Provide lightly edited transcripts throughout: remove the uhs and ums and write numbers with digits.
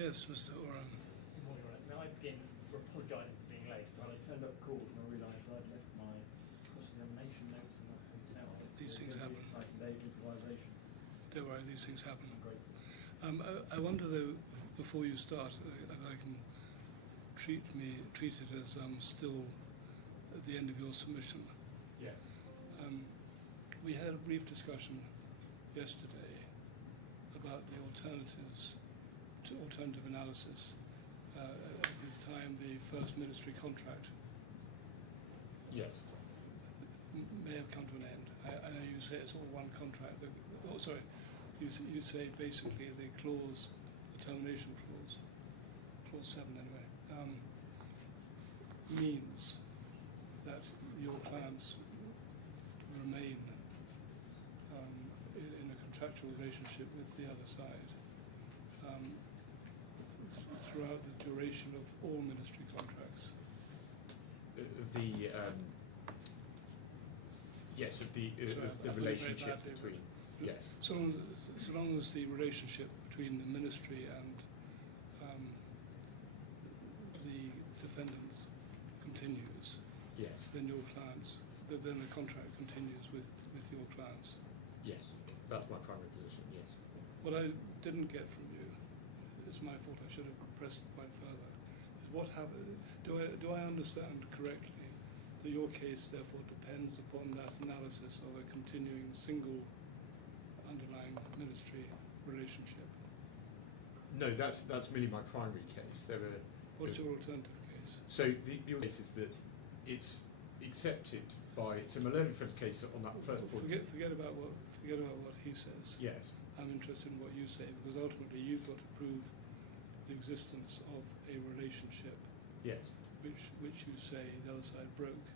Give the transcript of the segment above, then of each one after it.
Yes, Mr. Oram. Good morning, Ryan. May I begin for apologising for being late? Well, I turned up cold and I realised I'd left my cross-examination notes in the hotel. These things happen. Exciting day of improvisation. Don't worry, these things happen. Great. I wonder though, before you start, if I can treat it as still at the end of your submission. Yeah. We had a brief discussion yesterday about the alternatives to alternative analysis at the time the first ministry contract Yes. may have come to an end. I know you say it's all one contract. You say basically the clause, the termination clause, clause 7 anyway, means that your clients remain in a contractual relationship with the other side throughout the duration of all ministry contracts. Yes, of the relationship between. Yes. So long as the relationship between the ministry and the defendants continues, Yes. then your clients, then the contract continues with your clients. Yes. That's my primary position. Yes. What I didn't get from you, it's my fault, I should have pressed the point further, is what happened, do I understand correctly that your case therefore depends upon that analysis of a continuing single underlying ministry relationship? No, that's merely my primary case. What's your alternative case? So the case is that it's accepted by, so my learned friend's case on that first point. Forget about what he says. Yes. I'm interested in what you say, because ultimately you've got to prove the existence of a relationship. Yes. Which you say the other side broke.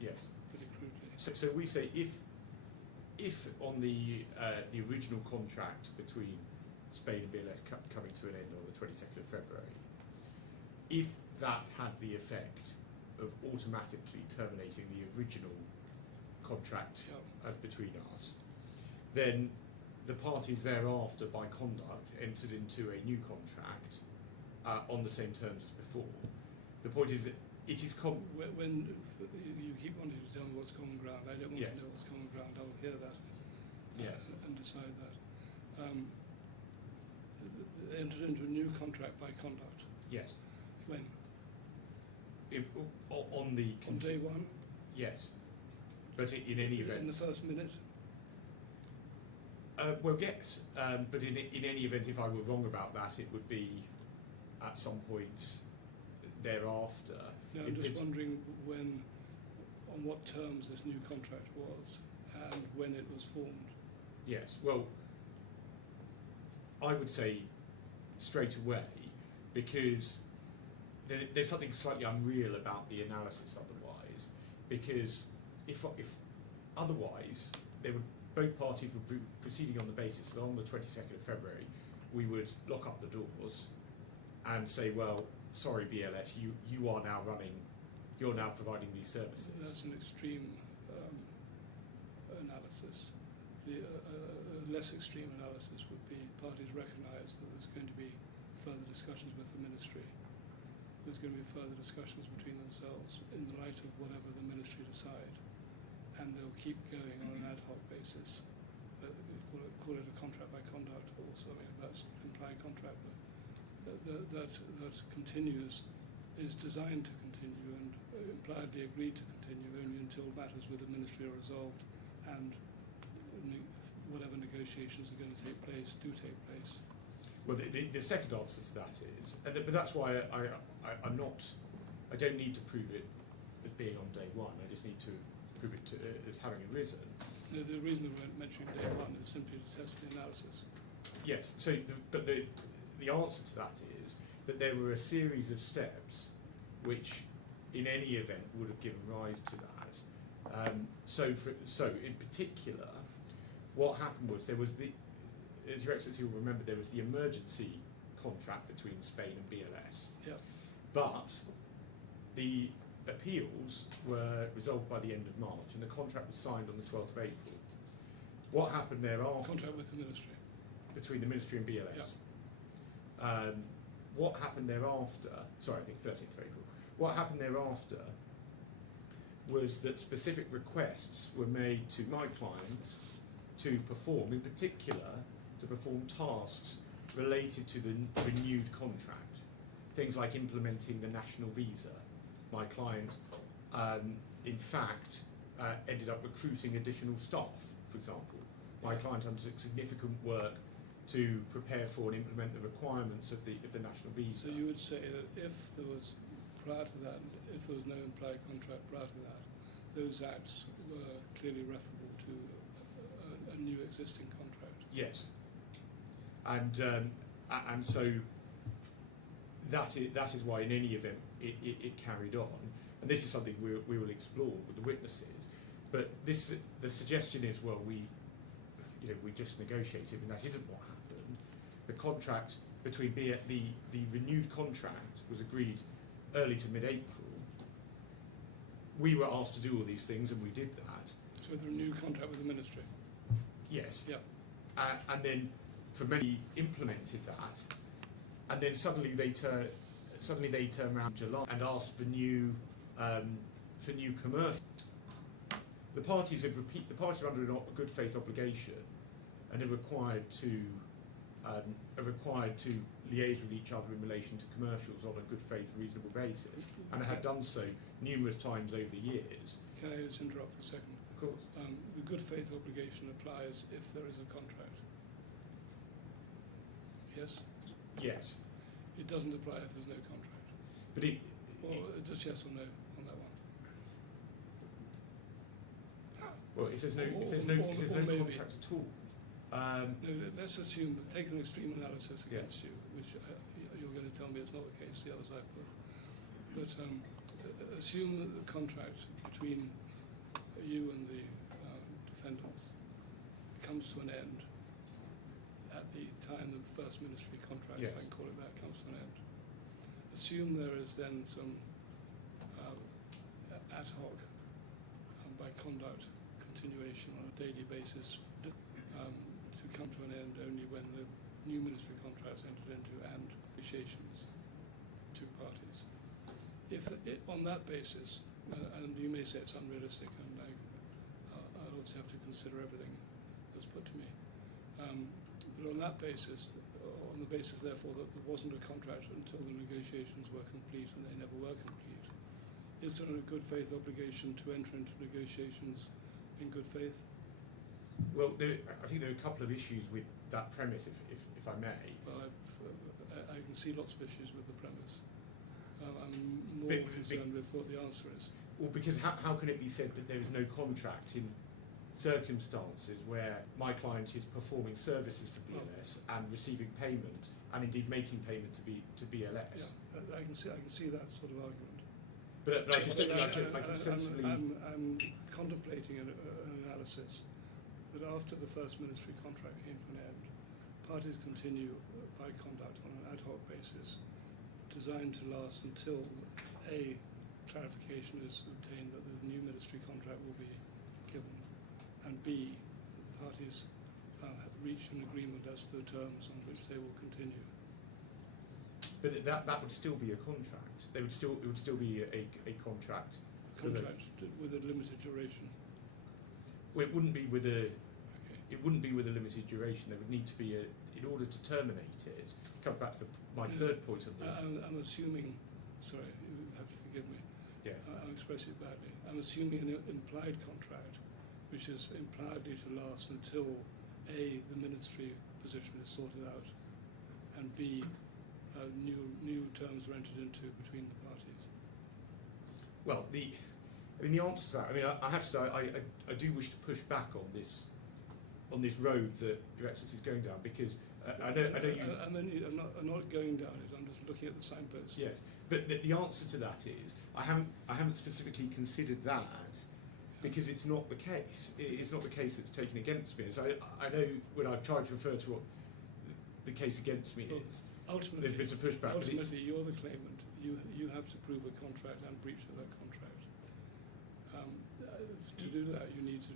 Yes. Pretty crudely. So we say if on the original contract between Spain and BLS coming to an end on the 22nd of February, if that had the effect of automatically terminating the original contract between us, then the parties thereafter, by conduct, entered into a new contract on the same terms as before. The point is that it is when you keep wanting to tell me what's common ground, I don't want Yes. to know what's common ground. I'll hear that and decide that. They entered into a new contract by conduct. Yes. When? On day one? Yes. But in any event. In the first minute? Well, yes. But in any event, if I were wrong about that, it would be at some point thereafter. No, I'm just wondering on what terms this new contract was and when it was formed. Yes. Well, I would say straight away, because there's something slightly unreal about the analysis otherwise, because if otherwise both parties would be proceeding on the basis that on the 22nd of February we would lock up the doors and say, well, sorry BLS, you are now you're now providing these services. That's an extreme analysis. A less extreme analysis would be parties recognise that there's going to be further discussions with the ministry. There's going to be further discussions between themselves in the light of whatever the ministry decide, and they'll keep going on an ad hoc basis. Call it a contract by conduct also. I mean, that's implied contract that continues, is designed to continue and impliedly agreed to continue only until matters with the ministry are resolved and whatever negotiations are going to take place do take place. Well, the second answer to that is, but that's why I don't need to prove it as being on day one. I just need to prove it as having arisen. No, the reason we're mentioning day one is simply to test the analysis. Yes. So, but the answer to that is that there were a series of steps which, in any event, would have given rise to that. So in particular, what happened was there was as Your Excellency will remember, there was the emergency contract between Spain and BLS. Yeah. But the appeals were resolved by the end of March, and the contract was signed on the 12th of April. What happened thereafter? Contract with the ministry. Between the ministry and BLS. Yeah. what happened thereafter, sorry, I think 13th of April, what happened thereafter was that specific requests were made to my client to perform, in particular, to perform tasks related to the renewed contract. Things like implementing the national visa. My client, in fact, ended up recruiting additional staff, for example. My client undertook significant work to prepare for and implement the requirements of the national visa. So you would say that if there was, prior to that, if there was no implied contract prior to that, those acts were clearly referable to a new existing contract? Yes. And so that is why in any event it carried on. And this is something we will explore with the witnesses. But the suggestion is, well, we just negotiated, and that isn't what happened. The contract between the renewed contract was agreed early to mid-April. We were asked to do all these things, and we did that. So the renewed contract with the ministry? Yes. Yeah. And then for many implemented that, and then suddenly they turn around in July and asked for new commercial. The parties are under a good faith obligation, and are required to liaise with each other in relation to commercials on a good faith, reasonable basis, and have done so numerous times over the years. Can I just interrupt for a second? Of course. The good faith obligation applies if there is a contract. Yes? Yes. It doesn't apply if there's no contract. But Just yes or no on that one. Well, if there's no contract at all. No, let's assume, take an extreme analysis against you, which you're going to tell me it's not the case, the other side will. But assume that the contract between you and the defendants comes to an end at the time the first ministry contract, yes. if I can call it that, comes to an end. Assume there is then some ad hoc, by conduct, continuation on a daily basis to come to an end only when the new ministry contract is entered into and negotiations, two parties. If on that basis, and you may say it's unrealistic, and I'll obviously have to consider everything that's put to me, but on that basis, on the basis therefore that there wasn't a contract until the negotiations were complete, and they never were complete, is there a good faith obligation to enter into negotiations in good faith? Well, I think there are a couple of issues with that premise, if I may. Well, I can see lots of issues with the premise. I'm more concerned with what the answer is. Well, because how can it be said that there is no contract in circumstances where my client is performing services for BLS and receiving payment, and indeed making payment to BLS? Yeah, I can see that sort of argument. But I just don't think I can sensibly. I'm contemplating an analysis that after the first ministry contract came to an end, parties continue by conduct on an ad hoc basis, designed to last until A, clarification is obtained that the new ministry contract will be given, and B, the parties have reached an agreement as to the terms on which they will continue. But that would still be a contract. It would still be a contract. A contract with a limited duration. Well, it wouldn't be with a. Okay. It wouldn't be with a limited duration. There would need to be in order to terminate it. Comes back to my third point of this. I'm assuming. Sorry, you have to forgive me. Yes. I'll express it badly. I'm assuming an implied contract, which is impliedly to last until A, the ministry position is sorted out, and B, new terms are entered into between the parties. Well, the answer to that, I have to say, I do wish to push back on this road that Your Excellency is going down, because I know you. I'm not going down it. I'm just looking at the signposts. Yes, but the answer to that is I haven't specifically considered that, because it's not the case. It's not the case that's taken against me. So I know when I've tried to refer to what the case against me is. Ultimately, there's been a pushback. Ultimately, you're the claimant. You have to prove a contract and breach of that contract. To do that, you need to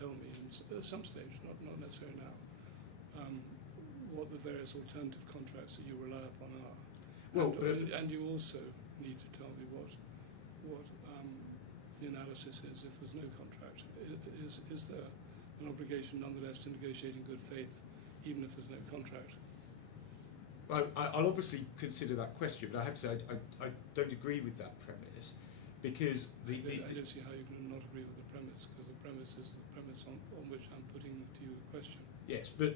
tell me at some stage, not necessarily now, what the various alternative contracts that you rely upon are. Well, and you also need to tell me what the analysis is if there's no contract. Is there an obligation nonetheless to negotiate in good faith, even if there's no contract? I'll obviously consider that question, but I have to say I don't agree with that premise, because I don't see how you can not agree with the premise, because the premise is the premise on which I'm putting to you a question. Yes, but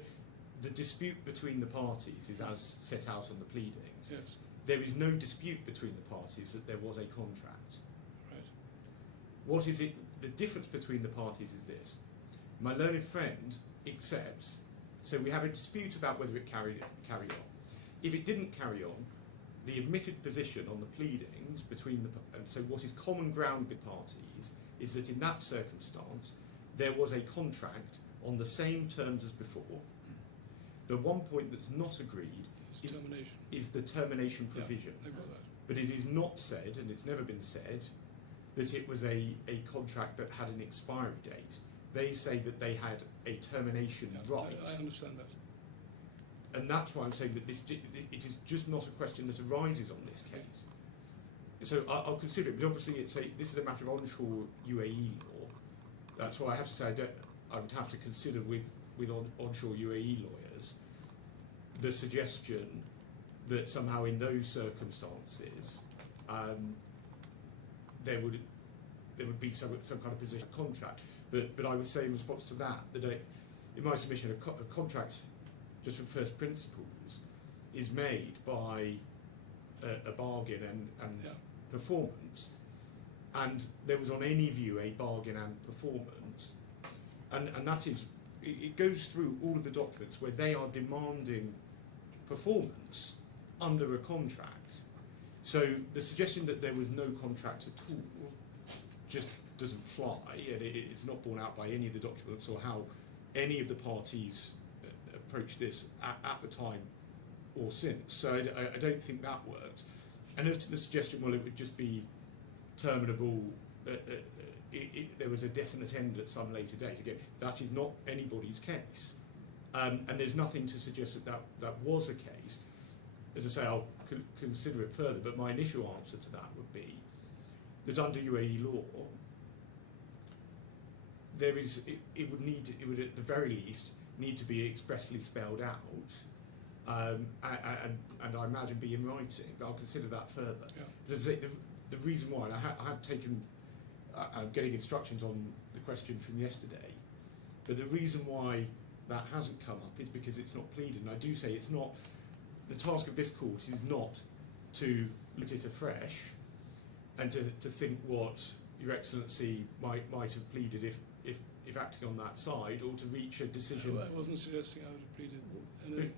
the dispute between the parties is as set out on the pleadings. Yes. There is no dispute between the parties that there was a contract. Right. What is it? The difference between the parties is this. My learned friend accepts, so we have a dispute about whether it carried on. If it didn't carry on, the admitted position on the pleadings between so what is common ground with parties is that in that circumstance there was a contract on the same terms as before. The one point that's not agreed is the termination provision. Yeah, I got that. But it is not said, and it's never been said, that it was a contract that had an expiry date. They say that they had a termination right. I understand that. And that's why I'm saying that it is just not a question that arises on this case. So I'll consider it, but obviously this is a matter of onshore UAE law. That's why I have to say I would have to consider with onshore UAE lawyers the suggestion that somehow in those circumstances there would be some kind of position contract. But I would say in response to that in my submission a contract just from first principles is made by a bargain and performance, and there was on any view a bargain and performance, and that is it goes through all of the documents where they are demanding performance under a contract. So the suggestion that there was no contract at all just doesn't fly, and it's not borne out by any of the documents or how any of the parties approached this at the time or since. So I don't think that works. And as to the suggestion, well, it would just be terminable, there was a definite end at some later date. Again, that is not anybody's case. And there's nothing to suggest that was the case. As I say, I'll consider it further, but my initial answer to that would be that under UAE law, it would at the very least need to be expressly spelled out, and I imagine be in writing, but I'll consider that further. Yeah. But as I say, the reason why, and I have taken, I'm getting instructions on the question from yesterday, but the reason why that hasn't come up is because it's not pleaded, and I do say it's not, the task of this court is not to look at it afresh and to think what Your Excellency might have pleaded if acting on that side, or to reach a decision. I wasn't suggesting I would have pleaded anything.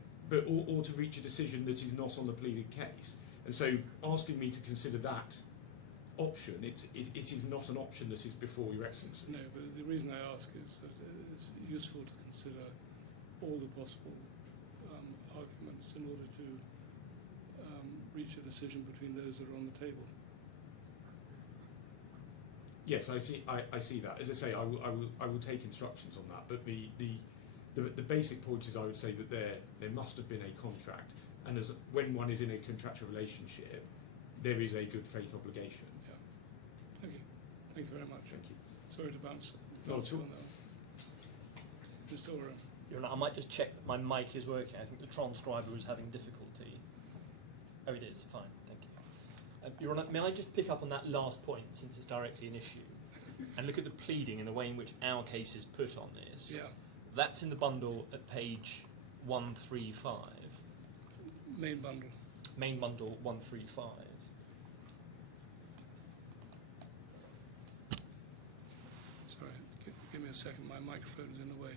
Or to reach a decision that is not on the pleaded case. And so asking me to consider that option, it is not an option that is before Your Excellency. No, but the reason I ask is that it's useful to consider all the possible arguments in order to reach a decision between those that are on the table. Yes, I see that. As I say, I will take instructions on that. But the basic point is, I would say that there must have been a contract, and when one is in a contractual relationship, there is a good faith obligation. Yeah. Okay. Thank you very much. Thank you. Sorry to bounce Not at all. on that. Mr. Oram. I might just check that my mic is working. I think the transcriber is having difficulty. Oh, it is. Fine. Thank you. Your Honour, may I just pick up on that last point, since it's directly an issue, and look at the pleading and the way in which our case is put on this? Yeah. That's in the bundle at page 135. Main bundle. Main bundle 135. Sorry, give me a second. My microphone is in the way.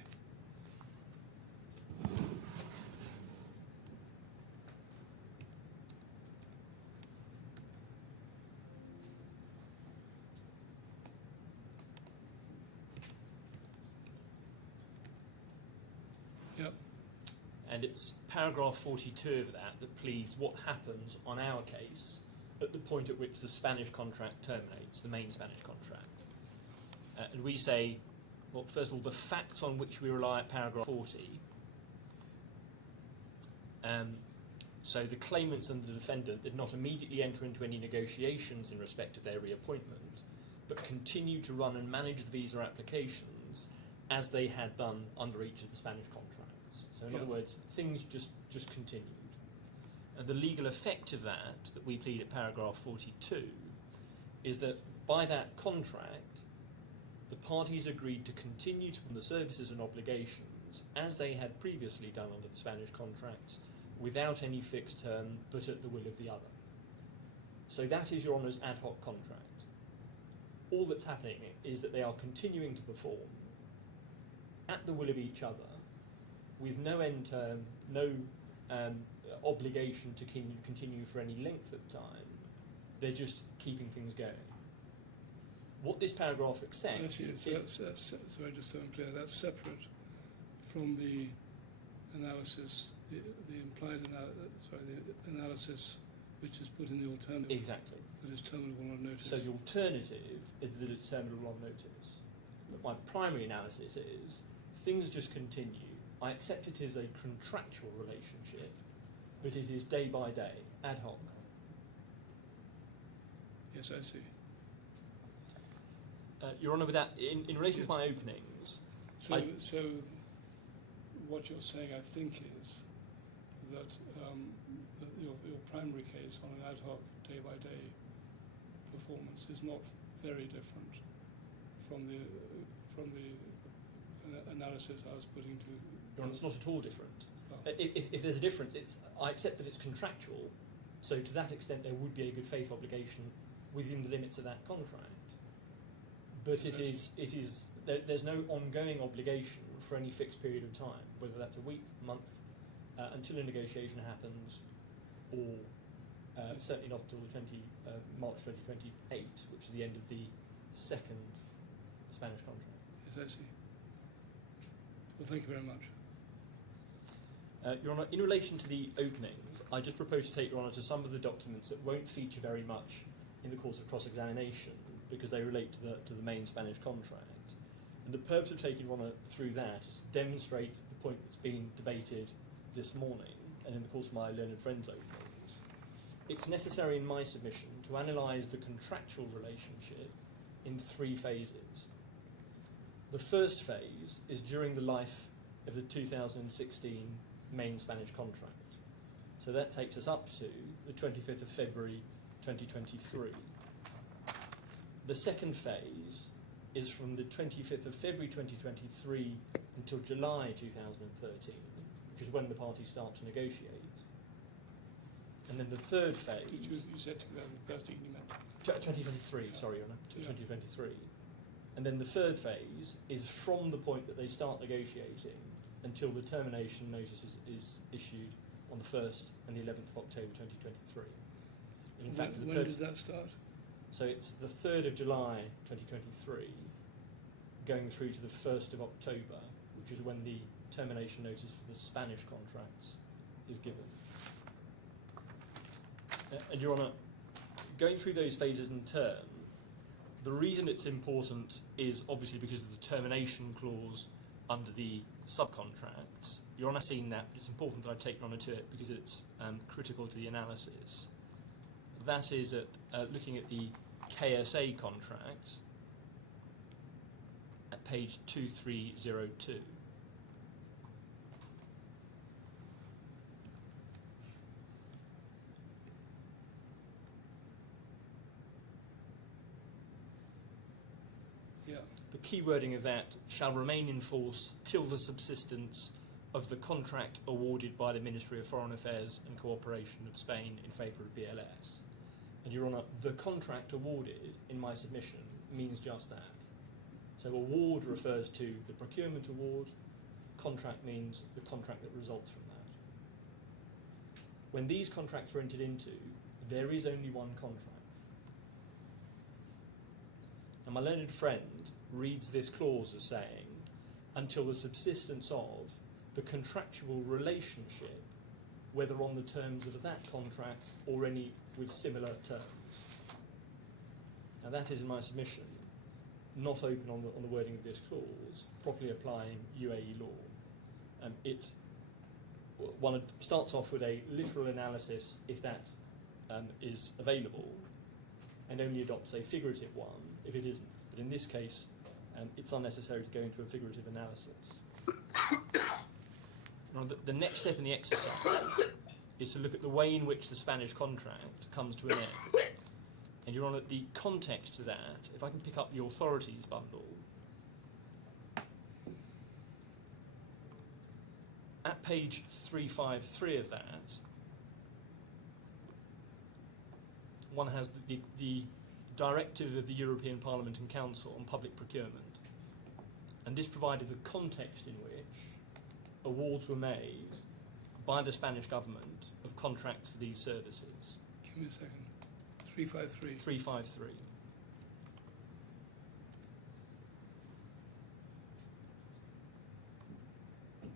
Yep. And it's paragraph 42 of that pleads what happens on our case at the point at which the Spanish contract terminates, the main Spanish contract. And we say, well, first of all, the facts on which we rely at paragraph 40 So the claimants and the defendant did not immediately enter into any negotiations in respect of their reappointment, but continued to run and manage the visa applications as they had done under each of the Spanish contracts. So in other words, things just continued. And the legal effect of that we plead at paragraph 42, is that by that contract, the parties agreed to continue to the services and obligations as they had previously done under the Spanish contracts, without any fixed term, but at the will of the other. So that is Your Honour's ad hoc contract. All that's happening is that they are continuing to perform at the will of each other, with no end term, no obligation to continue for any length of time. They're just keeping things going. What this paragraph accepts is... Sorry, just so I'm clear, that's separate from the analysis, the implied analysis which is put in the alternative. Exactly. That is terminable on notice. So the alternative is that it's terminable on notice. But my primary analysis is things just continue. I accept it is a contractual relationship, but it is day by day, ad hoc. Yes, I see. Your Honour, with that, in relation to my openings... So what you're saying, I think, is that, that your primary case on an ad hoc, day-by-day performance is not very different from the analysis I was putting to... Your Honour, it's not at all different. Oh. If there's a difference, I accept that it's contractual, so to that extent there would be a good faith obligation within the limits of that contract. But there's no ongoing obligation for any fixed period of time, whether that's a week, month, until a negotiation happens, or certainly not until the March 2028, which is the end of the second Spanish contract. Yes, I see. Well, thank you very much. Your Honour, in relation to the openings, I just propose to take Your Honour to some of the documents that won't feature very much in the course of cross-examination, because they relate to the main Spanish contract. And the purpose of taking Your Honour through that is to demonstrate the point that's been debated this morning and in the course of my learned friends openings. It's necessary in my submission to analyse the contractual relationship in 3 phases. The first phase is during the life of the 2016 main Spanish contract. So that takes us up to the 25th of February 2023. The second phase is from the 25th of February 2023 until July 2013, which is when the parties start to negotiate. And then the third phase... You said 2013, you meant? 2023, sorry, Your Honour, 2023. And then the third phase is from the point that they start negotiating until the termination notice is issued on the 1st and the 11th of October 2023. And in fact, when does that start? So it's the 3rd of July 2023 going through to the 1st of October, which is when the termination notice for the Spanish contracts is given. And Your Honour, going through those phases in turn, the reason it's important is obviously because of the termination clause under the subcontracts. Your Honour has seen that, but it's important that I take Your Honour to it because it's critical to the analysis. That is at looking at the KSA contract at page 2302. Yeah. The key wording of that shall remain in force till the subsistence of the contract awarded by the Ministry of Foreign Affairs and Cooperation of Spain in favour of BLS. And Your Honour, the contract awarded in my submission means just that. So award refers to the procurement award, contract means the contract that results from that. When these contracts are entered into, there is only one contract. And my learned friend reads this clause as saying, until the subsistence of the contractual relationship, whether on the terms of that contract or any with similar terms. Now that is in my submission not open on the wording of this clause, properly applying UAE law. It one starts off with a literal analysis, if that is available, and only adopts a figurative one if it isn't. But in this case, it's unnecessary to go into a figurative analysis. Now, the next step in the exercise is to look at the way in which the Spanish contract comes to an end. And Your Honour, the context to that, if I can pick up the authorities bundle, at page 353 of that, one has the directive of the European Parliament and Council on public procurement. And this provided the context in which awards were made by the Spanish government of contracts for these services. Give me a second. 353. 353.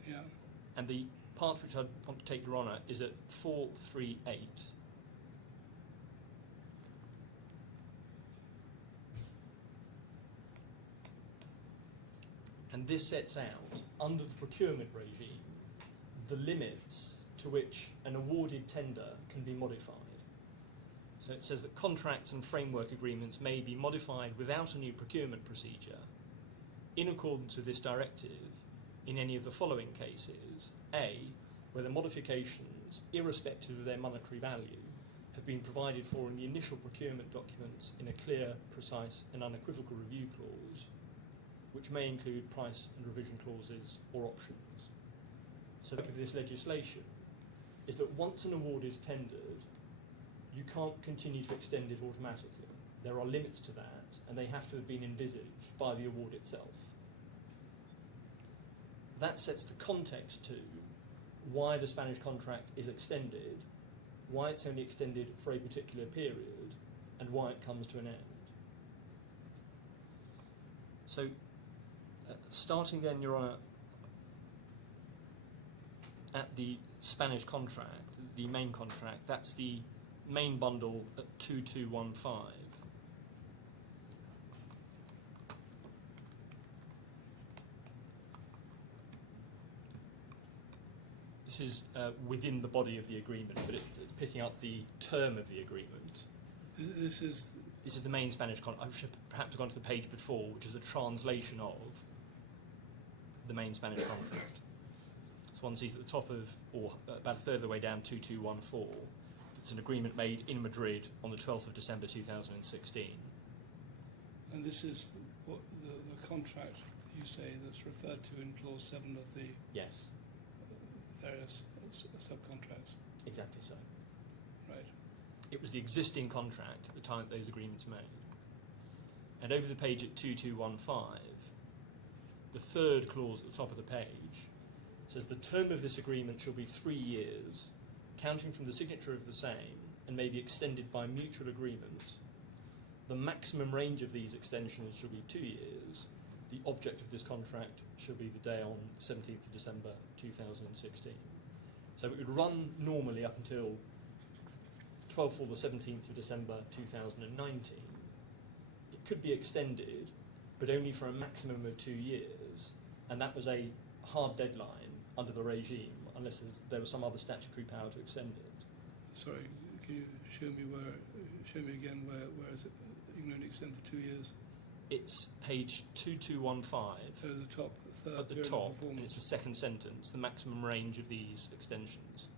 Yeah. And the part which I want to take Your Honour is at 438. And this sets out, under the procurement regime, the limits to which an awarded tender can be modified. So it says that contracts and framework agreements may be modified without a new procurement procedure in accordance with this directive in any of the following cases. A, where the modifications, irrespective of their monetary value, have been provided for in the initial procurement documents in a clear, precise and unequivocal review clause, which may include price and revision clauses or options. So the look of this legislation is that once an award is tendered, you can't continue to extend it automatically. There are limits to that, and they have to have been envisaged by the award itself. That sets the context to why the Spanish contract is extended, why it's only extended for a particular period, and why it comes to an end. So, starting then, Your Honour, at the Spanish contract, the main contract, that's the main bundle at 2215. This is within the body of the agreement, but it's picking up the term of the agreement. This is the main Spanish contract. I should perhaps have gone to the page before, which is a translation of the main Spanish contract. So one sees at the top of, or about a third of the way down, 2214. It's an agreement made in Madrid on the 12th of December 2016. And this is what the contract, you say, that's referred to in clause 7 of the Yes, various subcontracts. exactly so. Right. It was the existing contract at the time that those agreements made. And over the page at 2215, the third clause at the top of the page says the term of this agreement shall be 3 years, counting from the signature of the same, and may be extended by mutual agreement. The maximum range of these extensions shall be 2 years. The object of this contract shall be the day on 17th of December 2016. So it would run normally up until 12th or the 17th of December 2019. It could be extended, but only for a maximum of 2 years, and that was a hard deadline under the regime, unless there was some other statutory power to extend it. Sorry, can you show me again where is it? You can only extend for 2 years. It's page 2215. So the top third At the period of top, and performance. it's the second sentence, the maximum range of these extensions.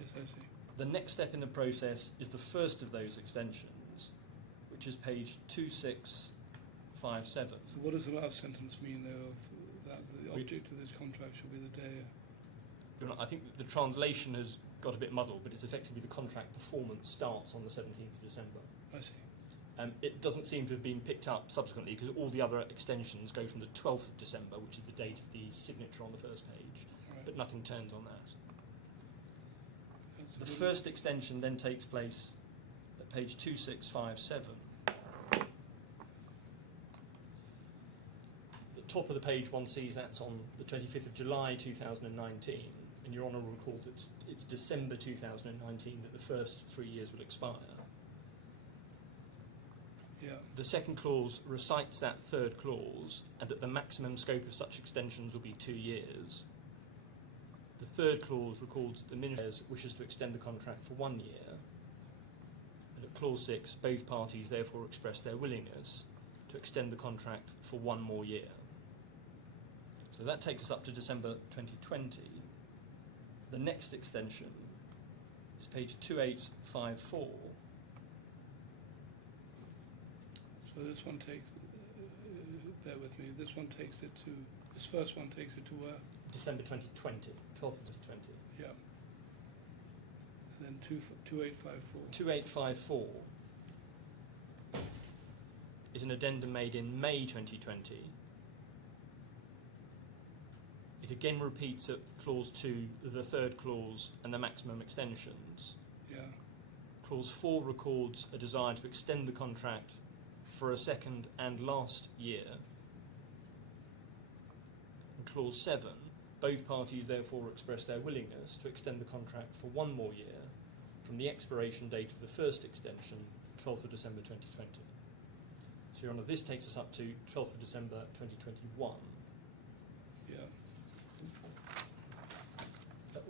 Yes, I see. The next step in the process is the first of those extensions, which is page 2657. So what does the last sentence mean, though, of that the object of this contract shall be the day? I think the translation has got a bit muddled, but it's effectively the contract performance starts on the 17th of December. I see. It doesn't seem to have been picked up subsequently because all the other extensions go from the 12th of December, which is the date of the signature on the first page, Right. but nothing turns on that. That's a The good- first extension then takes place at page 2657. The top of the page one sees that's on the 25th of July 2019, and Your Honour will recall that it's December 2019 that the first 3 years will expire. Yeah. The second clause recites that third clause, and that the maximum scope of such extensions will be 2 years. The third clause records that the Minister wishes to extend the contract for 1 year. And at clause 6, both parties therefore express their willingness to extend the contract for 1 more year. So that takes us up to December 2020. The next extension is page 2854. So this one takes, bear with me, this one takes it to, this first one takes it to where? December 2020, 12th of 2020. Yeah. And then 2854. 2854 is an addendum made in May 2020. It again repeats at clause 2 the third clause and the maximum extensions. Yeah. Clause 4 records a desire to extend the contract for a second and last year. And clause 7, both parties therefore express their willingness to extend the contract for 1 more year from the expiration date of the first extension, 12th of December 2020. So, Your Honour, this takes us up to 12th of December 2021. Yeah.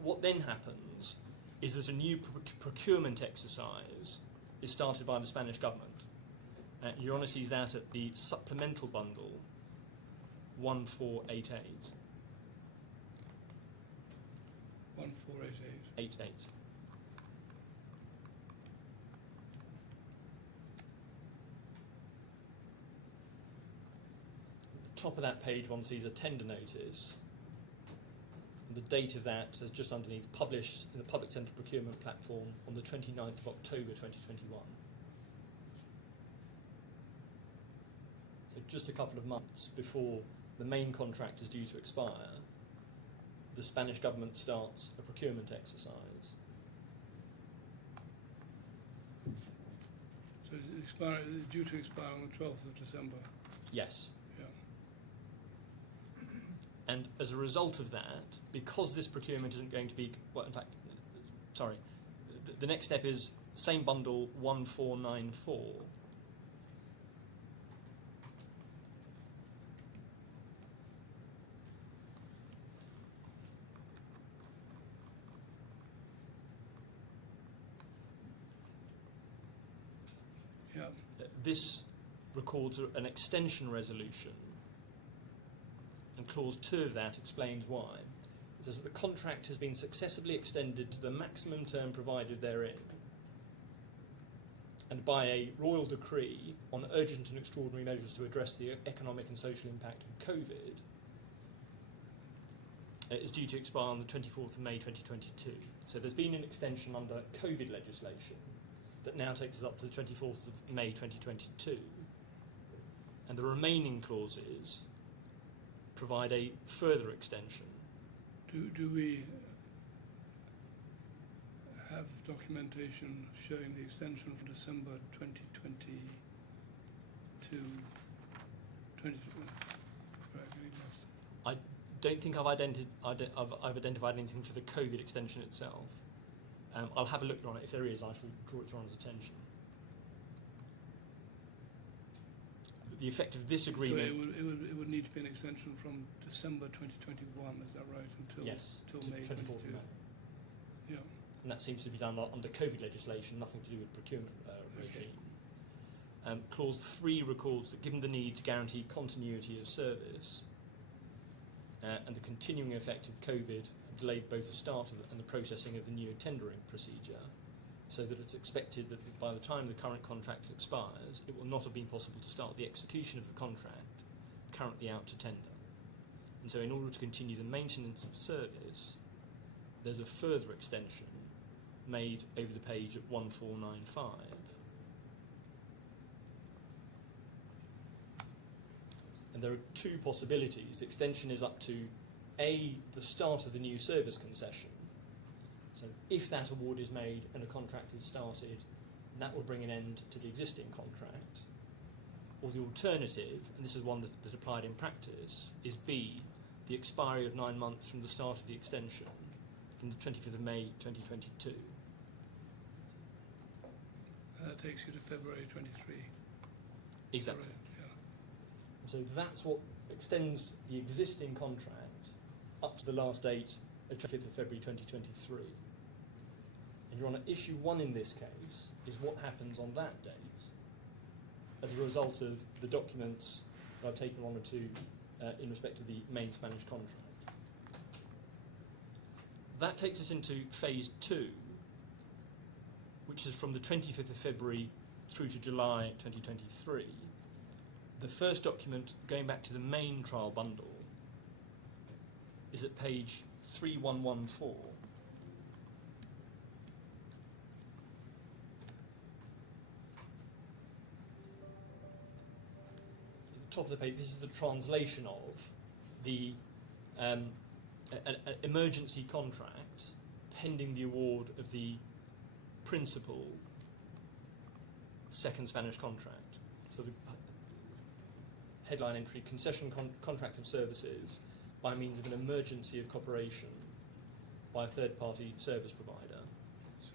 What then happens is that a new procurement exercise is started by the Spanish government. Your Honour sees that at the supplemental bundle 1488. 1488. 88. At the top of that page one sees a tender notice. And the date of that says just underneath, published in the Public Centre Procurement Platform on the 29th of October 2021. So just a couple of months before the main contract is due to expire, the Spanish government starts a procurement exercise. So it's due to expire on the 12th of December. Yes. Yeah. And as a result of that, because this procurement isn't going to be, well, in fact, sorry, the next step is same bundle 1494. Yeah. This records an extension resolution, and clause 2 of that explains why. It says that the contract has been successively extended to the maximum term provided therein, and by a royal decree on urgent and extraordinary measures to address the economic and social impact of COVID, it is due to expire on the 24th of May 2022. So there's been an extension under COVID legislation that now takes us up to the 24th of May 2022. And the remaining clauses provide a further extension. Do we have documentation showing the extension from December 2020 to 20? I don't think I've identified anything for the COVID extension itself. I'll have a look on it. If there is, I shall draw it to Honour's attention. The effect of this agreement... So it would need to be an extension from December 2021, is that right, until yes, till to May 24th of 22? May. Yeah. And that seems to be done under COVID legislation, nothing to do with procurement regime. Clause 3 records that given the need to guarantee continuity of service and the continuing effect of COVID delayed both the start of and the processing of the new tendering procedure, so that it's expected that by the time the current contract expires, it will not have been possible to start the execution of the contract currently out to tender. And so in order to continue the maintenance of service, there's a further extension made over the page at 1495. And there are 2 possibilities. Extension is up to A, the start of the new service concession. So if that award is made and a contract is started, that will bring an end to the existing contract. Or the alternative, and this is one that applied in practice, is B, the expiry of 9 months from the start of the extension, from the 25th of May 2022. That takes you to February 23. Exactly. Right, yeah. And so that's what extends the existing contract up to the last date of 25th of February 2023. And Your Honour, issue 1 in this case is what happens on that date as a result of the documents that I've taken Honour to in respect to the main Spanish contract. That takes us into phase 2, which is from the 25th of February through to July 2023. The first document going back to the main trial bundle is at page 3114. At the top of the page, this is the translation of the an emergency contract pending the award of the principal second Spanish contract. So the headline entry, concession contract of services by means of an emergency of cooperation by a third-party service provider.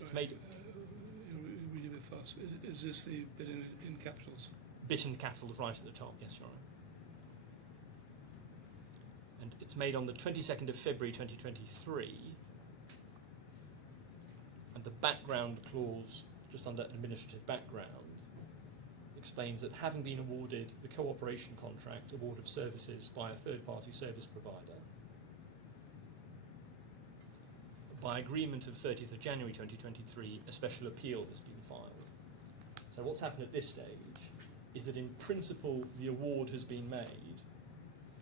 It's made You're reading a bit fast. Is this the bit in capitals? bit in capitals right at the top, yes, Your Honour. And it's made on the 22nd of February 2023. And the background clause, just under administrative background, explains that having been awarded the cooperation contract, award of services by a third-party service provider, by agreement of 30th of January 2023, a special appeal has been filed. So what's happened at this stage is that in principle the award has been made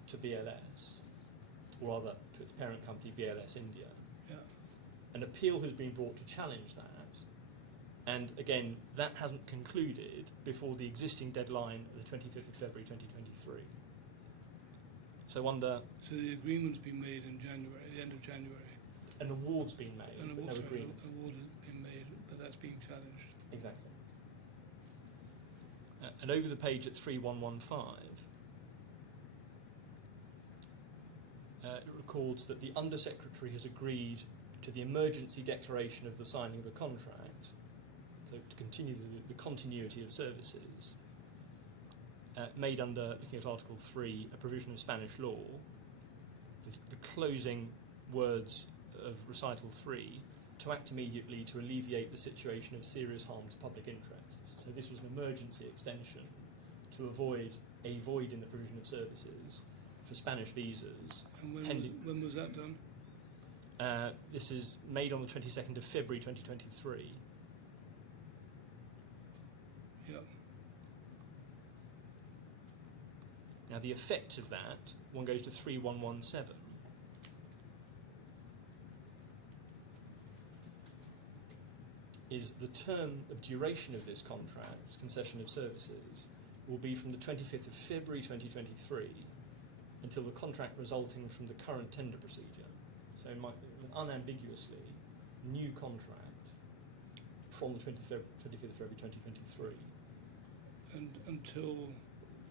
to BLS, or rather to its parent company BLS India. Yeah. An appeal has been brought to challenge that, and again, that hasn't concluded before the existing deadline of the 25th of February 2023. So under So the agreement's been made in January, the end of January. an award's been made, An but no award, agreement. an award has been made, but that's being challenged. Exactly. And over the page at 3115, it records that the Undersecretary has agreed to the emergency declaration of the signing of a contract, so to continue the continuity of services, made under, looking at Article 3, a provision of Spanish law, and the closing words of Recital 3, to act immediately to alleviate the situation of serious harm to public interests. So this was an emergency extension to avoid a void in the provision of services for Spanish visas. And when was that done? This is made on the 22nd of February 2023. Yeah. Now the effect of that, one goes to 3117. Is the term of duration of this contract, concession of services, will be from the 25th of February 2023 until the contract resulting from the current tender procedure. So it might be an unambiguously new contract from the 25th of February 2023. And until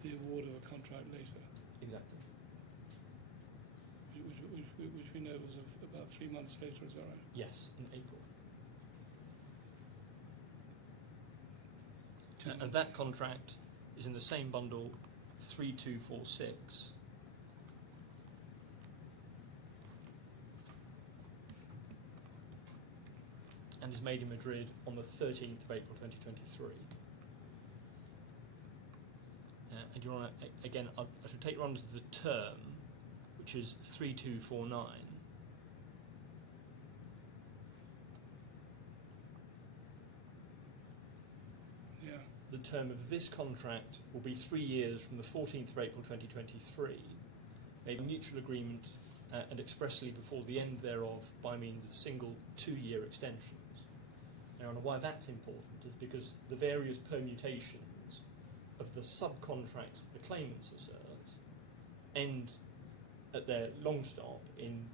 the award of a contract later, Exactly. which we know was of about 3 months later, is that right? Yes, in April. And that contract is in the same bundle 3246. And is made in Madrid on the 13th of April 2023. And Your Honour, again, I should take you on to the term, which is 3249. Yeah. The term of this contract will be 3 years from the 14th of April 2023, made a mutual agreement and expressly before the end thereof by means of single 2-year extensions. Now, why that's important is because the various permutations of the subcontracts the claimants assert end at their long stop in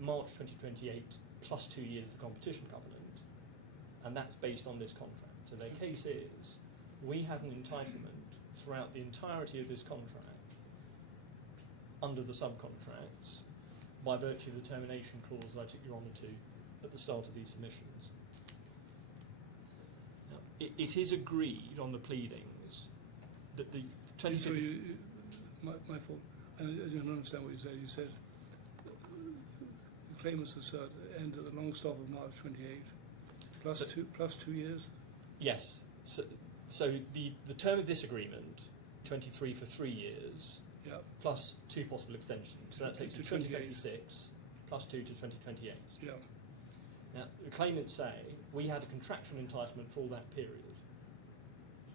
March 2028 plus 2 years of the competition covenant, and that's based on this contract. So their case is, we had an entitlement throughout the entirety of this contract under the subcontracts by virtue of the termination clause that I took your honour to at the start of these submissions. Now, it is agreed on the pleadings that the So 25th. my fault. I don't understand what you said. You said the claimants assert end at the long stop of March 28th, plus 2 years. Yes. So the term of this agreement, 23 for 3 years, Yeah. plus 2 possible extensions. So that takes you to To 28. 2026, plus 2 to 2028. Yeah. Now, the claimants say we had a contractual entitlement for all that period.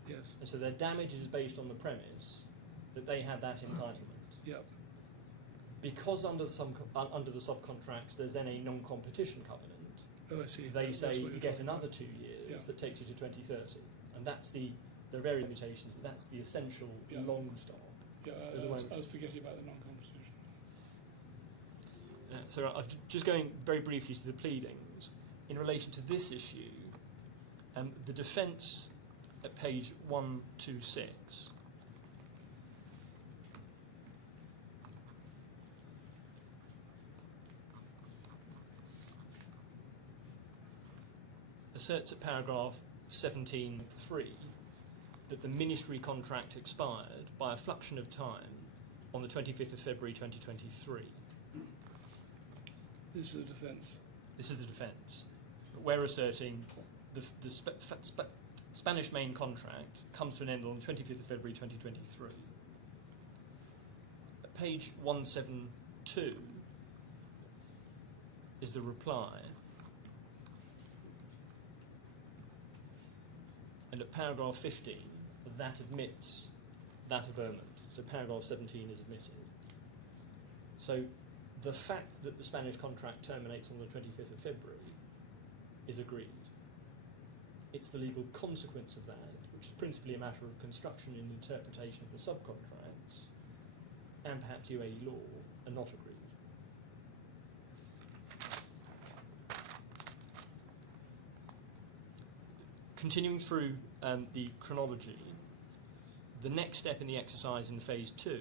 Yes. And so their damage is based on the premise that they had that entitlement. Yeah. Because under the subcontracts there's then a non-competition covenant, Oh, I see. they That's say what you you're get talking another about. 2 years Yeah. that takes you to 2030. And that's there are various limitations, but that's the essential Yeah. long stop. Yeah, There's a I was language. forgetting about the non-competition. So just going very briefly to the pleadings, in relation to this issue, the defence at page 126 asserts at paragraph 17.3 that the ministry contract expired by a fluxion of time on the 25th of February 2023. This is the defence. This is the defence. But we're asserting the Spanish main contract comes to an end on the 25th of February 2023. At page 172 is the reply. And at paragraph 15, that admits that averment. So paragraph 17 is admitted. So the fact that the Spanish contract terminates on the 25th of February is agreed. It's the legal consequence of that, which is principally a matter of construction and interpretation of the subcontracts, and perhaps UAE law, are not agreed. Continuing through the chronology, the next step in the exercise in phase 2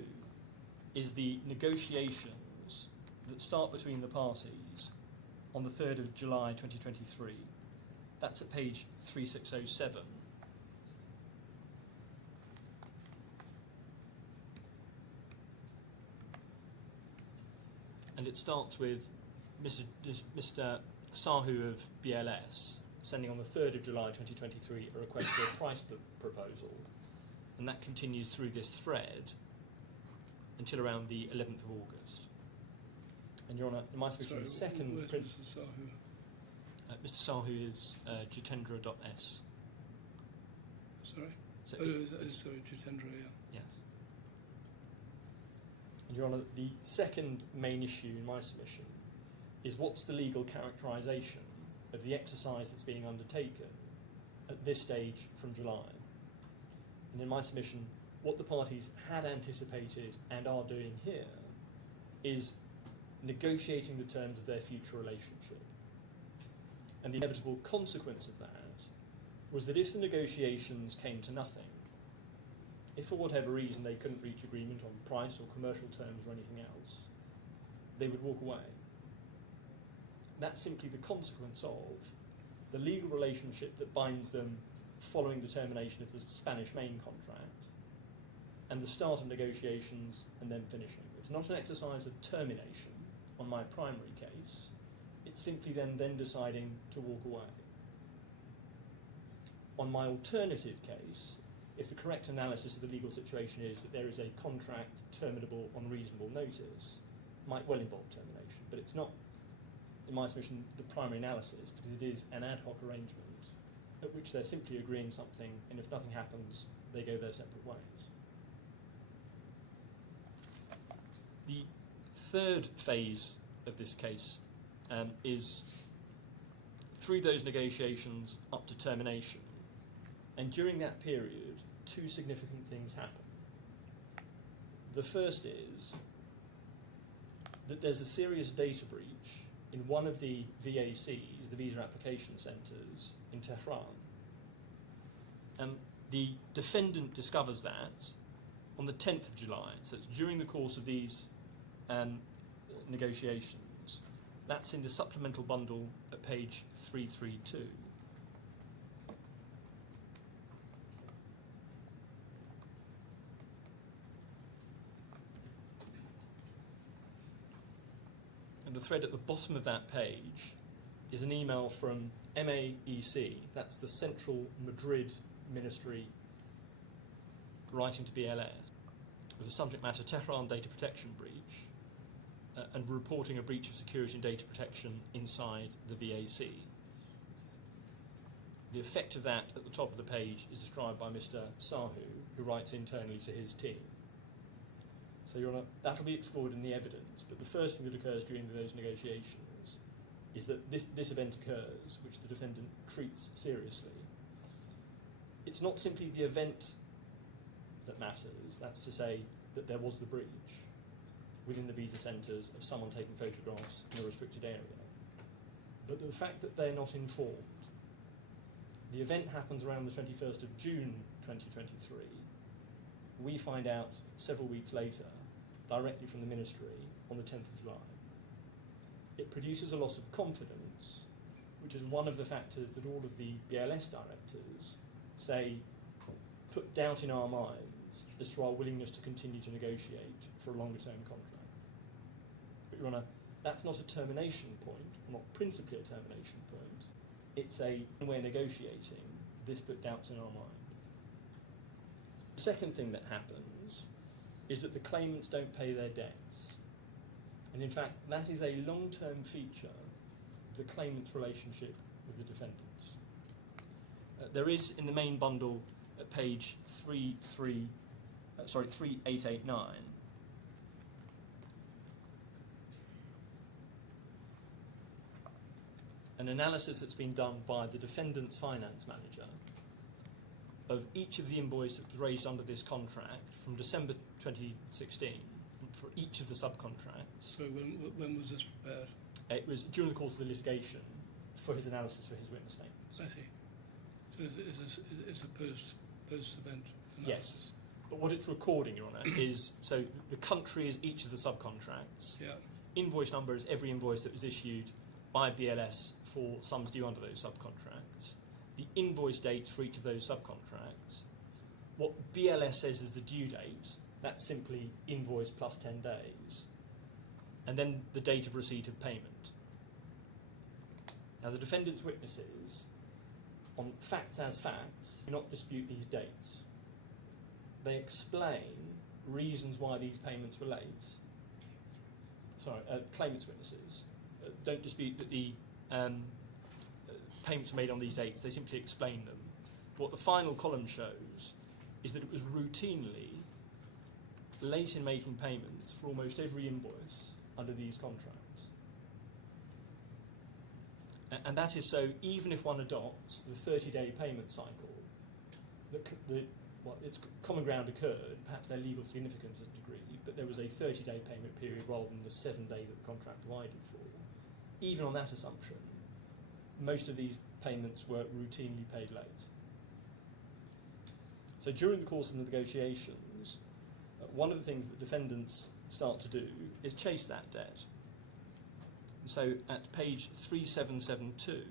is the negotiations that start between the parties on the 3rd of July 2023. That's at page 3607. And it starts with Mr. Sahu of BLS sending on the 3rd of July 2023 a request for a price proposal, and that continues through this thread until around the 11th of August. And Your Honour, in my submission, the second... Where's Mr. Sahu? Mr. Sahu is Jitendra.s. Sorry? So Sorry, Jitendra, yeah. yes. And Your Honour, the second main issue in my submission is what's the legal characterisation of the exercise that's being undertaken at this stage from July. And in my submission, what the parties had anticipated and are doing here is negotiating the terms of their future relationship. And the inevitable consequence of that was that if the negotiations came to nothing, if for whatever reason they couldn't reach agreement on price or commercial terms or anything else, they would walk away. That's simply the consequence of the legal relationship that binds them following the termination of the Spanish main contract and the start of negotiations and then finishing. It's not an exercise of termination on my primary case, it's simply then deciding to walk away. On my alternative case, if the correct analysis of the legal situation is that there is a contract terminable on reasonable notice, it might well involve termination, but it's not, in my submission, the primary analysis, because it is an ad hoc arrangement at which they're simply agreeing something, and if nothing happens, they go their separate ways. The third phase of this case is through those negotiations up to termination, and during that period, 2 significant things happen. The first is that there's a serious data breach in one of the VACs, the Visa Application Centres, in Tehran. The defendant discovers that on the 10th of July, so it's during the course of these negotiations. That's in the supplemental bundle at page 332. thread at the bottom of that page is an email from MAEC, that's the Central Madrid Ministry, writing to BLS, with the subject matter Tehran data protection breach, and reporting a breach of security and data protection inside the VAC. The effect of that at the top of the page is described by Mr. Sahu, who writes internally to his team. So that'll be explored in the evidence, but the first thing that occurs during those negotiations is that this event occurs, which the defendant treats seriously. It's not simply the event that matters, that's to say that there was the breach within the visa centres of someone taking photographs in a restricted area, but the fact that they're not informed. The event happens around the 21st of June 2023. We find out several weeks later, directly from the Ministry, on the 10th of July. It produces a loss of confidence, which is one of the factors that all of the BLS directors say put doubt in our minds as to our willingness to continue to negotiate for a longer term contract. But Your Honour, that's not a termination point, not principally a termination point. It's when we're negotiating, this put doubts in our mind. The second thing that happens is that the claimants don't pay their debts. And in fact, that is a long-term feature of the claimant's relationship with the defendants. There is, in the main bundle, at page 3889, an analysis that's been done by the defendant's finance manager of each of the invoices that was raised under this contract from December 2016 for each of the subcontracts. So when was this prepared? It was during the course of the litigation for his analysis for his witness statements. I see. So it's a post-event analysis? Yes. But what it's recording, Your Honour, is, so the country is each of the subcontracts. Yeah. Invoice number is every invoice that was issued by BLS for sums due under those subcontracts. The invoice date for each of those subcontracts. What BLS says is the due date, that's simply invoice plus 10 days. And then the date of receipt of payment. Now the defendant's witnesses, on facts as facts, do not dispute these dates. They explain reasons why these payments were late. Sorry, claimant's witnesses don't dispute that the payments were made on these dates, they simply explain them. But what the final column shows is that it was routinely late in making payments for almost every invoice under these contracts. And that is so even if one adopts the 30-day payment cycle, its common ground occurred, perhaps their legal significance is a degree, but there was a 30-day payment period rather than the 7-day that the contract provided for. Even on that assumption, most of these payments were routinely paid late. So during the course of the negotiations, one of the things that defendants start to do is chase that debt. So at page 3772,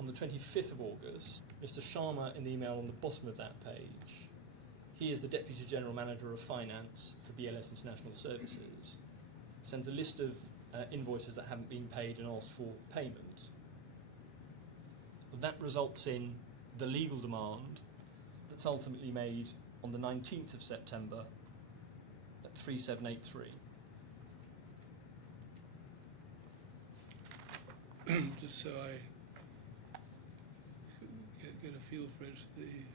on the 25th of August, Mr. Sharma, in the email on the bottom of that page, he is the Deputy General Manager of Finance for BLS International Services, sends a list of invoices that haven't been paid and asks for payment. That results in the legal demand that's ultimately made on the 19th of September at 3783. Just so I get a feel for it, the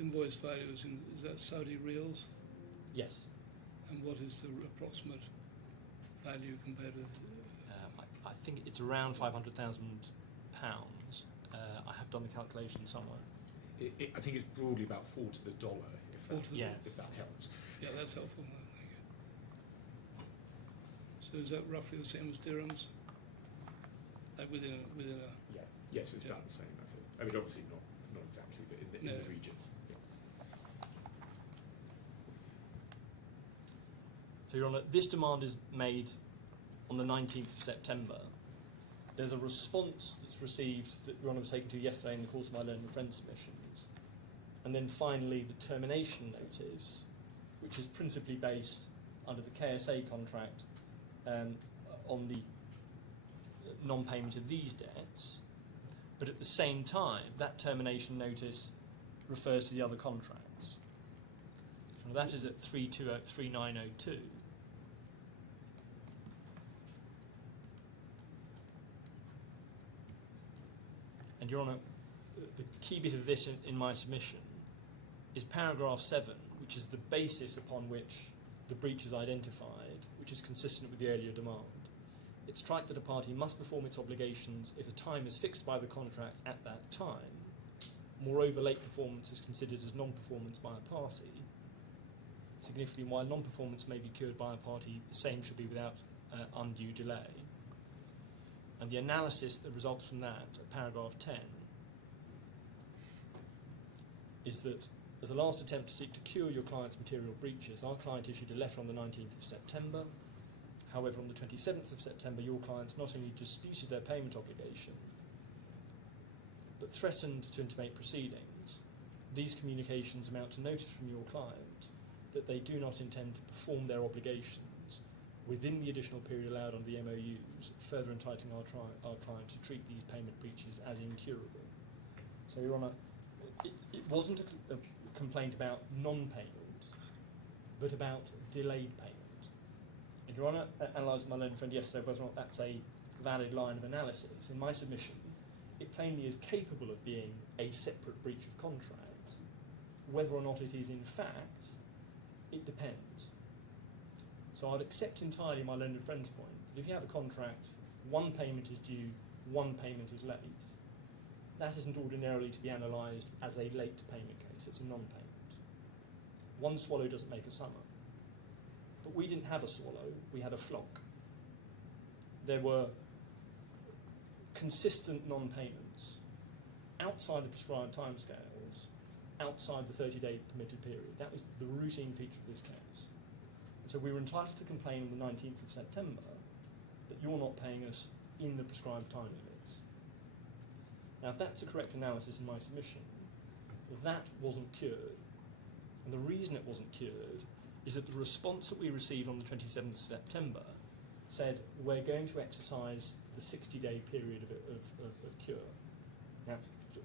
invoice value is that Saudi reals? Yes. And what is the approximate value compared with? I think it's around £500,000. I have done the calculation somewhere. I think it's broadly about 4 to the dollar, if that helps. Yeah, that's helpful. Thank you. So is that roughly the same as dirhams? Like within a Yeah. Yes, it's about the same, I think. I mean, obviously not exactly, but in the region. Yeah. So, Your Honour, this demand is made on the 19th of September. There's a response that's received that Your Honour was taken to yesterday in the course of my Learned and Friends submissions. And then finally the termination notice, which is principally based under the KSA contract on the non-payment of these debts, but at the same time that termination notice refers to the other contracts. So that is at 3902. And Your Honour, the key bit of this in my submission is paragraph 7, which is the basis upon which the breach is identified, which is consistent with the earlier demand. It's trite that a party must perform its obligations if a time is fixed by the contract at that time. Moreover, late performance is considered as non-performance by a party. Significantly, while non-performance may be cured by a party, the same should be without undue delay. And the analysis that results from that, at paragraph 10, is that as a last attempt to seek to cure your client's material breaches, our client issued a letter on the 19th of September. However, on the 27th of September, your clients not only disputed their payment obligation, but threatened to intimate proceedings. These communications amount to notice from your client that they do not intend to perform their obligations within the additional period allowed under the MOUs, further entitling our client to treat these payment breaches as incurable. So, Your Honour, it wasn't a complaint about non-payment, but about delayed payment. And Your Honour analysed my learned friend yesterday whether or not that's a valid line of analysis. In my submission, it plainly is capable of being a separate breach of contract. Whether or not it is in fact, it depends. So I'd accept entirely my learned friend's point that if you have a contract, one payment is due, one payment is late, that isn't ordinarily to be analysed as a late payment case, it's a non-payment. One swallow doesn't make a summer. But we didn't have a swallow, we had a flock. There were consistent non-payments outside the prescribed timescales, outside the 30-day permitted period. That was the routine feature of this case. So we were entitled to complain on the 19th of September that you're not paying us in the prescribed time limits. Now, if that's a correct analysis in my submission, that wasn't cured. And the reason it wasn't cured is that the response that we received on the 27th of September said we're going to exercise the 60-day period of cure. Now,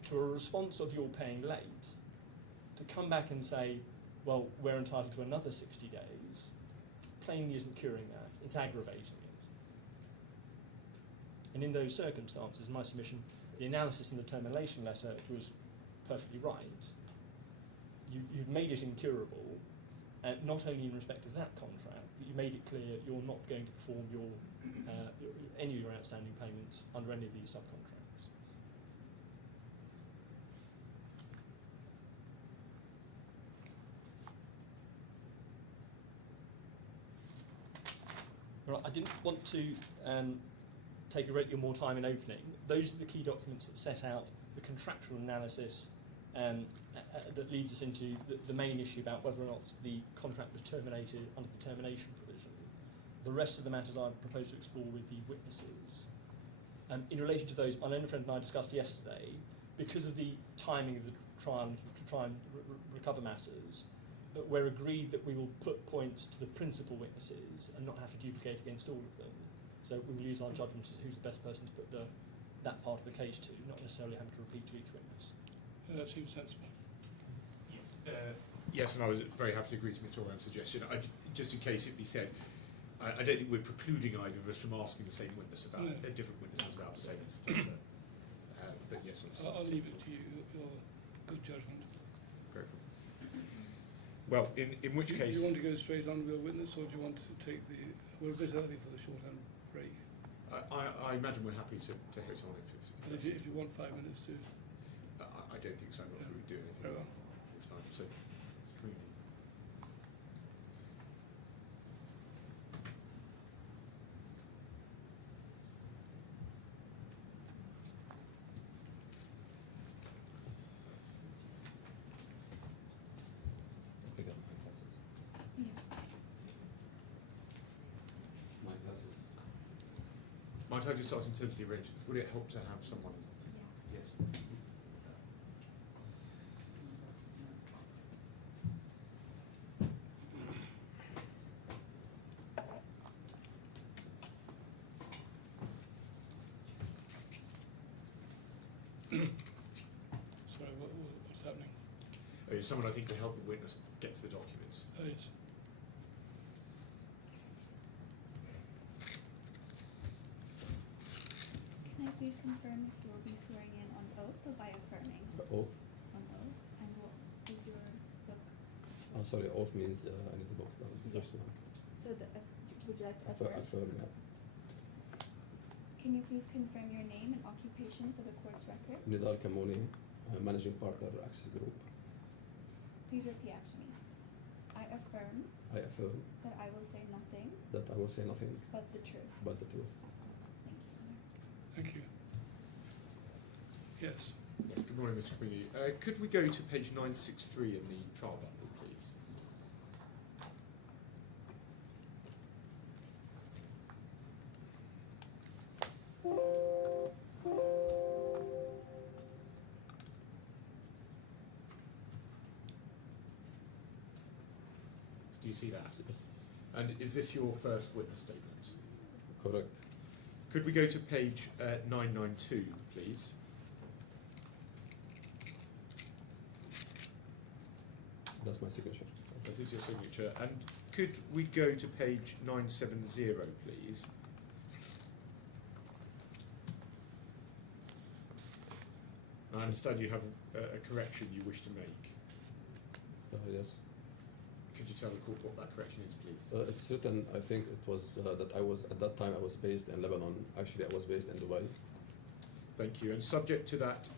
to a response of you're paying late, to come back and say, well, we're entitled to another 60 days, plainly isn't curing that, it's aggravating it. And in those circumstances, in my submission, the analysis in the termination letter was perfectly right. You've made it incurable, not only in respect of that contract, but you made it clear you're not going to perform any of your outstanding payments under any of these subcontracts. Right, I didn't want to take a great deal more time in opening. Those are the key documents that set out the contractual analysis that leads us into the main issue about whether or not the contract was terminated under the termination provision. The rest of the matters I propose to explore with the witnesses. In relation to those, my learned friend and I discussed yesterday, because of the timing of the trial to try and recover matters, we're agreed that we will put points to the principal witnesses and not have to duplicate against all of them. So we will use our judgment as who's the best person to put that part of the case to, not necessarily having to repeat to each witness. That seems sensible. Yes, and I was very happy to agree to Mr. Orham's suggestion. Just in case it be said, I don't think we're precluding either of us from asking the same witness about different witnesses about the same incident. But yes, I'll leave it to you. Your good judgment. Grateful. Well, in which case, do you want to go straight on with your witness, or do you want to take the? We're a bit early for the shorthand break. I imagine we're happy to hit on if you want 5 minutes to. I don't think so. I'm not sure we do anything. Very well. It's fine. So, might I just ask in terms of the arrangements, would it help to have someone? Yes. someone, I think, to help the witness get to the documents. Oh, yes. Can I please confirm if you will be swearing in on oath or by affirming? Oath. On oath. And what is your book? Oh, sorry, oath means I need to book down the Yeah. first one. So would you like to affirm? Affirm, yeah. Can you please confirm your name and occupation for the court's record? Nidal Kamoni, managing partner, Access Group. Please repeat after me. I affirm I affirm that I will say nothing that I will say nothing but the truth. but the truth. Thank you. Thank you. Yes. Yes, good morning, Mr. Queenie. Could we go to page 963 in the trial bundle, please? Do you see that? Yes, And is this your first witness statement? correct. Could we go to page 992, please? That's my signature. That is your signature. And could we go to page 970, please? I understand you have a correction you wish to make. Yes. Could you tell the court what that correction is, please? It's written, I think it was that I was, at that time I was based in Lebanon. Actually, I was based in Dubai. Thank you. And subject to that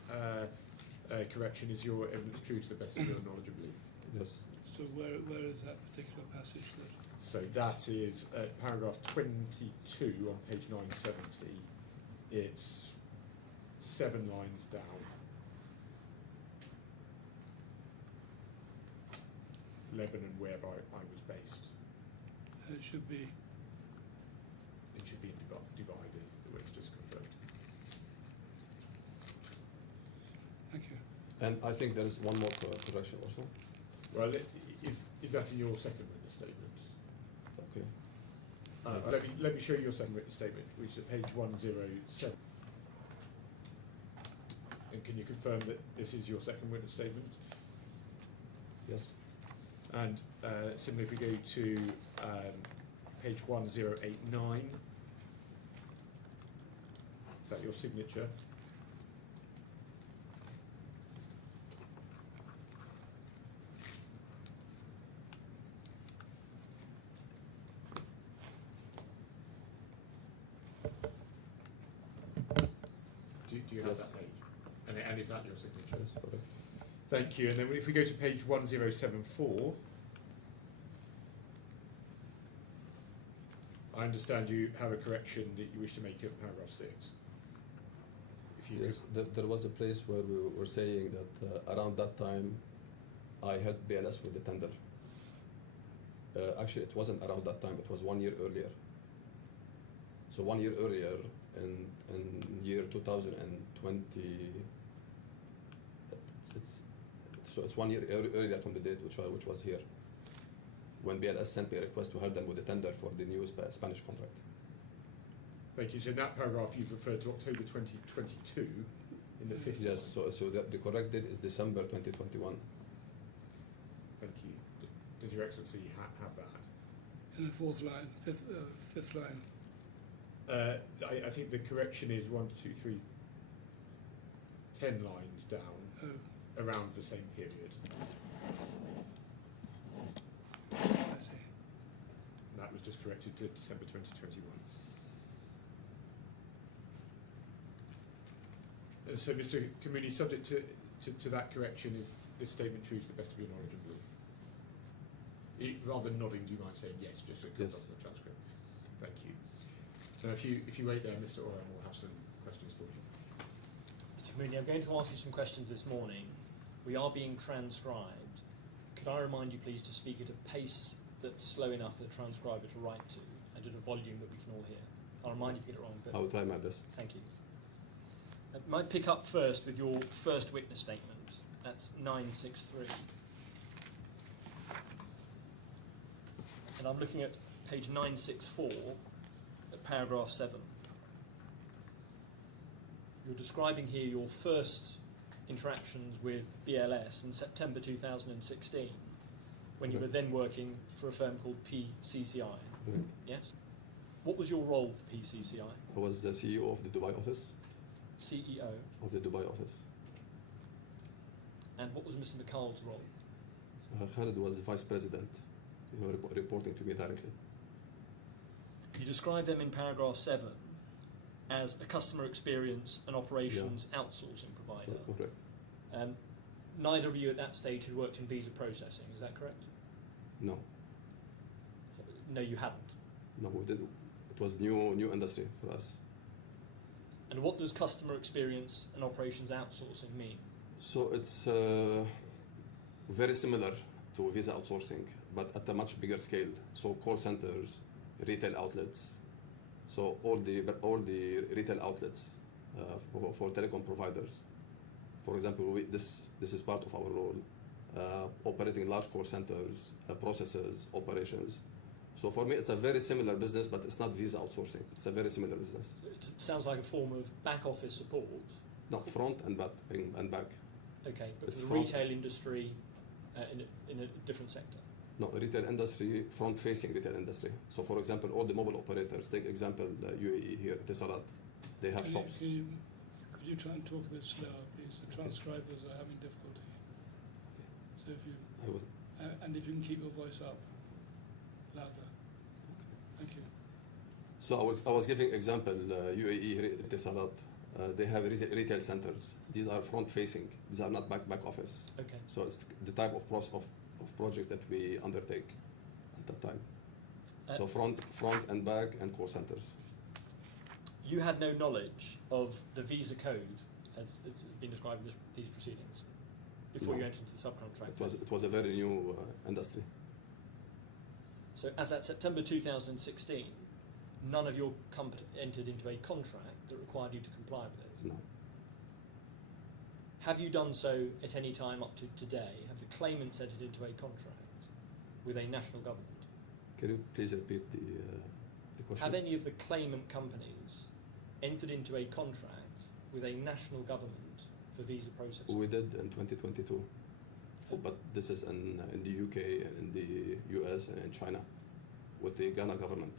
correction, is your evidence true to the best of your knowledge and belief? Yes. So where is that particular passage that? So that is paragraph 22 on page 970. It's 7 lines down. Lebanon, where I was based. It should be. It should be in Dubai, the witness just confirmed. Thank you. And I think there is one more correction also. Well, is that in your second witness statement? Okay. Let me show you your second witness statement, which is at page 107. And can you confirm that this is your second witness statement? Yes. And similarly, if we go to page 1089, is that your signature? Do you have Yes. that page? And is that your signature? Yes, correct. Thank you. And then if we go to page 1074, I understand you have a correction that you wish to make at paragraph 6. If you Yes, there was a place where we were saying that around that time I helped BLS with the tender. Actually, it wasn't around that time, it was 1 year earlier. So 1 year earlier, in year 2020, it's 1 year earlier from the date which was here, when BLS sent me a request to help them with the tender for the new Spanish contract. Thank you. So in that paragraph you've referred to October 2022 in the fifth Yes, line. so the correct date is December 2021. Thank you. Does Your Excellency have that? In the fourth line, fifth line. I think the correction is 1, 2, 3, 10 lines down, Oh, around the same period. I see. And that was just corrected to December 2021. So, Mr. Kamuni, subject to that correction, is this statement true to the best of your knowledge and belief? Rather than nodding, do you mind saying yes, just so it comes Yes. up in the transcript? Thank you. Now, if you wait there, Mr. Oram will have some questions for you. Mr. Mooney, I'm going to ask you some questions this morning. We are being transcribed. Could I remind you, please, to speak at a pace that's slow enough for the transcriber to write to, and at a volume that we can all hear? I'll remind you if you get it wrong, but I will try my best. thank you. I might pick up first with your first witness statement. That's 963. And I'm looking at page 964 at paragraph 7. You're describing here your first interactions with BLS in September 2016, when you Okay. were then working for a firm called PCCI. Right. Yes? What was your role for PCCI? I was the CEO of the Dubai office. CEO. Of the Dubai office. And what was Mr. McCall's role? Khalid was vice president, reporting to me directly. You describe them in paragraph 7 as a customer experience and operations outsourcing provider. Correct. Neither of you at that stage had worked in visa processing, is that correct? No, So, no, you hadn't. no, we didn't. It was new industry for us. And what does customer experience and operations outsourcing mean? So it's very similar to visa outsourcing, but at a much bigger scale. So call centers, retail outlets. So all the retail outlets for telecom providers. For example, this is part of our role, operating large call centers, processes, operations. So for me, it's a very similar business, but it's not visa outsourcing. It's a very similar business. So it sounds like a form of back office support. Not front and back. Okay, but It's for the front. retail industry in a different sector. No, retail industry, front-facing retail industry. So, for example, all the mobile operators, take example UAE here, Etisalat, they have shops. Could you try and talk a bit slower, please? The transcribers are having difficulty. So if you, I will. and if you can keep your voice up, louder. Thank you. So I was giving example UAE, Etisalat, they have retail centers. These are front-facing. These are not back office. Okay. So it's the type of project that we undertake at that time. So front and back and call centers. You had no knowledge of the visa code as it's been described in these proceedings before No. you entered into the subcontract. It was a very new industry. So as at September 2016, none of your company entered into a contract that required you to comply with it. No. Have you done so at any time up to today? Have the claimants entered into a contract with a national government? Can you please repeat the question? Have any of the claimant companies entered into a contract with a national government for visa processing? We did in 2022, but this is in the UK and in the US and in China with the Ghana government.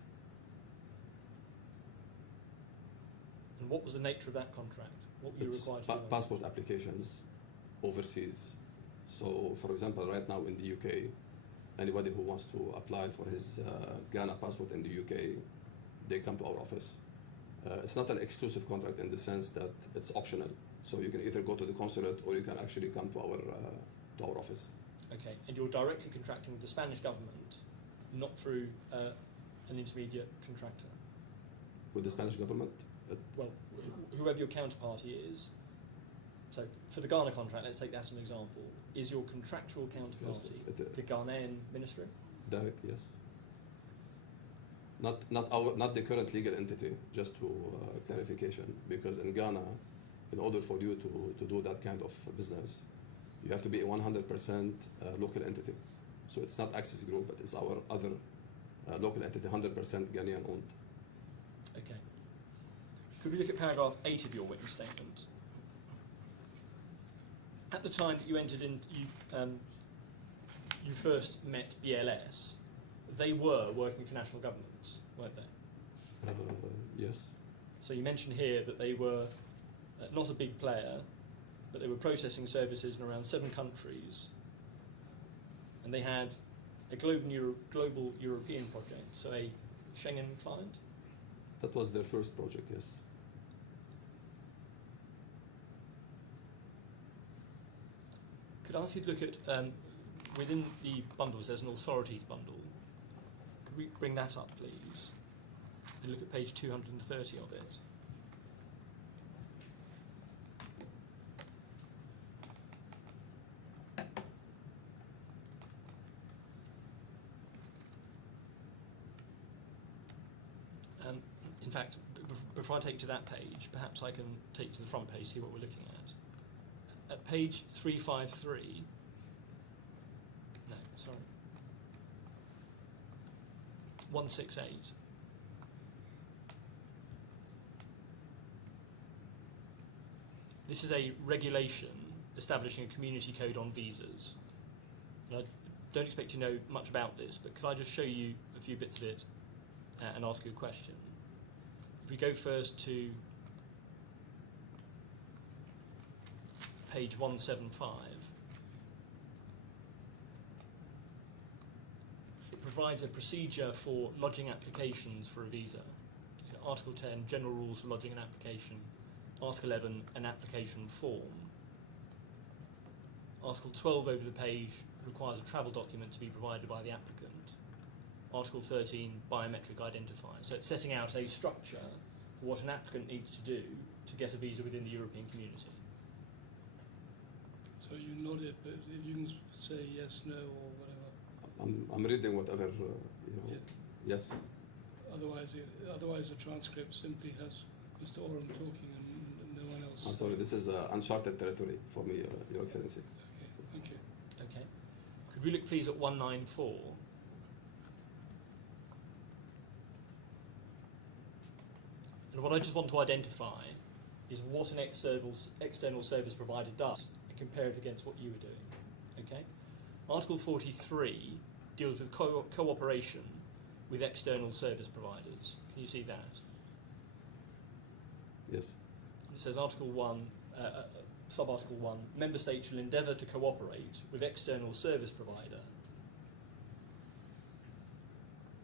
And what was the nature of that contract? What were you It's required to do? passport applications overseas. So, for example, right now in the UK, anybody who wants to apply for his Ghana passport in the UK, they come to our office. It's not an exclusive contract in the sense that it's optional. So you can either go to the consulate or you can actually come to our office. Okay, and you're directly contracting with the Spanish government, not through an intermediate contractor. With the Spanish government, Well, whoever your counterparty is. So for the Ghana contract, let's take that as an example. Is your contractual counterparty Yes, the Ghanaian ministry? direct, yes. Not the current legal entity, just to clarification, because in Ghana, in order for you to do that kind of business, you have to be a 100% local entity. So it's not Access Group, but it's our other local entity, 100% Ghanaian owned. Okay. Could we look at paragraph 8 of your witness statement? At the time that you entered in, you first met BLS, they were working for national governments, weren't they? Yes. So you mentioned here that they were not a big player, but they were processing services in around 7 countries, and they had a global European project, so a Schengen client. That was their first project, yes. Could I ask you to look at, within the bundles, there's an authorities bundle. Could we bring that up, please? And look at page 230 of it. In fact, before I take you to that page, perhaps I can take you to the front page, see what we're looking at. At page 353, no, sorry, 168. This is a regulation establishing a community code on visas. And I don't expect you to know much about this, but could I just show you a few bits of it and ask you a question? If we go first to page 175, it provides a procedure for lodging applications for a visa. So Article 10, General Rules for Lodging an Application. Article 11, an application form. Article 12 over the page requires a travel document to be provided by the applicant. Article 13, biometric identifier. So it's setting out a structure for what an applicant needs to do to get a visa within the European community. So you nodded, but if you can say yes, no, or whatever. I'm reading whatever, Yeah. Yes. Otherwise the transcript simply has Mr. Oram talking and no one else. I'm sorry, this is uncharted territory for me, Your Excellency. Okay, thank you. Okay. Could we look please at 194? And what I just want to identify is what an external service provider does and compare it against what you were doing. Okay? Article 43 deals with cooperation with external service providers. Can you see that? Yes. It says Article 1, Sub-Article 1, Member States shall endeavour to cooperate with external service provider.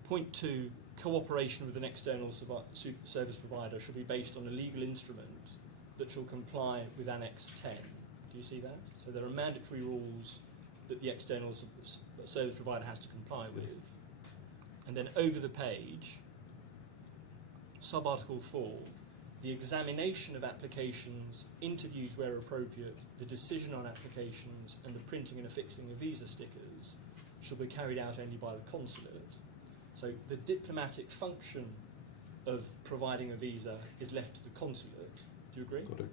Point 2, cooperation with an external service provider should be based on a legal instrument that shall comply with Annex 10. Do you see that? So there are mandatory rules that the external service provider has to comply with. Yes. And then over the page, Sub-Article 4, the examination of applications, interviews where appropriate, the decision on applications, and the printing and affixing of visa stickers shall be carried out only by the consulate. So the diplomatic function of providing a visa is left to the consulate. Do you agree? Correct.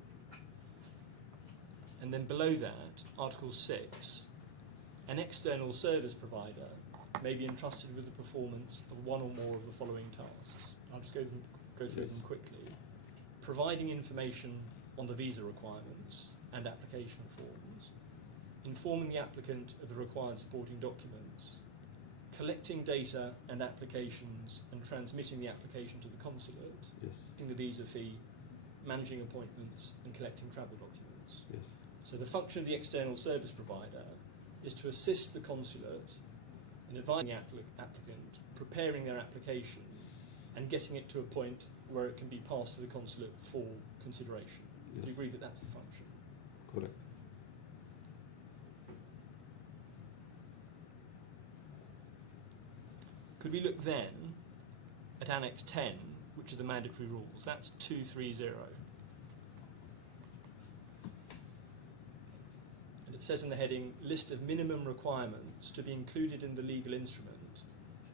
And then below that, Article 6, an external service provider may be entrusted with the performance of one or more of the following tasks. I'll just go through Yes. them quickly. Providing information on the visa requirements and application forms, informing the applicant of the required supporting documents, collecting data and applications and transmitting the application to the consulate, Yes. the visa fee, managing appointments and collecting travel documents. Yes. So the function of the external service provider is to assist the consulate in advising the applicant, preparing their application and getting it to a point where it can be passed to the consulate for consideration. Yes. Do you agree that that's the function? Correct. Could we look then at Annex 10, which are the mandatory rules? That's 230. And it says in the heading, list of minimum requirements to be included in the legal instrument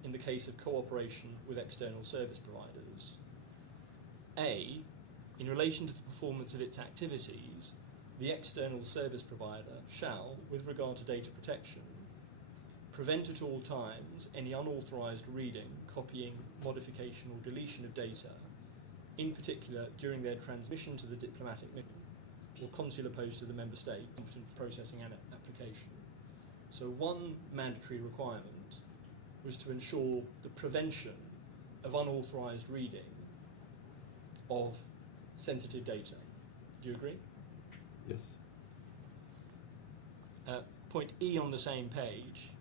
in the case of cooperation with external service providers. A, in relation to the performance of its activities, the external service provider shall, with regard to data protection, prevent at all times any unauthorised reading, copying, modification or deletion of data, in particular during their transmission to the diplomatic mission or consular post of the member state competent for processing an application. So one mandatory requirement was to ensure the prevention of unauthorised reading of sensitive data. Do you agree? Yes. Point E on the same page,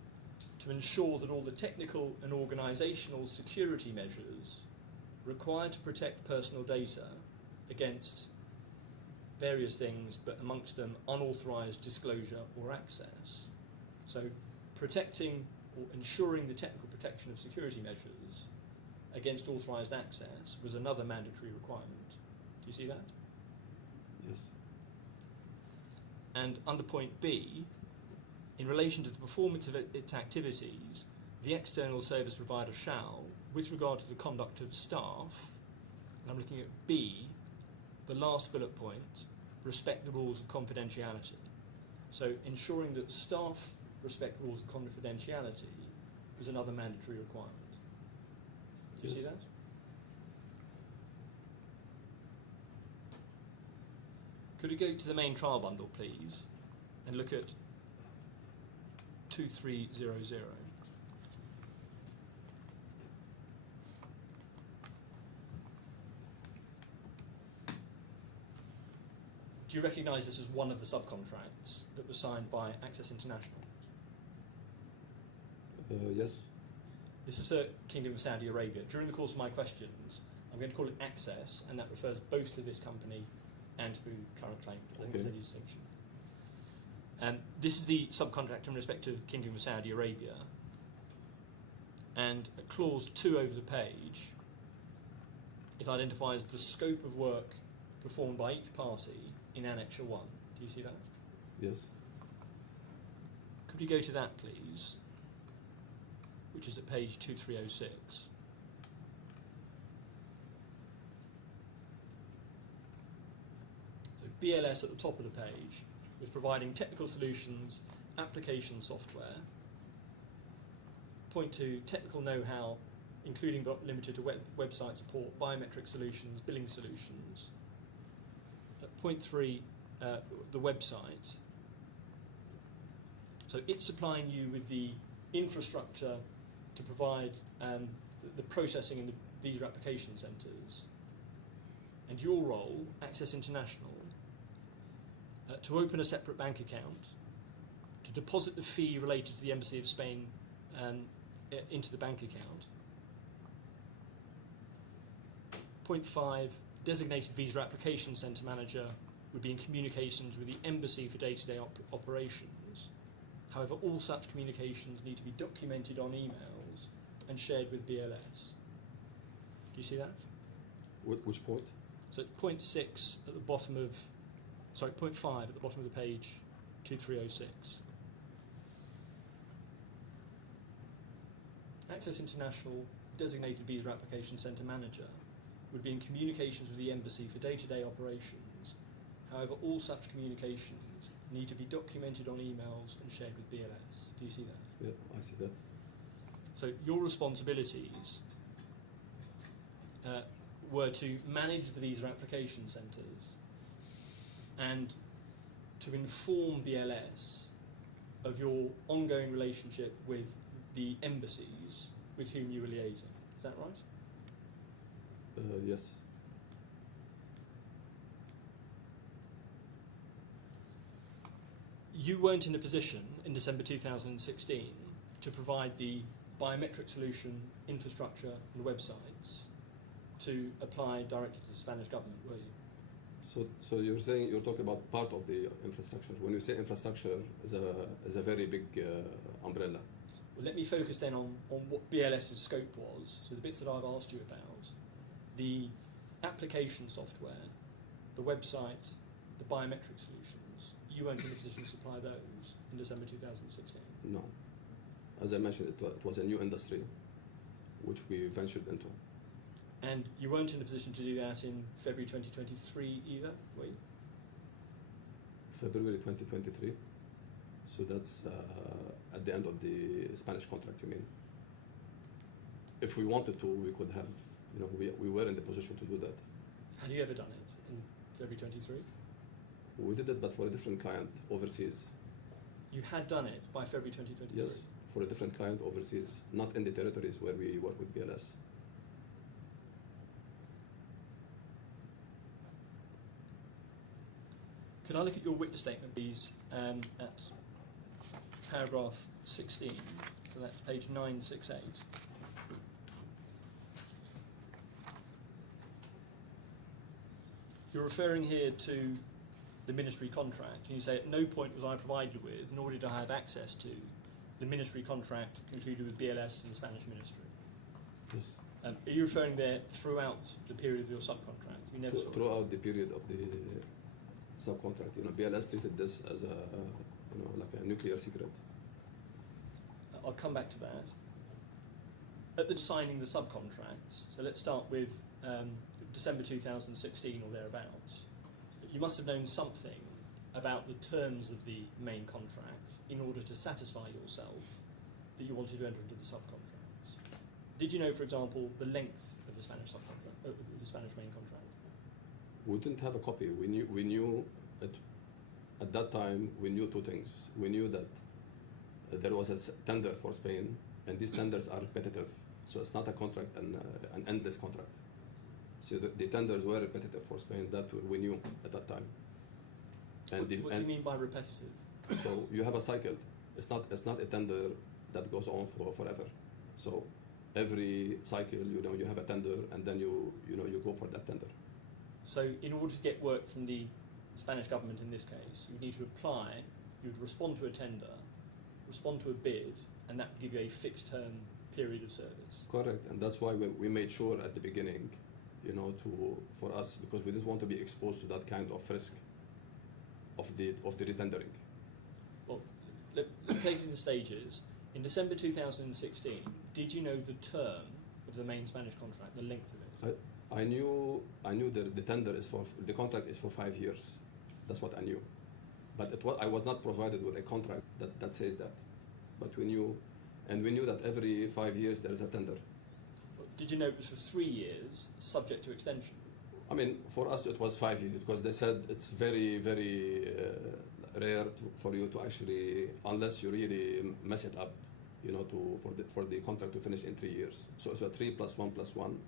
to ensure that all the technical and organisational security measures required to protect personal data against various things, but amongst them unauthorised disclosure or access. So protecting or ensuring the technical protection of security measures against authorised access was another mandatory requirement. Do you see that? Yes. And under point B, in relation to the performance of its activities, the external service provider shall, with regard to the conduct of staff, and I'm looking at B, the last bullet point, respect the rules of confidentiality. So ensuring that staff respect rules of confidentiality is another mandatory requirement. Do you Yes. see that? Could we go to the main trial bundle, please? and look at 2300. Do you recognise this as one of the subcontracts that was signed by Access International? Yes. This is the Kingdom of Saudi Arabia. During the course of my questions, I'm going to call it Access, and that refers both to this company and to the current claim. I don't think there's any distinction. This is the subcontract in respect of Kingdom of Saudi Arabia. And at clause 2 over the page, it identifies the scope of work performed by each party in Annexure 1. Do you see that? Yes. Could we go to that, please? Which is at page 2306. So BLS at the top of the page was providing technical solutions, application software. Point 2, technical know-how, including but limited to website support, biometric solutions, billing solutions. Point 3, the website. So it's supplying you with the infrastructure to provide the processing in the visa application centres. And your role, Access International, to open a separate bank account, to deposit the fee related to the Embassy of Spain into the bank account. Point 5, designated visa application centre manager would be in communications with the embassy for day-to-day operations. However, all such communications need to be documented on emails and shared with BLS. Do you see that? Which point? So point 6 at the bottom of, sorry, point 5 at the bottom of the page, 2306. Access International designated visa application centre manager would be in communications with the embassy for day-to-day operations. However, all such communications need to be documented on emails and shared with BLS. Do you see that? Yeah, I see that. So your responsibilities were to manage the visa application centres and to inform BLS of your ongoing relationship with the embassies with whom you were liaising. Is that right? Yes. You weren't in a position in December 2016 to provide the biometric solution, infrastructure and websites to apply directly to the Spanish government, were you? So you're saying, you're talking about part of the infrastructure. When you say infrastructure, is a very big umbrella. Well, let me focus then on what BLS's scope was, so the bits that I've asked you about. The application software, the website, the biometric solutions, you weren't in a position to supply those in December 2016? No. As I mentioned, it was a new industry which we ventured into. And you weren't in a position to do that in February 2023 either, were you? February 2023. So that's at the end of the Spanish contract, you mean? If we wanted to, we could have, we were in the position to do that. Had you ever done it in February 23? We did it, but for a different client overseas. You had done it by February 2023? Yes, for a different client overseas, not in the territories where we work with BLS. Could I look at your witness statement, please, at paragraph 16, so that's page 968. You're referring here to the ministry contract, and you say at no point was I provided with, nor did I have access to, the ministry contract concluded with BLS and the Spanish ministry. Yes. Are you referring there throughout the period of your subcontract? You never saw it? Throughout the period of the subcontract, BLS treated this as like a nuclear secret. I'll come back to that. At the signing the subcontracts, so let's start with December 2016 or thereabouts, you must have known something about the terms of the main contract in order to satisfy yourself that you wanted to enter into the subcontracts. Did you know, for example, the length of the Spanish subcontract, of the Spanish main contract? We didn't have a copy. We knew it at that time we knew two things. We knew that there was a tender for Spain, and these tenders are repetitive. So it's not a contract, an endless contract. So the tenders were repetitive for Spain. That we knew at that time. What do you mean by repetitive? So you have a cycle. It's not a tender that goes on for forever. So every cycle, you have a tender, and then you go for that tender. So in order to get work from the Spanish government in this case, you would need to apply, you would respond to a tender, respond to a bid, and that would give you a fixed term period of service. Correct, and that's why we made sure at the beginning, for us, because we didn't want to be exposed to that kind of risk of the retendering. Well, let's take it in stages. In December 2016, did you know the term of the main Spanish contract, the length of it? I knew the tender the contract is for 5 years. That's what I knew, but I was not provided with a contract that says that. But we knew that every 5 years there is a tender. Did you know it was for 3 years, subject to extension? I mean, for us it was 5 years because they said it's very, very rare for you to actually, unless you really mess it up, for the contract to finish in 3 years. So it's a 3 + 1 + 1,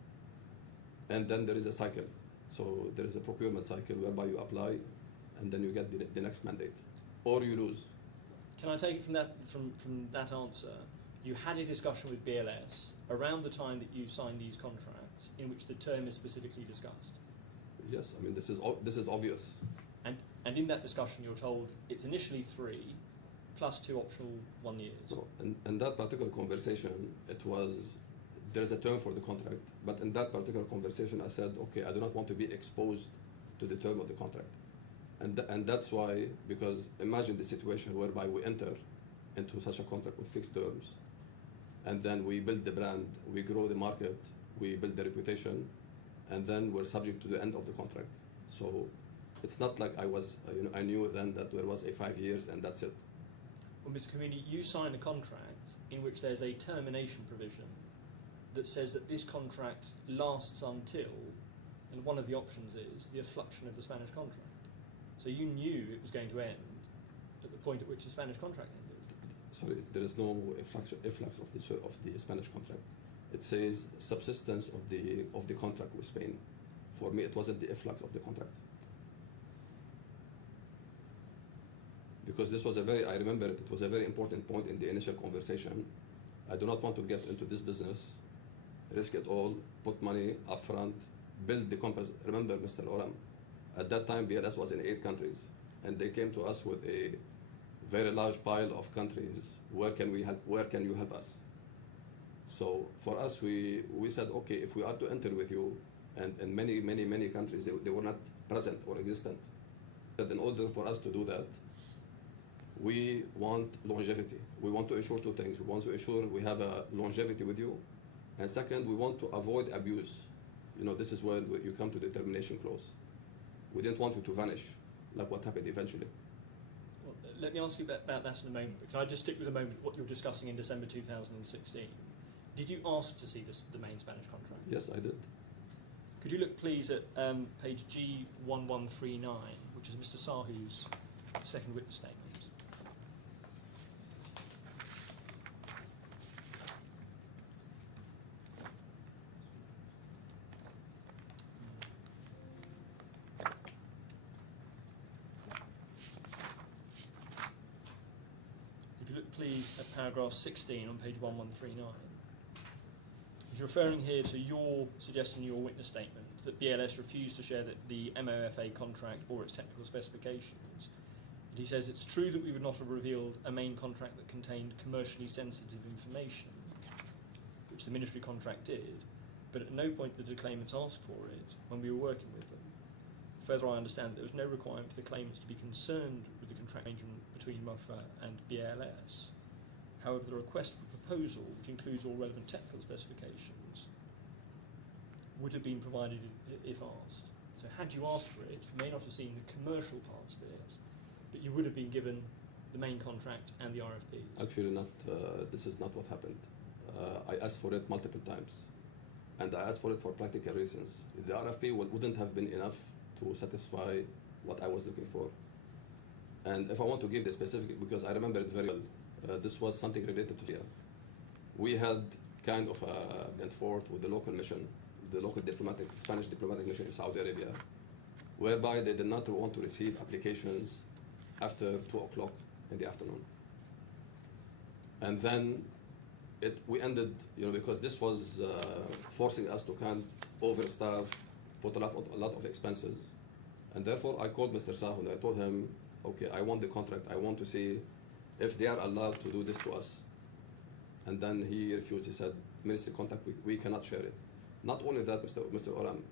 and then there is a cycle. So there is a procurement cycle whereby you apply, and then you get the next mandate, or you lose. Can I take it from that answer? You had a discussion with BLS around the time that you signed these contracts, in which the term is specifically discussed. Yes, I mean this is obvious. And in that discussion, you're told it's initially 3 plus 2 optional 1 years. So in that particular conversation, there is a term for the contract, but in that particular conversation, I said, okay, I do not want to be exposed to the term of the contract, and that's why, because imagine the situation whereby we enter into such a contract with fixed terms, and then we build the brand, we grow the market, we build the reputation, and then we're subject to the end of the contract. So it's not like I knew then that there was a 5 years and that's it. Well, Mr. Comini, you sign a contract in which there's a termination provision that says that this contract lasts until, and one of the options is the effluxion of the Spanish contract. So you knew it was going to end at the point at which the Spanish contract ended. Sorry, there is no efflux of the Spanish contract. It says subsistence of the contract with Spain. For me, it wasn't the efflux of the contract. Because this was I remember it was a very important point in the initial conversation. I do not want to get into this business, risk it all, put money up front, build the compass. Remember, Mr. Oram, at that time BLS was in 8 countries, and they came to us with a very large pile of countries. Where can we help? Where can you help us? So for us, we said, okay, if we are to enter with you, and in many countries they were not present or existent, that in order for us to do that, we want longevity. We want to ensure 2 things. We want to ensure we have a longevity with you, and second, we want to avoid abuse. This is where you come to the termination clause. We didn't want you to vanish, like what happened eventually. Well, let me ask you about that in a moment, but can I just stick with a moment what you were discussing in December 2016? Did you ask to see the main Spanish contract? Yes, I did. Could you look, please, at page G1139, which is Mr. Sahu's second witness statement? If you look, please, at paragraph 16 on page 1139. He's referring here to your suggestion in your witness statement that BLS refused to share the MOFA contract or its technical specifications. And he says it's true that we would not have revealed a main contract that contained commercially sensitive information, which the ministry contract did, but at no point did the claimants ask for it when we were working with them. Further, I understand that there was no requirement for the claimants to be concerned with the contract arrangement between MOFA and BLS. However, the request for proposal, which includes all relevant technical specifications, would have been provided if asked. So had you asked for it, you may not have seen the commercial parts of it, but you would have been given the main contract and the RFPs. Actually, not. This is not what happened. I asked for it multiple times, and I asked for it for practical reasons. The RFP wouldn't have been enough to satisfy what I was looking for, And if I want to give the specific, because I remember it very well, this was something related to Syria. We had kind of a back and forth with the local mission, the local Spanish diplomatic mission in Saudi Arabia, whereby they did not want to receive applications after 2 o'clock in the afternoon. And then we ended, because this was forcing us to kind of overstaff, put a lot of expenses. And therefore I called Mr. Sahu and I told him, okay, I want the contract. I want to see if they are allowed to do this to us. And then he refused. He said, Ministry contact, we cannot share it. Not only that, Mr. Oram,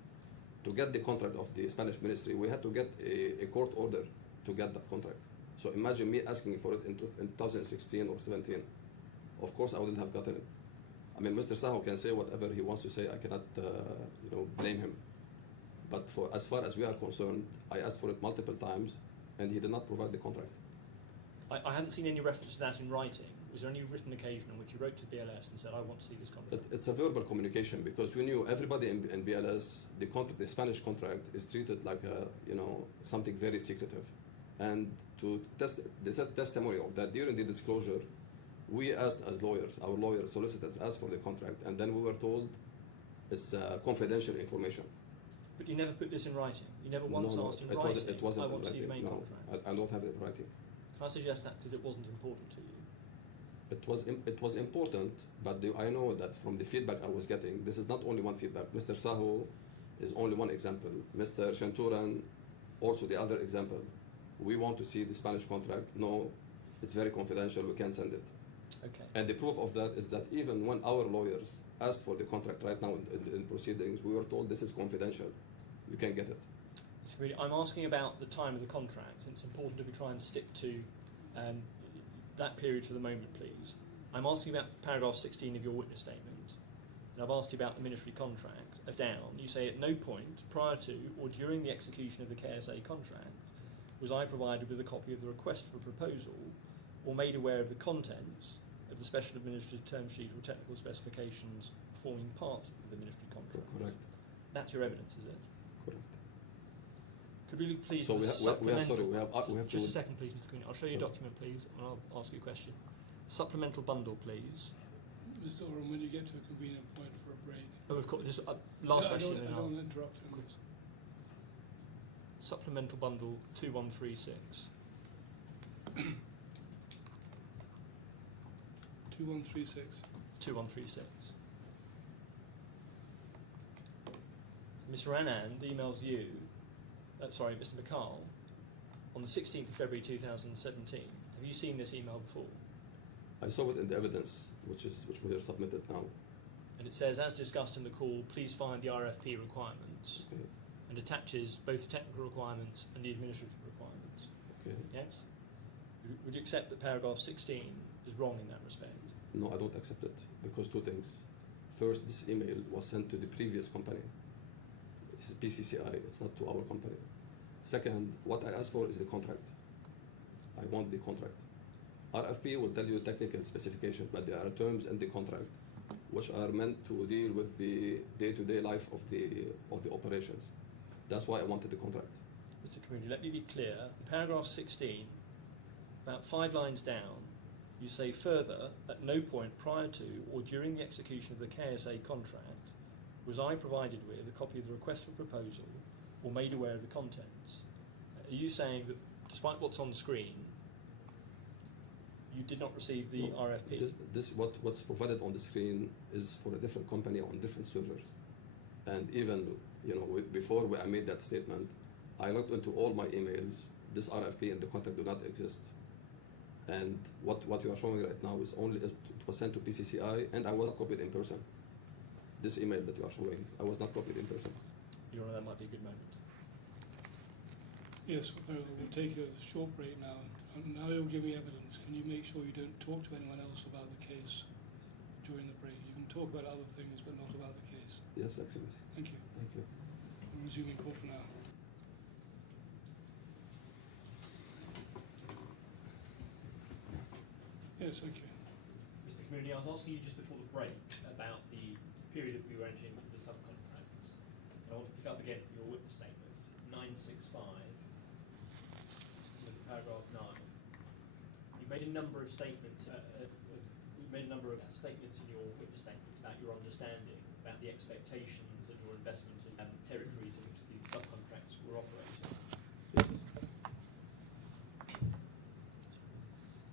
to get the contract of the Spanish ministry, we had to get a court order to get that contract. So imagine me asking for it in 2016 or 17. Of course, I wouldn't have gotten it. I mean, Mr. Saho can say whatever he wants to say. I cannot, blame him. But as far as we are concerned, I asked for it multiple times, and he did not provide the contract. I hadn't seen any reference to that in writing. Was there any written occasion on which you wrote to BLS and said, I want to see this contract? It's a verbal communication, because we knew everybody in BLS, the Spanish contract is treated like something very secretive. And to test the testimony of that during the disclosure, we asked as lawyers, our lawyers, solicitors asked for the contract, and then we were told it's confidential information. But you never put this in writing? You never once asked in writing, it wasn't I want to see the main no, contract? I don't have it in writing. Can I suggest that because it wasn't important to you? It was important, but I know that from the feedback I was getting, this is not only one feedback. Mr. Saho is only one example. Mr. Shanturan, also the other example. We want to see the Spanish contract. No, it's very confidential. We can't send it. Okay. And the proof of that is that even when our lawyers asked for the contract right now in proceedings, we were told this is confidential. You can't get it. So really, I'm asking about the time of the contract, and it's important if we try and stick to that period for the moment, please. I'm asking about paragraph 16 of your witness statement, and I've asked you about the ministry contract. Down, you say at no point prior to or during the execution of the KSA contract was I provided with a copy of the request for proposal or made aware of the contents of the special administrative term sheet or technical specifications forming part of the ministry contract. Correct. That's your evidence, is it? Correct. Could we please... So we have just to... a second, please, Mr. Quinn. I'll show you a document, please, and I'll ask you a question. Supplemental bundle, please. Mr. Oram, when you get to a convenient point for a break. Oh, of course, just last question. I don't want to interrupt him. Supplemental bundle 2136. 2136. 2136. Mr. Anand emails you, Mr. McCall, on the 16th of February 2017. Have you seen this email before? I saw it in the evidence, which we have submitted now. And it says, as discussed in the call, please find the RFP requirements, Okay. and attaches both the technical requirements and the administrative requirements. Okay. Yes? Would you accept that paragraph 16 is wrong in that respect? No, I don't accept it, because two things. First, this email was sent to the previous company. This is PCCI, it's not to our company. Second, what I asked for is the contract. I want the contract. RFP will tell you technical specifications, but there are terms in the contract which are meant to deal with the day-to-day life of the operations. That's why I wanted the contract. Mr. Community, let me be clear. Paragraph 16, about 5 lines down, you say further, at no point prior to or during the execution of the KSA contract was I provided with a copy of the request for proposal or made aware of the contents. Are you saying that despite what's on the screen, you did not receive the RFP? What's provided on the screen is for a different company on different servers. And even before I made that statement, I looked into all my emails. This RFP and the contract do not exist. And what you are showing right now is it was sent to PCCI, and I was not copied in person. This email that you are showing, I was not copied in person. Your Honor, that might be a good moment. Yes, we'll take a short break now. And now you're giving evidence. Can you make sure you don't talk to anyone else about the case during the break? You can talk about other things, but not about the case. Yes, excellent. Thank you. Thank you. We're resuming court for now. Yes, thank you. Mr. Community, I was asking you just before the break about the period that we were entering into the subcontracts. And I want to pick up again your witness statement, 965, paragraph 9. made a number of statements. You made a number of statements in your witness statement about your understanding, about the expectations and your investment in territories in which the subcontracts were operating. Yes.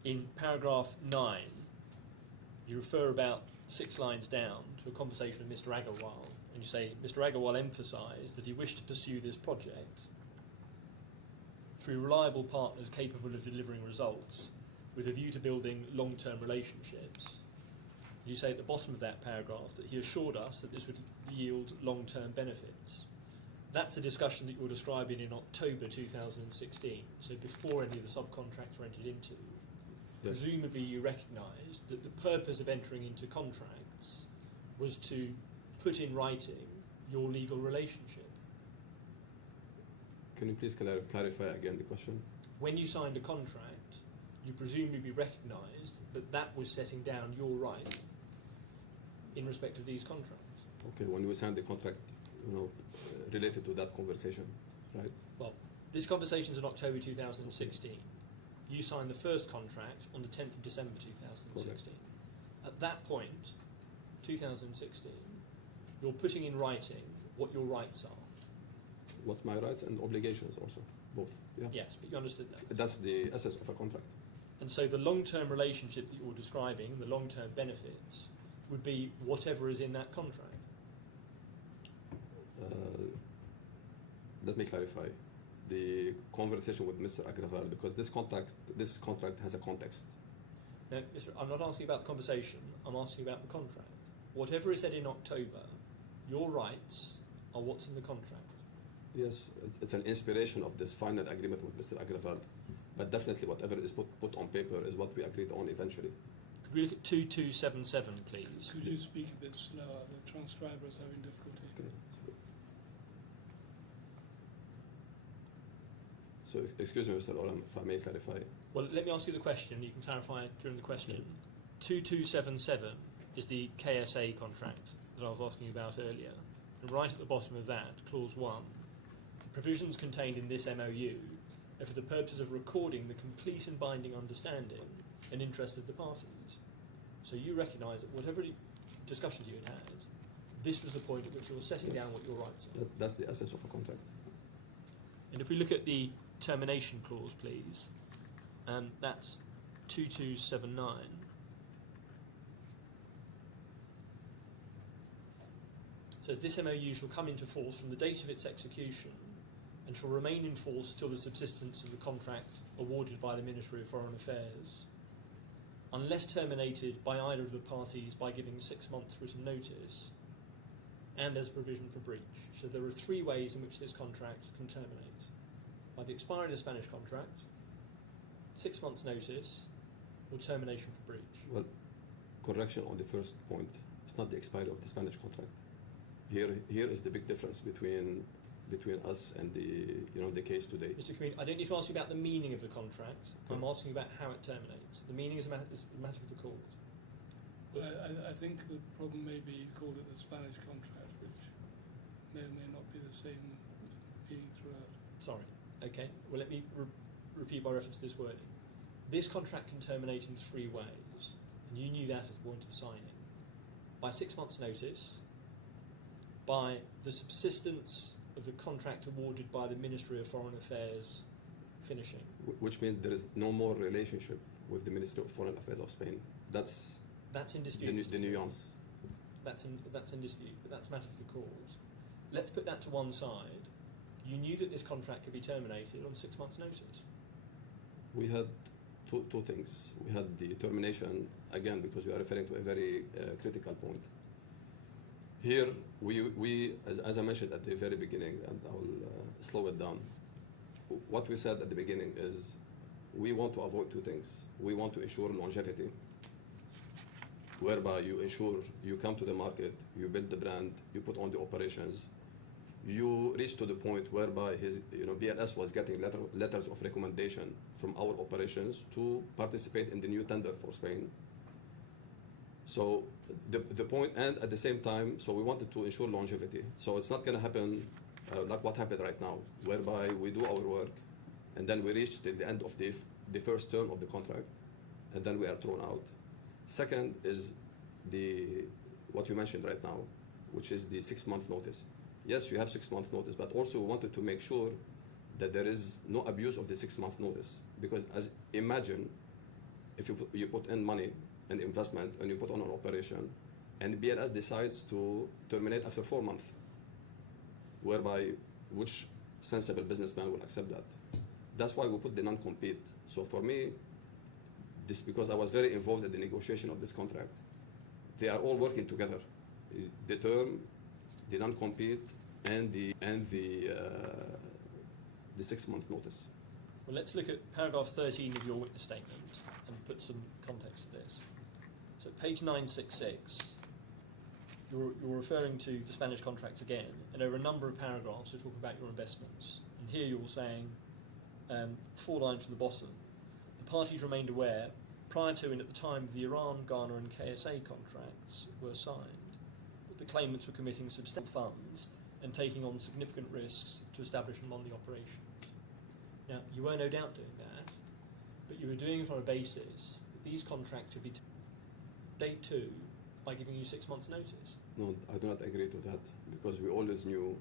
In paragraph 9, you refer about 6 lines down to a conversation with Mr. Agarwal, and you say, Mr. Agarwal emphasised that he wished to pursue this project through reliable partners capable of delivering results with a view to building long-term relationships. You say at the bottom of that paragraph that he assured us that this would yield long-term benefits. That's a discussion that you're describing in October 2016, so before any of the subcontracts were entered into. Yes. Presumably you recognised that the purpose of entering into contracts was to put in writing your legal relationship. Can you please clarify again the question? When you signed a contract, you presumably recognised that that was setting down your right in respect of these contracts. Okay, when we signed the contract, related to that conversation, right? Well, this conversation's in October 2016. You signed the first contract on the 10th of December 2016. Correct. At that point, 2016, you're putting in writing what your rights are. What's my rights and obligations also, both. Yeah. Yes, but you understood that. That's the essence of a contract. And so the long-term relationship that you're describing, the long-term benefits, would be whatever is in that contract. Let me clarify the conversation with Mr. Agraval, because this contract has a context. Now, I'm not asking about the conversation, I'm asking about the contract. Whatever is said in October, your rights are what's in the contract. Yes, it's an inspiration of this final agreement with Mr. Agraval, but definitely whatever is put on paper is what we agreed on eventually. Could we look at 2277, please? Could you speak a bit slower? The transcriber is having difficulty. Okay. So excuse me, Mr. Oram, if I may clarify. Well, let me ask you the question. You can clarify during the question. 2277 is the KSA contract that I was asking about earlier. And right at the bottom of that, clause 1, the provisions contained in this MOU are for the purpose of recording the complete and binding understanding and interest of the parties. So you recognise that whatever discussions you had, this was the point at which you were setting down what your rights are. That's the essence of a contract. And if we look at the termination clause, please, that's 2279. It says this MOU shall come into force from the date of its execution and shall remain in force till the subsistence of the contract awarded by the Ministry of Foreign Affairs, unless terminated by either of the parties by giving 6 months written notice, and there's a provision for breach. So there are 3 ways in which this contract can terminate. By the expiry of the Spanish contract, 6 months notice, or termination for breach. Well, correction on the first point. It's not the expiry of the Spanish contract. Here is the big difference between us and the case today. Mr. Comene, I don't need to ask you about the meaning of the contract. I'm asking about how it terminates. The meaning is a matter for the court. But I think the problem may be you called it the Spanish contract, which may or may not be the same meaning throughout. Sorry. Okay. Well, let me repeat by reference to this wording. This contract can terminate in 3 ways, and you knew that at the point of signing. By 6 months' notice, by the subsistence of the contract awarded by the Ministry of Foreign Affairs finishing. Which means there is no more relationship with the Ministry of Foreign Affairs of Spain. That's in dispute. The nuance. That's in dispute, but that's a matter for the court. Let's put that to one side. You knew that this contract could be terminated on 6 months' notice. We had two things. We had the termination, again, because we are referring to a very critical point. Here, we as I mentioned at the very beginning, and I will slow it down, what we said at the beginning is we want to avoid 2 things. We want to ensure longevity, whereby you ensure you come to the market, you build the brand, you put on the operations, you reach to the point whereby BLS was getting letters of recommendation from our operations to participate in the new tender for Spain. So the point, and at the same time, so we wanted to ensure longevity. So it's not going to happen like what happened right now, whereby we do our work and then we reach till the end of the first term of the contract, and then we are thrown out. Second is what you mentioned right now, which is the 6-month notice. Yes, you have 6-month notice, but also we wanted to make sure that there is no abuse of the 6-month notice. Because imagine if you put in money and investment and you put on an operation, and BLS decides to terminate after 4 months, whereby which sensible businessman will accept that? That's why we put the non-compete. So for me, this, because I was very involved in the negotiation of this contract, they are all working together. The term, the non-compete, and the 6-month notice. Well, let's look at paragraph 13 of your witness statement and put some context to this. So page 966, you're referring to the Spanish contracts again, and there are a number of paragraphs that talk about your investments. And here you're saying, 4 lines from the bottom, the parties remained aware prior to and at the time the Iran, Ghana and KSA contracts were signed that the claimants were committing substantial funds and taking on significant risks to establish and run the operations. Now, you were no doubt doing that, but you were doing it on a basis that these contracts should be date 2 by giving you 6 months' notice. No, I do not agree to that, because we always knew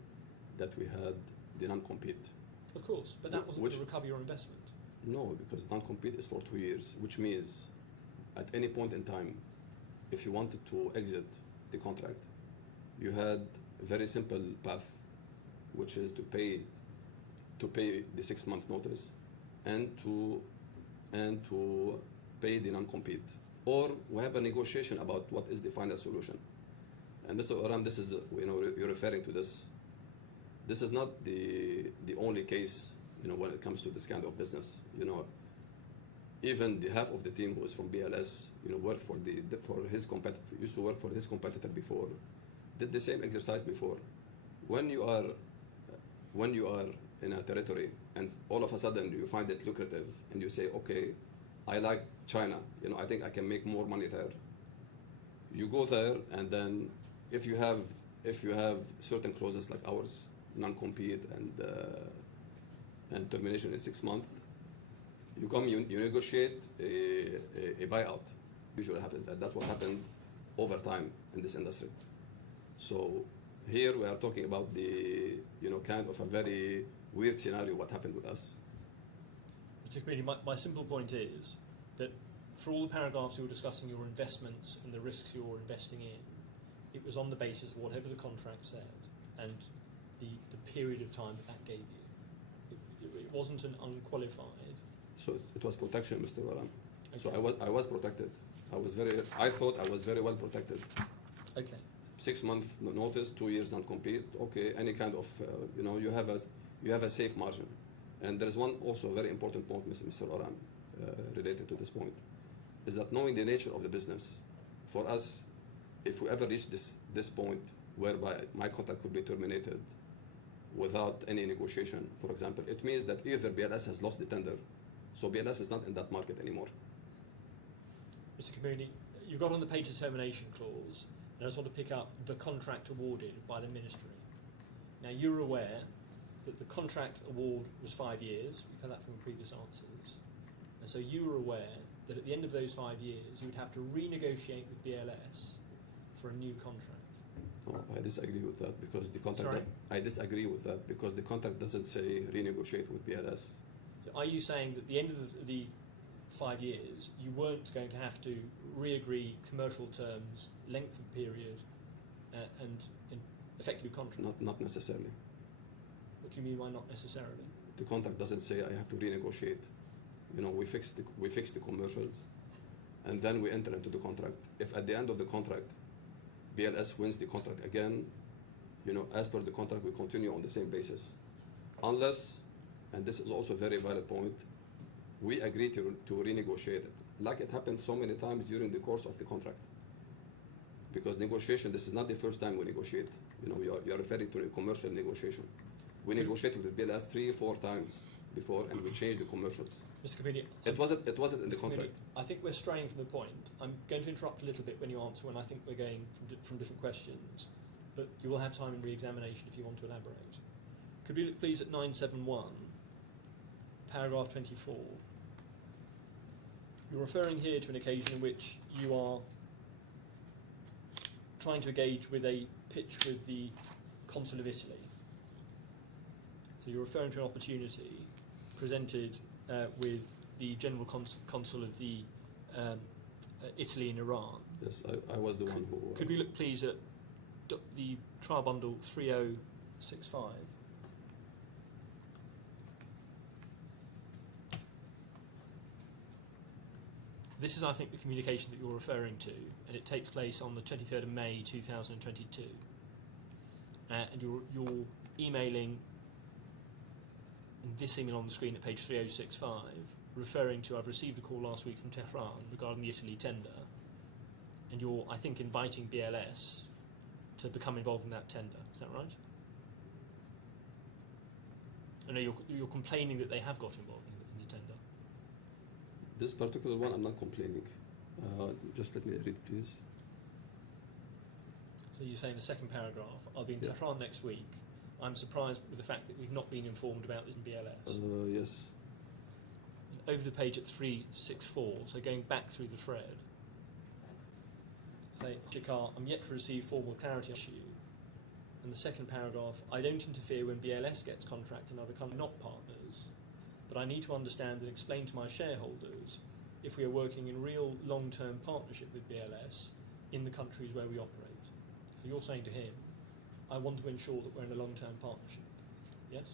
that we had the non-compete. Of course, but that wasn't to recover your investment. No, because non-compete is for 2 years, which means at any point in time, if you wanted to exit the contract, you had a very simple path, which is to pay the 6-month notice and to pay the non-compete. Or we have a negotiation about what is the final solution. And Mr. Oram, this is, you're referring to this. This is not the only case, when it comes to this kind of business. Even the half of the team who is from BLS, worked used to work for his competitor before, did the same exercise before. When you are in a territory and all of a sudden you find it lucrative and you say, okay, I like China, I think I can make more money there. You go there, and then if you have certain clauses like ours, non-compete and termination in 6 months, you negotiate a buyout. Usually happens, and that's what happened over time in this industry. So here we are talking about the kind of a very weird scenario what happened with us. Particularly, my simple point is that for all the paragraphs you were discussing your investments and the risks you're investing in, it was on the basis of whatever the contract said and the period of time that gave you. It wasn't an unqualified. So it was protection, Mr. Waram. Okay. So I was protected. I thought I was very well protected. Okay. 6 month notice, 2 years non-compete. Okay, any kind of you have a safe margin. And there is one also very important point, Mr. Oram, related to this point, is that knowing the nature of the business, for us, if we ever reach this point whereby my contract could be terminated without any negotiation, for example, it means that either BLS has lost the tender, so BLS is not in that market anymore. Mr. Community, you got on the pay determination clause, and I just want to pick up the contract awarded by the ministry. Now, you're aware that the contract award was 5 years. We've had that from previous answers. And so you were aware that at the end of those 5 years, you would have to renegotiate with BLS for a new contract. No, I disagree with that because the contract. Sorry? I disagree with that because the contract doesn't say renegotiate with BLS. So are you saying that at the end of the 5 years, you weren't going to have to re-agree commercial terms, length of period, and effectively contract? Not necessarily. What do you mean by not necessarily? The contract doesn't say I have to renegotiate. We fix the commercials, and then we enter into the contract. If at the end of the contract, BLS wins the contract again, as per the contract, we continue on the same basis. Unless, and this is also a very valid point, we agree to renegotiate it, like it happened so many times during the course of the contract. Because negotiation, this is not the first time we negotiate. You are referring to a commercial negotiation. We negotiated with BLS 3-4 times before, and we changed the commercials. Mr. Committee, It wasn't in the contract. I think we're straying from the point. I'm going to interrupt a little bit when you answer, when I think we're going from different questions, but you will have time in re-examination if you want to elaborate. Could we look please at 971, paragraph 24. You're referring here to an occasion in which you are trying to engage with a pitch with the Consul of Italy. So you're referring to an opportunity presented with the General Consul of the Italy and Iran. Yes, I was the one who... Could we look please at the trial bundle 3065? This is, I think, the communication that you're referring to, and it takes place on the 23rd of May 2022. And you're emailing, in this email on the screen at page 3065, referring to, I've received a call last week from Tehran regarding the Italy tender, and you're, I think, inviting BLS to become involved in that tender. Is that right? I know you're complaining that they have got involved in the tender. This particular one, I'm not complaining. Just let me read, please. So you say in the second paragraph, I'll be in Tehran next week. I'm surprised with the fact that we've not been informed about this in BLS. Yes. And over the page at 364, so going back through the thread, say, Shikar, I'm yet to receive formal clarity on the issue. And the second paragraph, I don't interfere when BLS gets contract in other countries, not partners, but I need to understand and explain to my shareholders if we are working in real long-term partnership with BLS in the countries where we operate. So you're saying to him, I want to ensure that we're in a long-term partnership. Yes?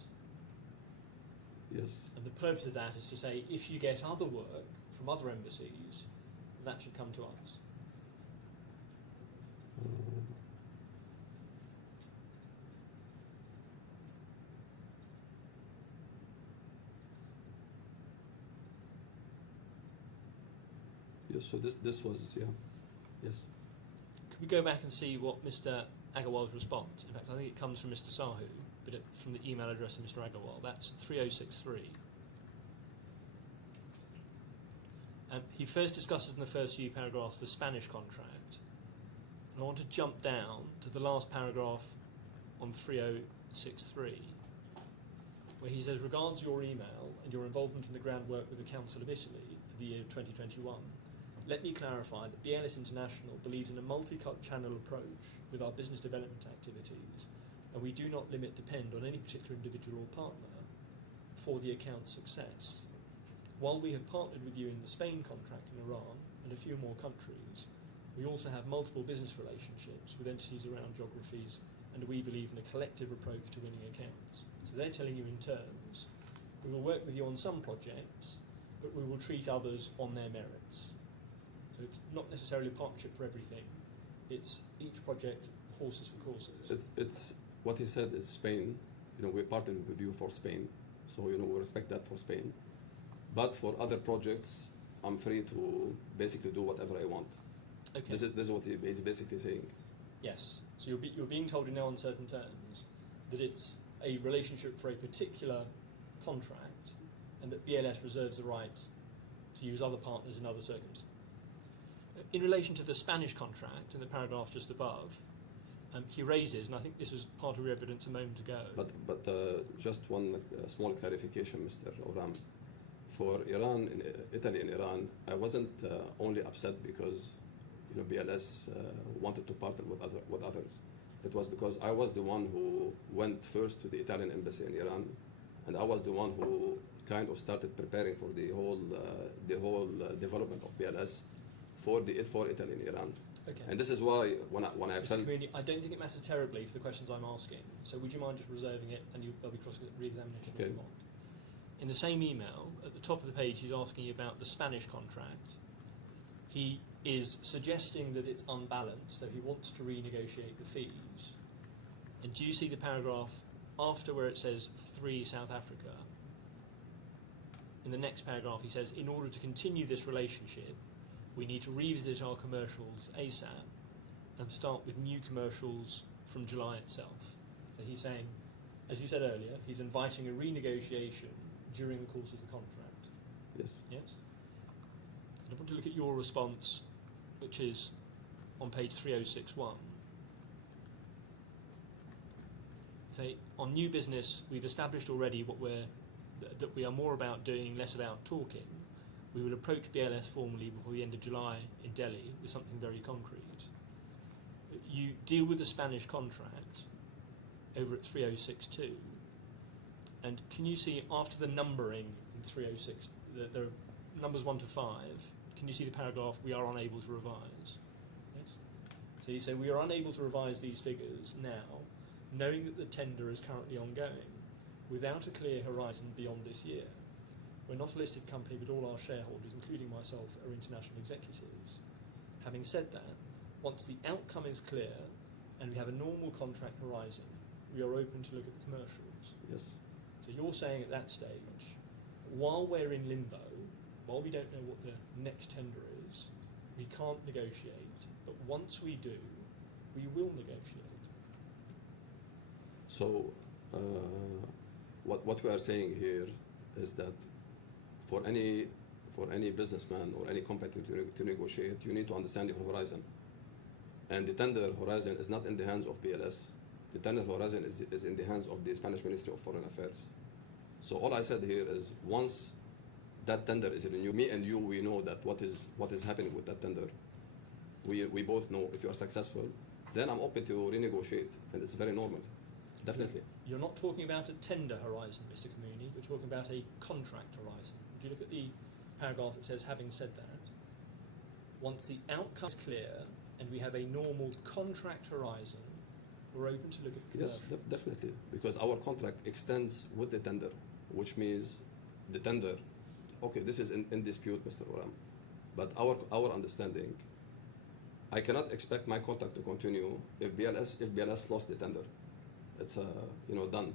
Yes. And the purpose of that is to say, if you get other work from other embassies, that should come to us. Yes, so this was, yes. Could we go back and see what Mr. Agarwal's response? In fact, I think it comes from Mr. Sahu, but from the email address of Mr. Agarwal. That's 3063. He first discusses in the first few paragraphs the Spanish contract. And I want to jump down to the last paragraph on 3063, where he says, regards your email and your involvement in the groundwork with the Council of Italy for the year 2021, let me clarify that BLS International believes in a multi-channel approach with our business development activities, and we do not depend on any particular individual or partner for the account's success. While we have partnered with you in the Spain contract in Iran and a few more countries, we also have multiple business relationships with entities around geographies, and we believe in a collective approach to winning accounts. So they're telling you in terms, we will work with you on some projects, but we will treat others on their merits. So it's not necessarily a partnership for everything. It's each project, horses for courses. It's what he said is Spain. We're partnering with you for Spain, so we respect that for Spain. But for other projects, I'm free to basically do whatever I want. Okay. This is what he's basically saying. Yes. So you're being told in no uncertain terms that it's a relationship for a particular contract, and that BLS reserves the right to use other partners in other circumstances. In relation to the Spanish contract, in the paragraph just above, he raises, and I think this was part of your evidence a moment ago. But just one small clarification, Mr. Oram. For Iran, Italy and Iran, I wasn't only upset because BLS wanted to partner with others. It was because I was the one who went first to the Italian embassy in Iran, and I was the one who kind of started preparing for the whole development of BLS for Italy and Iran. Okay. And this is why when I felt... I don't think it matters terribly for the questions I'm asking, so would you mind just reserving it, and there'll be cross-re-examination if you want. In the same email, at the top of the page, he's asking you about the Spanish contract. He is suggesting that it's unbalanced, so he wants to renegotiate the fees. And do you see the paragraph after where it says 3 South Africa? In the next paragraph, he says, in order to continue this relationship, we need to revisit our commercials ASAP and start with new commercials from July itself. So he's saying, as you said earlier, he's inviting a renegotiation during the course of the contract. Yes. Yes? And I want to look at your response, which is on page 3061. Say, on new business, we've established already that we are more about doing, less about talking. we will approach BLS formally before the end of July in Delhi with something very concrete. You deal with the Spanish contract over at 3062, and can you see after the numbering in 306, there are numbers 1 to 5, can you see the paragraph, we are unable to revise? Yes? So you say we are unable to revise these figures now, knowing that the tender is currently ongoing, without a clear horizon beyond this year. We're not a listed company, but all our shareholders, including myself, are international executives. Having said that, once the outcome is clear and we have a normal contract horizon, we are open to look at the commercials. Yes. So you're saying at that stage, while we're in limbo, while we don't know what the next tender is, we can't negotiate, but once we do, we will negotiate. So what we are saying here is that for any businessman or any company to negotiate, you need to understand your horizon. And the tender horizon is not in the hands of BLS. The tender horizon is in the hands of the Spanish Ministry of Foreign Affairs. So all I said here is once that tender is renewed, me and you, we know that what is happening with that tender. We both know if you are successful, then I'm open to renegotiate, and it's very normal, definitely. You're not talking about a tender horizon, Mr. Kamuni, you're talking about a contract horizon. Would you look at the paragraph that says, having said that, once the outcome is clear and we have a normal contract horizon, we're open to look at the commercials. Yes, definitely, because our contract extends with the tender, which means the tender, okay, this is in dispute, Mr. Oram, but our understanding, I cannot expect my contract to continue if BLS lost the tender. It's done.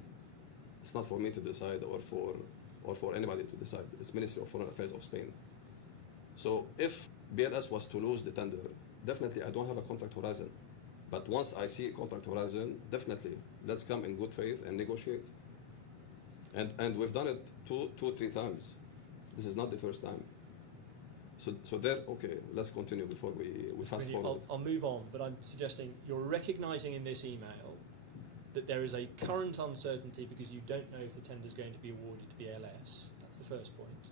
It's not for me to decide or for anybody to decide. It's Ministry of Foreign Affairs of Spain. So if BLS was to lose the tender, definitely I don't have a contract horizon. But once I see a contract horizon, definitely let's come in good faith and negotiate. And we've done it two, 3 times. This is not the first time. So there, okay, let's continue before we fast forward. I'll move on, but I'm suggesting you're recognising in this email that there is a current uncertainty because you don't know if the tender is going to be awarded to BLS. That's the first point.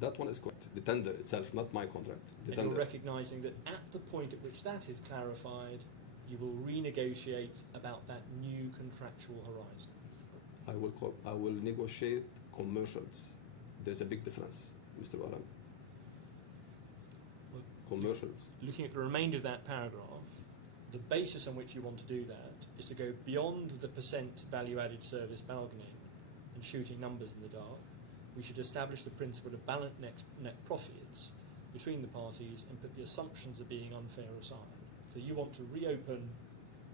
That one is correct. The tender itself, not my contract. The And tender. you're recognising that at the point at which that is clarified, you will renegotiate about that new contractual horizon. I will negotiate commercials. There's a big difference, Mr. Oram. Well, Commercials. Looking at the remainder of that paragraph, the basis on which you want to do that is to go beyond the % value-added service bargaining and shooting numbers in the dark. We should establish the principle of balanced net profits between the parties and put the assumptions of being unfair aside. So you want to reopen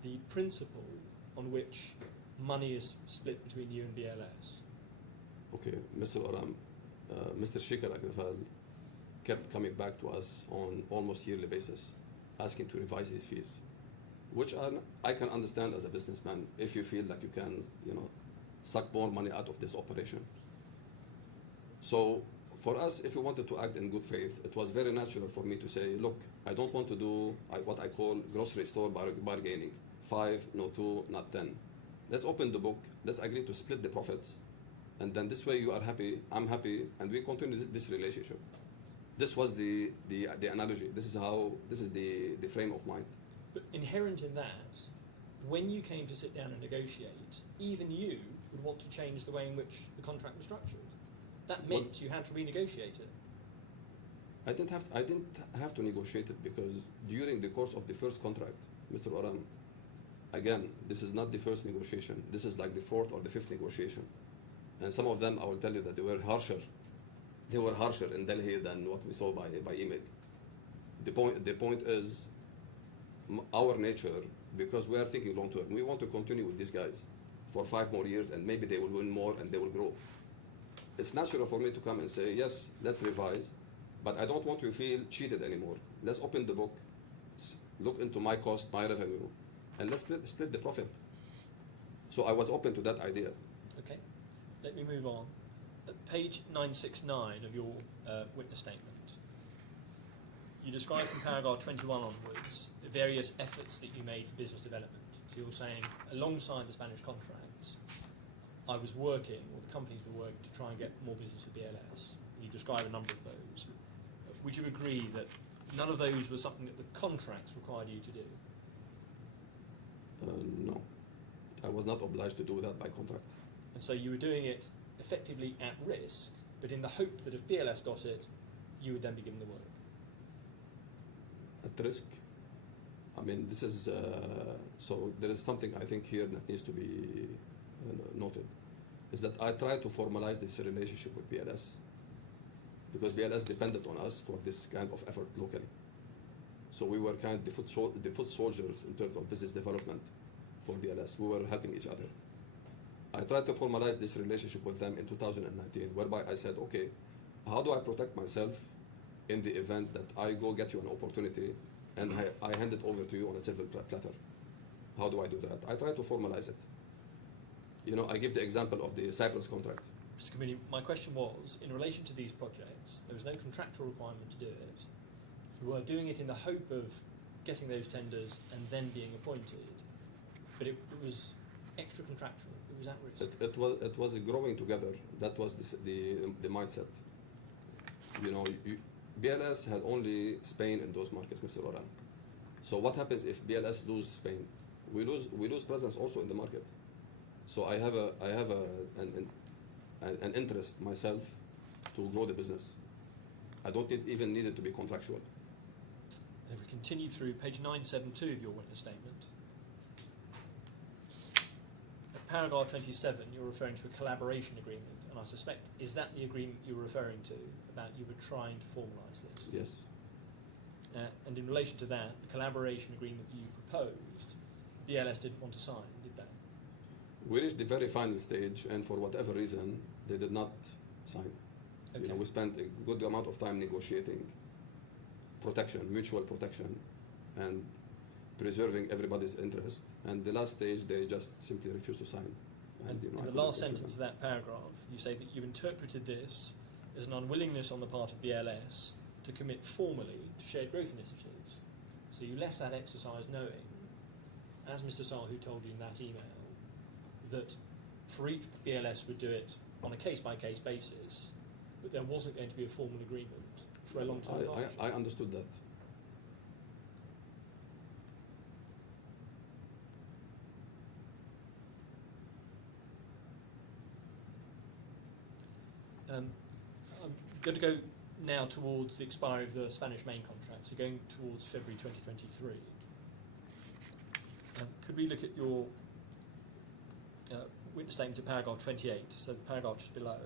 the principle on which money is split between you and BLS. Okay, Mr. Oram, Mr. Shikar Agrawal kept coming back to us on almost yearly basis, asking to revise his fees, which I can understand as a businessman if you feel like you can, suck more money out of this operation. So for us, if we wanted to act in good faith, it was very natural for me to say, look, I don't want to do what I call grocery store bargaining. 5, no 2, not 10. Let's open the book. Let's agree to split the profit. And then this way you are happy, I'm happy, and we continue this relationship. This was the analogy. This is the frame of mind. But inherent in that, when you came to sit down and negotiate, even you would want to change the way in which the contract was structured. That meant you had to renegotiate it. I didn't have to negotiate it because during the course of the first contract, Mr. Oram, again, this is not the first negotiation. This is like the 4th or the 5th negotiation. And some of them, I will tell you that they were harsher. They were harsher in Delhi than what we saw by email. The point is, our nature, because we are thinking long term, we want to continue with these guys for 5 more years, and maybe they will win more and they will grow. It's natural for me to come and say, yes, let's revise, but I don't want to feel cheated anymore. Let's open the book, look into my cost, my revenue, and let's split the profit. So I was open to that idea. Okay, let me move on. At page 969 of your witness statement, you describe from paragraph 21 onwards the various efforts that you made for business development. So you're saying, alongside the Spanish contracts, I was working, or the companies were working, to try and get more business with BLS. and you describe a number of those. Would you agree that none of those was something that the contracts required you to do? No, I was not obliged to do that by contract. And so you were doing it effectively at risk, but in the hope that if BLS got it, you would then be given the work. At risk. I mean, this is so there is something I think here that needs to be noted, is that I try to formalize this relationship with BLS because BLS depended on us for this kind of effort locally. So we were kind of the foot soldiers in terms of business development for BLS. We were helping each other. I tried to formalize this relationship with them in 2019, whereby I said, okay, how do I protect myself in the event that I go get you an opportunity and I hand it over to you on a silver platter? How do I do that? I try to formalize it. You know, I give the example of the Cyprus contract. Mr. Committee, my question was, in relation to these projects, there was no contractual requirement to do it. You were doing it in the hope of getting those tenders and then being appointed, but it was extra contractual. It was at risk. It was growing together. That was the mindset. You know, BLS had only Spain in those markets, Mr. Oran. So what happens if BLS lose Spain? We lose presence also in the market. So I have an interest myself to grow the business. I don't even need it to be contractual. And if we continue through page 972 of your witness statement, at paragraph 27, you're referring to a collaboration agreement, and I suspect, is that the agreement you were referring to, about you were trying to formalise this? Yes. And in relation to that, the collaboration agreement you proposed, BLS didn't want to sign, did they? We reached the very final stage, and for whatever reason, they did not sign. Okay. You know, we spent a good amount of time negotiating protection, mutual protection, and preserving everybody's interest. And the last stage, they just simply refused to sign. And you know, in the last sentence of that paragraph, you say that you interpreted this as an unwillingness on the part of BLS to commit formally to shared growth initiatives. So you left that exercise knowing, as Mr. Sahu told you in that email, that for each BLS would do it on a case-by-case basis, but there wasn't going to be a formal agreement for a long-term partnership. I understood that. I'm going to go now towards the expiry of the Spanish main contract, so going towards February 2023. Could we look at your witness statement to paragraph 28, so the paragraph just below?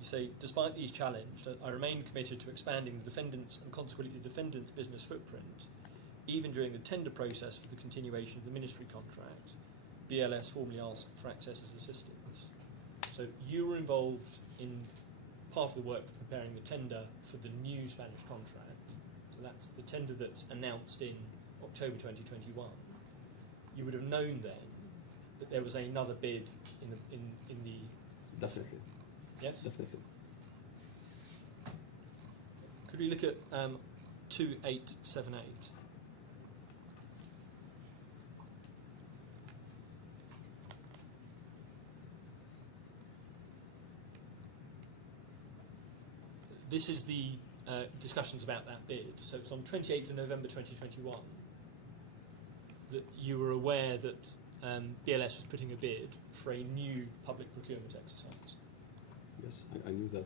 You say, despite these challenges, I remain committed to expanding the defendant's and consequently the defendant's business footprint, even during the tender process for the continuation of the ministry contract. BLS formally asked for Access's assistance. So you were involved in part of the work preparing the tender for the new Spanish contract. So that's the tender that's announced in October 2021. You would have known then that there was another bid in the Definitely. yes? Definitely. Could we look at 2878? This is the discussions about that bid. So it's on 28th of November 2021 that you were aware that BLS was putting a bid for a new public procurement exercise. Yes, I knew that.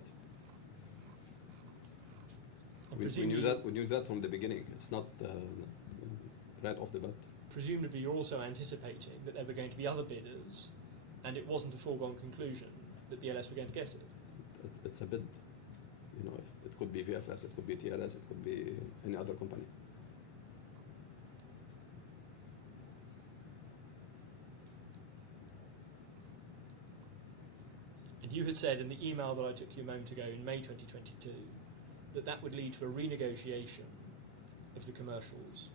And We knew that from the beginning. It's not right off the bat. Presumably you're also anticipating that there were going to be other bidders, and it wasn't a foregone conclusion that BLS were going to get it. It's a bid. You know, it could be VFS, it could be TLS, it could be any other company. And you had said in the email that I took you a moment ago in May 2022 that that would lead to a renegotiation of the commercials.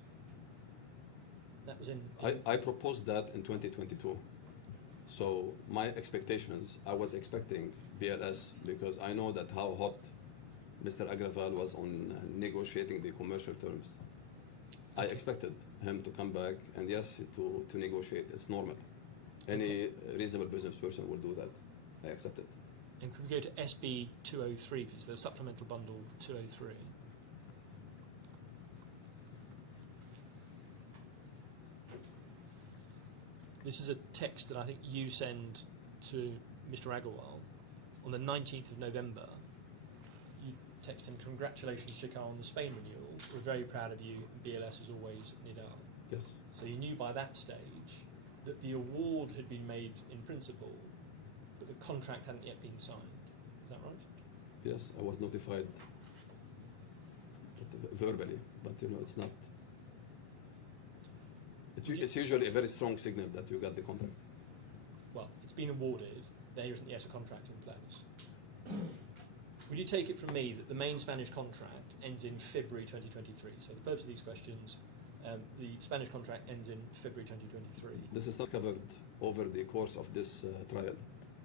That was in... I proposed that in 2022. So my expectations, I was expecting BLS because I know that how hot Mr. Agraval was on negotiating the commercial terms. I expected him to come back and yes, to negotiate. It's normal. Any reasonable business person will do that. I accept it. And could we go to SB 203, please, the supplemental bundle 203? This is a text that I think you send to Mr. Agarwal on the 19th of November. You text him, "Congratulations, Shikar, on the Spain renewal. We're very proud of you. BLS is always Nidal." Yes. So you knew by that stage that the award had been made in principle, but the contract hadn't yet been signed. Is that right? Yes, I was notified verbally, but it's not. It's usually a very strong signal that you got the contract. Well, it's been awarded. There isn't yet a contract in place. Would you take it from me that the main Spanish contract ends in February 2023? So the purpose of these questions, the Spanish contract ends in February 2023. This is not covered over the course of this trial.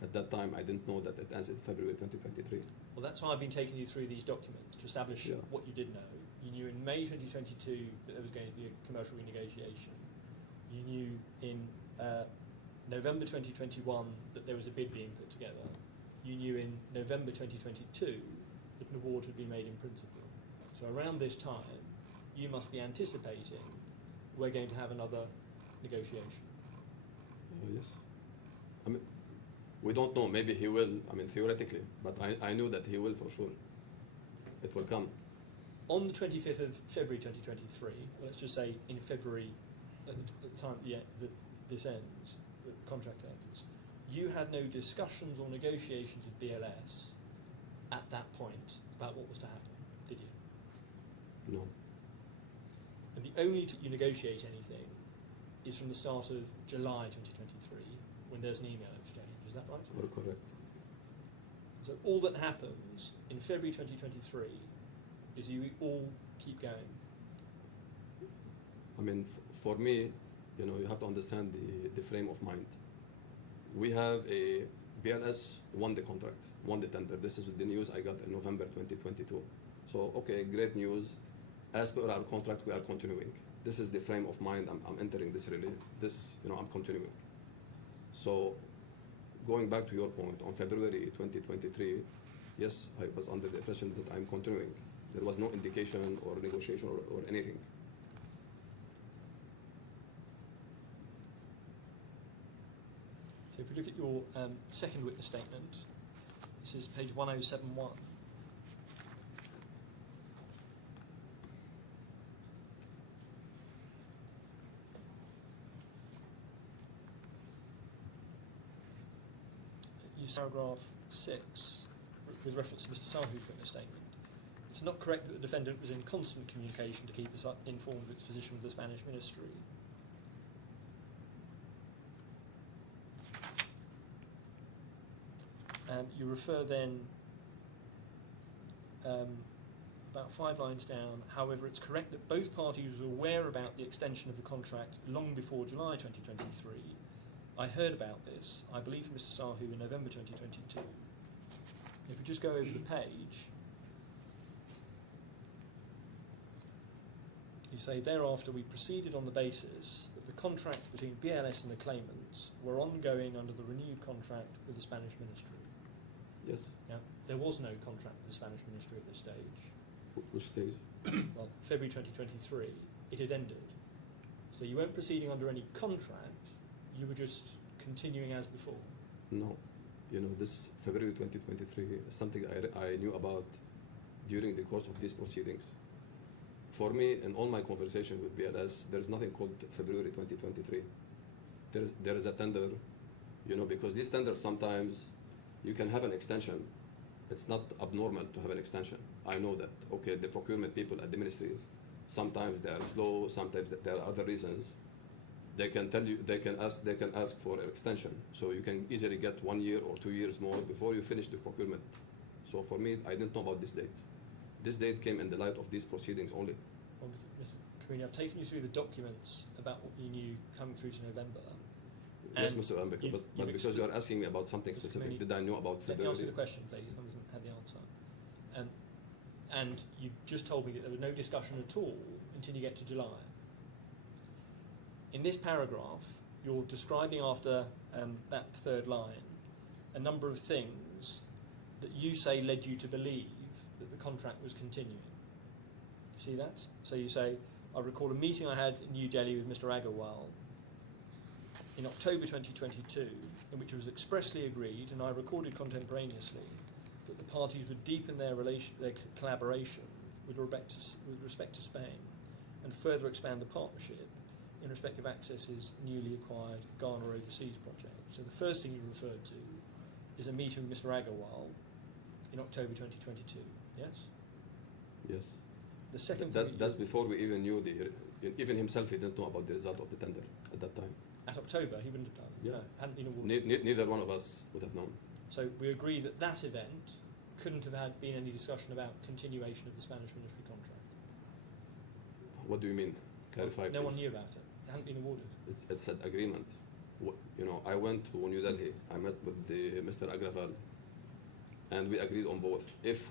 At that time, I didn't know that it ends in February 2023. Well, that's why I've been taking you through these documents to establish what you did know. You knew in May 2022 that there was going to be a commercial renegotiation. You knew in November 2021 that there was a bid being put together. You knew in November 2022 that an award had been made in principle. So around this time, you must be anticipating we're going to have another negotiation. Yes. I mean, we don't know. Maybe he will. I mean, theoretically, but I knew that he will for sure. It will come. On the 25th of February 2023, let's just say in February, at the time that this ends, the contract ends, you had no discussions or negotiations with BLS at that point about what was to happen, did you? No. And the only time you negotiate anything is from the start of July 2023, when there's an email exchange. Is that right? Well, correct. So all that happens in February 2023 is you all keep going. I mean, for me, you have to understand the frame of mind. We have a BLS won the contract, won the tender. This is the news I got in November 2022. So, okay, great news. As per our contract, we are continuing. This is the frame of mind I'm entering this really. I'm continuing. So, going back to your point, on February 2023, yes, I was under the impression that I'm continuing. There was no indication or negotiation or anything. So if we look at your second witness statement, this is page 1071. Use paragraph 6 with reference to Mr. Sahu's witness statement. It's not correct that the defendant was in constant communication to keep us informed of its position with the Spanish ministry. You refer then about 5 lines down, however, it's correct that both parties were aware about the extension of the contract long before July 2023. I heard about this, I believe, from Mr. Sahu in November 2022. If we just go over the page, you say, thereafter we proceeded on the basis that the contracts between BLS and the claimants were ongoing under the renewed contract with the Spanish ministry. Yes. Now, there was no contract with the Spanish ministry at this stage. Which stage? Well, February 2023, it had ended. So you weren't proceeding under any contract, you were just continuing as before. No. This February 2023 is something I knew about during the course of these proceedings. For me, in all my conversation with BLS, there is nothing called February 2023. There is a tender, because these tenders sometimes you can have an extension. It's not abnormal to have an extension. I know that. Okay, the procurement people at the ministries, sometimes they are slow, sometimes there are other reasons. They can tell you, they can ask for an extension. So you can easily get 1 year or 2 years more before you finish the procurement. So for me, I didn't know about this date. This date came in the light of these proceedings only. Well, Mr. Karini, I've taken you through the documents about what you knew coming through to November. Yes, Mr. Ambek, but because you are asking me about something specific, did I know about February? Let me answer the question, please, then we can have the answer. And you just told me that there was no discussion at all until you get to July. In this paragraph, you're describing after that third line a number of things that you say led you to believe that the contract was continuing. You see that? So you say, I recall a meeting I had in New Delhi with Mr. Agarwal in October 2022, in which it was expressly agreed, and I recorded contemporaneously, that the parties would deepen their collaboration with respect to Spain and further expand the partnership in respect of Access's newly acquired Ghana overseas project. So the first thing you referred to is a meeting with Mr. Agarwal in October 2022, yes? Yes. The second That's before we even knew even himself, he didn't know about the result of the tender at that time. At October, he wouldn't have done. Yeah. No, hadn't been awarded. Neither one of us would have known. So we agree that that event couldn't have been any discussion about continuation of the Spanish military contract. What do you mean? Clarify, No please. one knew about it. It hadn't been awarded. It's an agreement. I went to New Delhi. I met with Mr. Agraval, and we agreed on both. If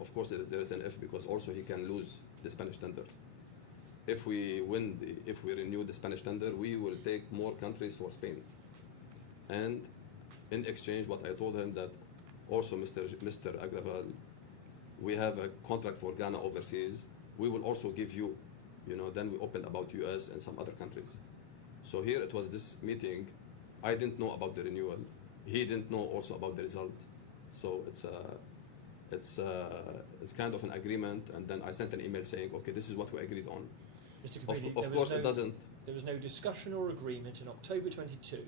of course there is an if, because also he can lose the Spanish tender. If we renew the Spanish tender, we will take more countries for Spain. And in exchange, what I told him that also Mr. Agraval, we have a contract for Ghana overseas. We will also give you, then we opened about US and some other countries. So here it was this meeting. I didn't know about the renewal. He didn't know also about the result. So it's kind of an agreement. And then I sent an email saying, okay, this is what we agreed on. Mr. Capelli, Of course, it doesn't. There was no discussion or agreement in October 22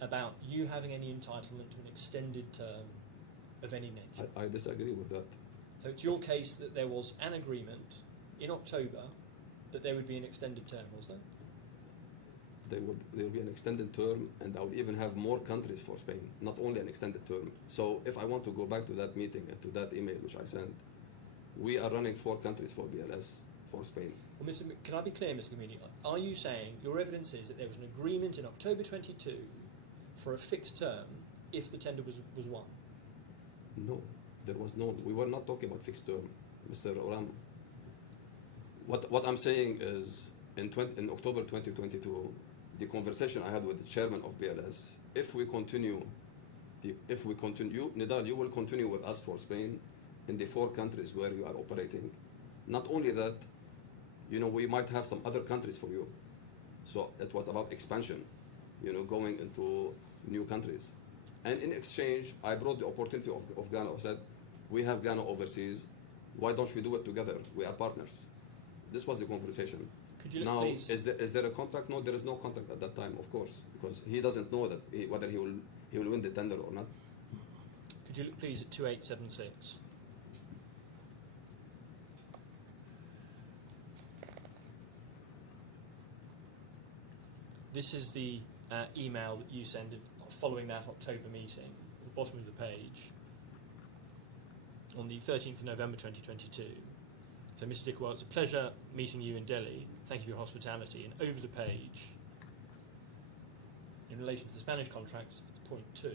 about you having any entitlement to an extended term of any nature. I disagree with that. So it's your case that there was an agreement in October that there would be an extended term, was there? There will be an extended term, and I will even have more countries for Spain, not only an extended term. So if I want to go back to that meeting and to that email which I sent, we are running 4 countries for BLS for Spain. Well, can I be clear, Mr. Glennie? Are you saying your evidence is that there was an agreement in October 22 for a fixed term if the tender was won? No, there was no. We were not talking about fixed term, Mr. Oram. What I'm saying is, in October 2022, the conversation I had with the chairman of BLS, if we continue, Nidal, you will continue with us for Spain in the 4 countries where you are operating. Not only that, we might have some other countries for you. So it was about expansion, going into new countries. And in exchange, I brought the opportunity of Ghana. I said, we have Ghana overseas. Why don't we do it together? We are partners. This was the conversation. Could you look, now, please? is there a contract? No, there is no contract at that time, of course, because he doesn't know that whether he will win the tender or not. Could you look, please, at 2876? This is the email that you sent following that October meeting, at the bottom of the page, on the 13th of November 2022. So, Mr. Dickwell, it's a pleasure meeting you in Delhi. Thank you for your hospitality. And over the page, in relation to the Spanish contracts, it's point 2.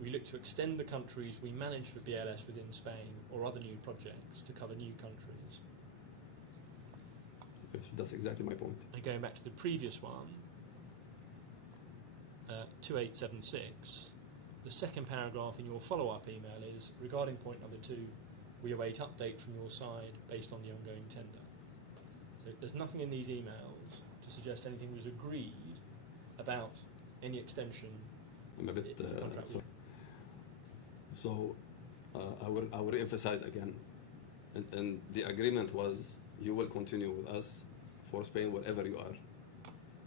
We look to extend the countries we manage for BLS within Spain or other new projects to cover new countries. Okay, so that's exactly my point. And going back to the previous one, 2876, the second paragraph in your follow-up email is, regarding point number 2, we await update from your side based on the ongoing tender. So there's nothing in these emails to suggest anything was agreed about any extension. I'm a bit if the contract I will re-emphasize again, and the agreement was you will continue with us for Spain wherever you are,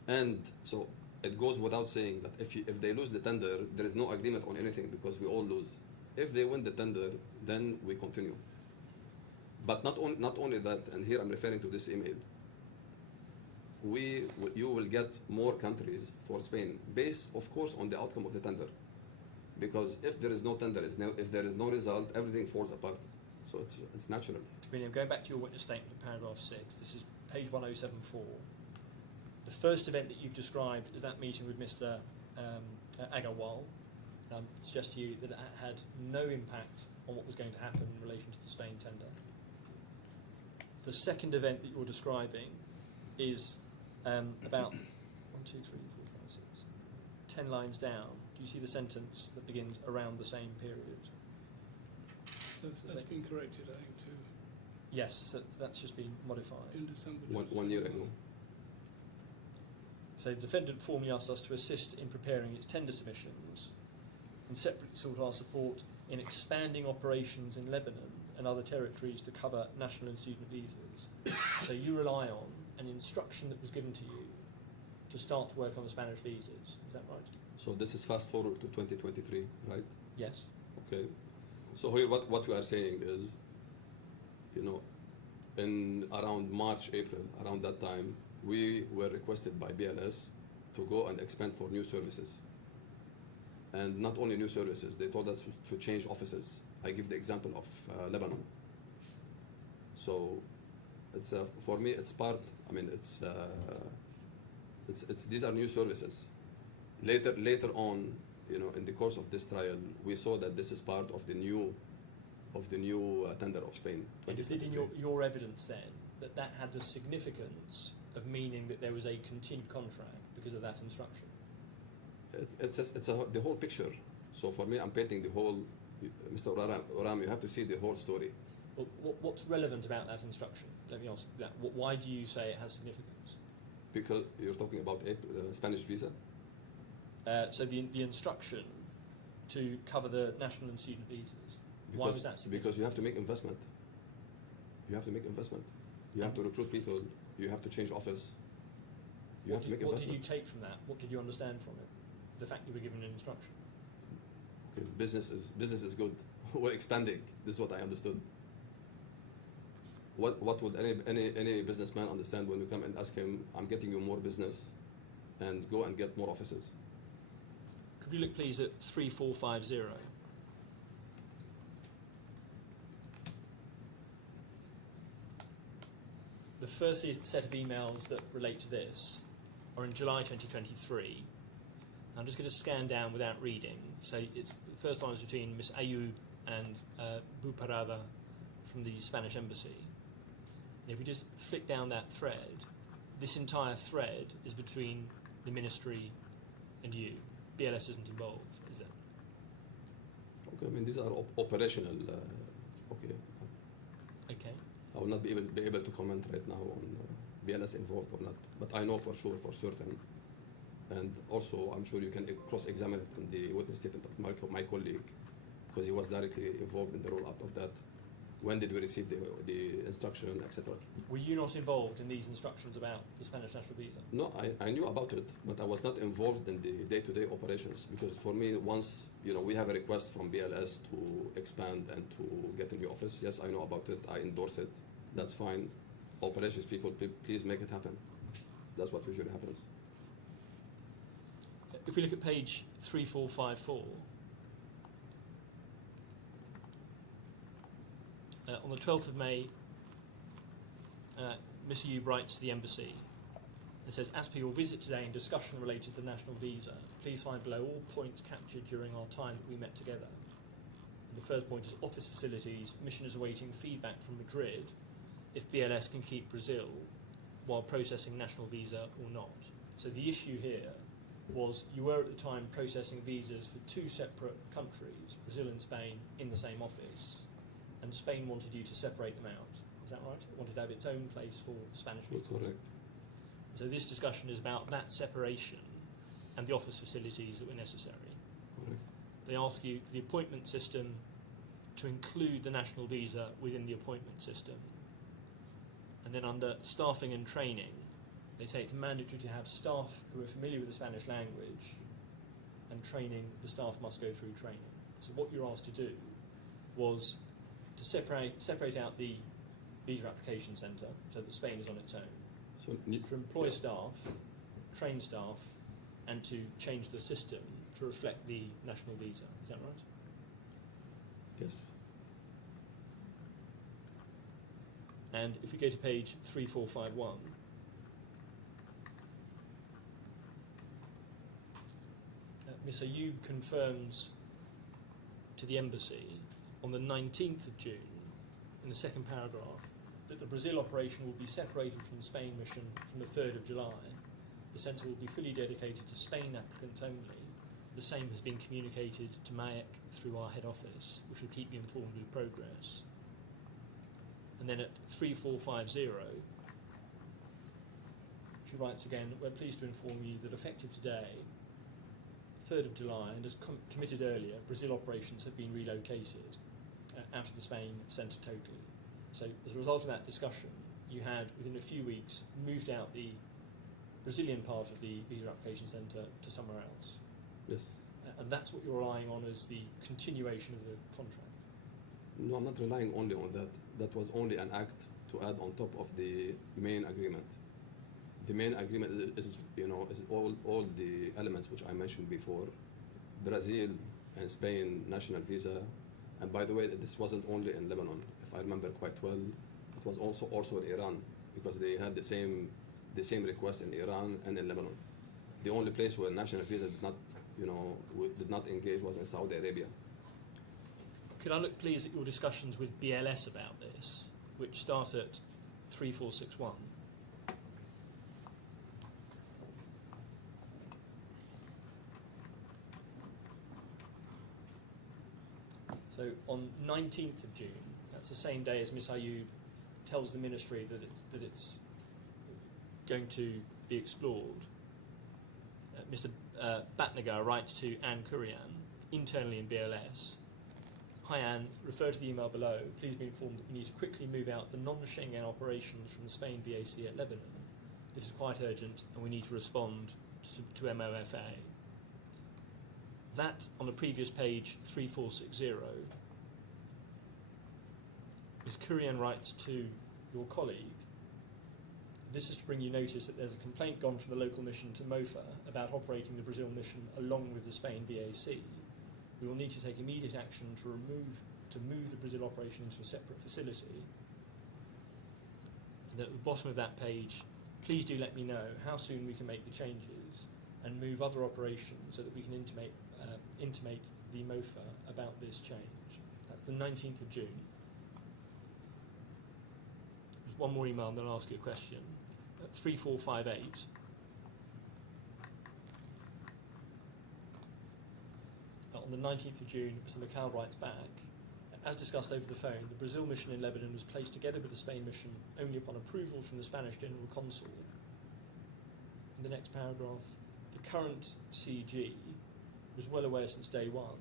and so it goes without saying that if they lose the tender, there is no agreement on anything because we all lose. If they win the tender, then we continue. But not only that, and here I'm referring to this email, you will get more countries for Spain, based, of course, on the outcome of the tender. Because if there is no tender, if there is no result, everything falls apart. So it's natural. William, going back to your witness statement in paragraph 6, this is page 1074. The first event that you've described is that meeting with Mr. Agarwal. I suggest to you that it had no impact on what was going to happen in relation to the Spain tender. The second event that you're describing is about 10 lines down, Do you see the sentence that begins around the same period? That's been corrected, I think, to Yes, so that's just been modified. in December. One year ago. So the defendant formally asked us to assist in preparing its tender submissions and separately sought our support in expanding operations in Lebanon and other territories to cover national and student visas. So you rely on an instruction that was given to you to start to work on the Spanish visas. Is that right? So this is fast forward to 2023, right? Yes. Okay. So here what we are saying is, you know, in around March, April, around that time, we were requested by BLS to go and expand for new services. And not only new services, they told us to change offices. I give the example of Lebanon. So it's for me, it's part. I mean, it's these are new services. Later on, you know, in the course of this trial, we saw that this is part of the new tender of Spain. And is it in your evidence then that had the significance of meaning that there was a continued contract because of that instruction? It's the whole picture. So for me, I'm painting the whole. Mr. Oram, you have to see the whole story. Well, what's relevant about that instruction? Let me ask that. Why do you say it has significance? Because you're talking about Spanish visa. So the instruction to cover the national and student visas. Why was that significant? Because you have to make investment. You have to make investment. You have to recruit people. You have to change office. You have to make investment. What did you take from that? What did you understand from it? The fact you were given an instruction. Okay, business is good. We're expanding. This is what I understood. What would any businessman understand when you come and ask him, I'm getting you more business, and go and get more offices? Could you look please at 3450? The first set of emails that relate to this are in July 2023. I'm just going to scan down without reading. So it's the first one is between Miss Ayoub and Buparada from the Spanish embassy. And if we just flick down that thread, this entire thread is between the ministry and you. BLS isn't involved, is it? Okay, I mean these are operational. Okay. Okay. I will not be able to comment right now on BLS involved or not, but I know for sure, for certain. And also, I'm sure you can cross-examine it in the witness statement of my colleague, because he was directly involved in the rollout of that. When did we receive the instruction, etc.? Were you not involved in these instructions about the Spanish national visa? No, I knew about it, but I was not involved in the day-to-day operations, because for me, once we have a request from BLS to expand and to get in the office, yes, I know about it, I endorse it, that's fine. Operations people, please make it happen. That's what usually happens. If we look at page 3454, on the 12th of May, Mr. Youb writes to the embassy and says, as per your visit today and discussion related to the national visa, please find below all points captured during our time that we met together. And the first point is office facilities. Mission is awaiting feedback from Madrid if BLS can keep Brazil while processing national visa or not. So the issue here was you were at the time processing visas for two separate countries, Brazil and Spain, in the same office, and Spain wanted you to separate them out. Is that right? It wanted to have its own place for Spanish visas. Correct. So this discussion is about that separation and the office facilities that were necessary. Correct. They ask you the appointment system to include the national visa within the appointment system. And then under staffing and training, they say it's mandatory to have staff who are familiar with the Spanish language, and training, the staff must go through training. So what you're asked to do was to separate out the visa application centre so that Spain is on its own, So to employ staff, train staff, and to change the system to reflect the national visa. Is that right? yes. And if we go to page 3451, Ms. Ayoub confirms to the embassy on the 19th of June, in the second paragraph, that the Brazil operation will be separated from the Spain mission from the 3rd of July. The centre will be fully dedicated to Spain applicants only, the same has been communicated to MAEC through our head office, which will keep you informed of progress. And then at 3450, she writes again, we're pleased to inform you that effective today, 3rd of July, and as committed earlier, Brazil operations have been relocated out of the Spain centre totally. So as a result of that discussion, you had, within a few weeks, moved out the Brazilian part of the visa application centre to somewhere else. Yes. And that's what you're relying on as the continuation of the contract. No, I'm not relying only on that. That was only an act to add on top of the main agreement. The main agreement is all the elements which I mentioned before. Brazil and Spain national visa, and by the way, this wasn't only in Lebanon. If I remember quite well, it was also in Iran, because they had the same request in Iran and in Lebanon. The only place where national visa did not engage was in Saudi Arabia. Could I look, please, at your discussions with BLS about this, which start at 3461? So on 19th of June, that's the same day as Ms. Ayoub tells the Ministry that it's going to be explored, Mr. Batnagar writes to Anne Kurian, internally in BLS, "Hi Anne, refer to the email below. Please be informed that we need to quickly move out the non-Schengen operations from the Spain BAC at Lebanon. This is quite urgent and we need to respond to MOFA." That, on the previous page, 3460, Ms. Kurian writes to your colleague, "This is to bring you notice that there's a complaint gone from the local mission to MOFA about operating the Brazil mission along with the Spain BAC. We will need to take immediate action to move the Brazil operation into a separate facility." And at the bottom of that page, "Please do let me know how soon we can make the changes and move other operations so that we can intimate the MOFA about this change." That's the 19th of June. There's one more email and then I'll ask you a question. 3458. On the 19th of June, Mr. McCall writes back, "As discussed over the phone, the Brazil mission in Lebanon was placed together with the Spain mission only upon approval from the Spanish General Consul." In the next paragraph, "The current CG was well aware since day one,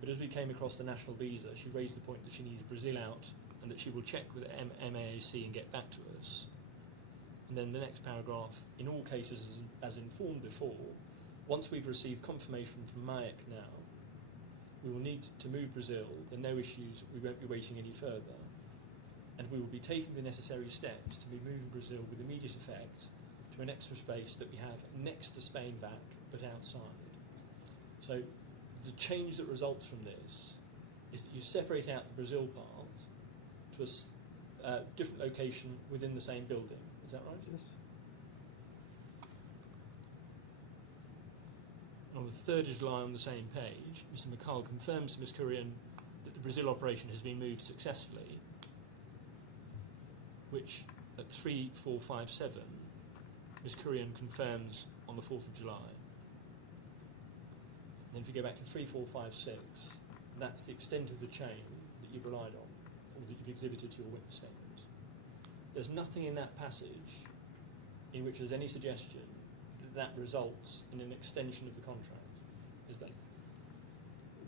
but as we came across the national visa, she raised the point that she needs Brazil out and that she will check with MAAC and get back to us." And then the next paragraph, "In all cases, as informed before, once we've received confirmation from MAEC now, we will need to move Brazil, there are no issues, we won't be waiting any further, and we will be taking the necessary steps to be moving Brazil with immediate effect to an extra space that we have next to Spain VAC, but outside." So the change that results from this is that you separate out the Brazil part to a different location within the same building. Is that right? Yes. On the 3rd of July on the same page, Mr. McCall confirms to Ms. Kurian that the Brazil operation has been moved successfully, which at 3457, Ms. Kurian confirms on the 4th of July. And then if you go back to 3456, that's the extent of the chain that you've relied on, or that you've exhibited to your witness statement. There's nothing in that passage in which there's any suggestion that results in an extension of the contract, is there?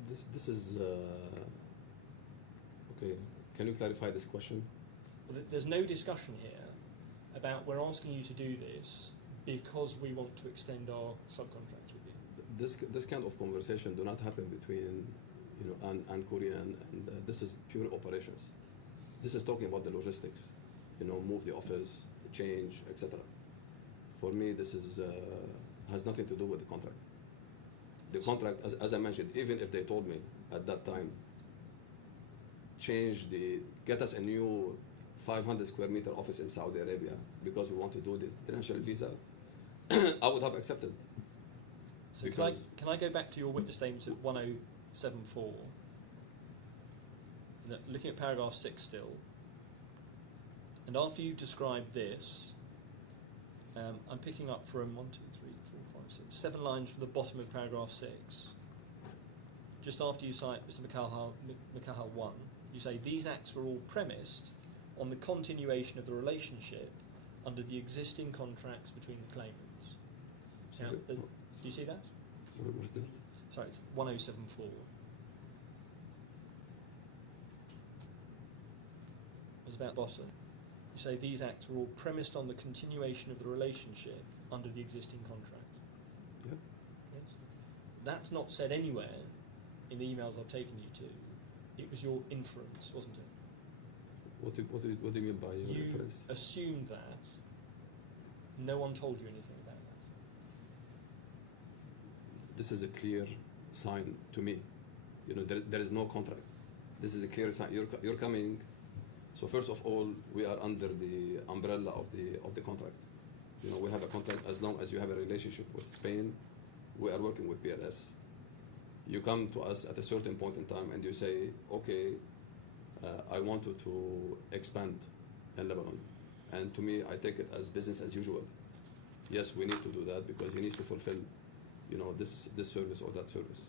This is okay. Can you clarify this question? Well, there's no discussion here about we're asking you to do this because we want to extend our subcontract with you. This kind of conversation do not happen between and Korean, and this is pure operations. This is talking about the logistics, move the office, change, etc. For me, this is has nothing to do with the contract. The contract, as I mentioned, even if they told me at that time, get us a new 500 square meter office in Saudi Arabia because we want to do this international visa, I would have accepted. So can I go back to your witness statements at 1074? And looking at paragraph 6 still, and after you've described this, I'm picking up from 1, 2, 3, 4, 5, So it's 7 lines from the bottom of paragraph 6. Just after you cite Mr. McCahal 1, you say these acts were all premised on the continuation of the relationship under the existing contracts between the claimants. Now, do you see that? Where's that? Sorry, it's 1074. It's about bottom. You say these acts were all premised on the continuation of the relationship under the existing contract. Yeah. Yes. That's not said anywhere in the emails I've taken you to. It was your inference, wasn't it? What do you mean by your You reference? assumed that. No one told you anything about that. This is a clear sign to me. You know, there is no contract. This is a clear sign. You're coming. So first of all, we are under the umbrella of the contract. You know, we have a contract as long as you have a relationship with Spain. We are working with BLS. You come to us at a certain point in time and you say, okay, I want you to expand in Lebanon. And to me, I take it as business as usual. Yes, we need to do that because he needs to fulfill, you know, this service or that service.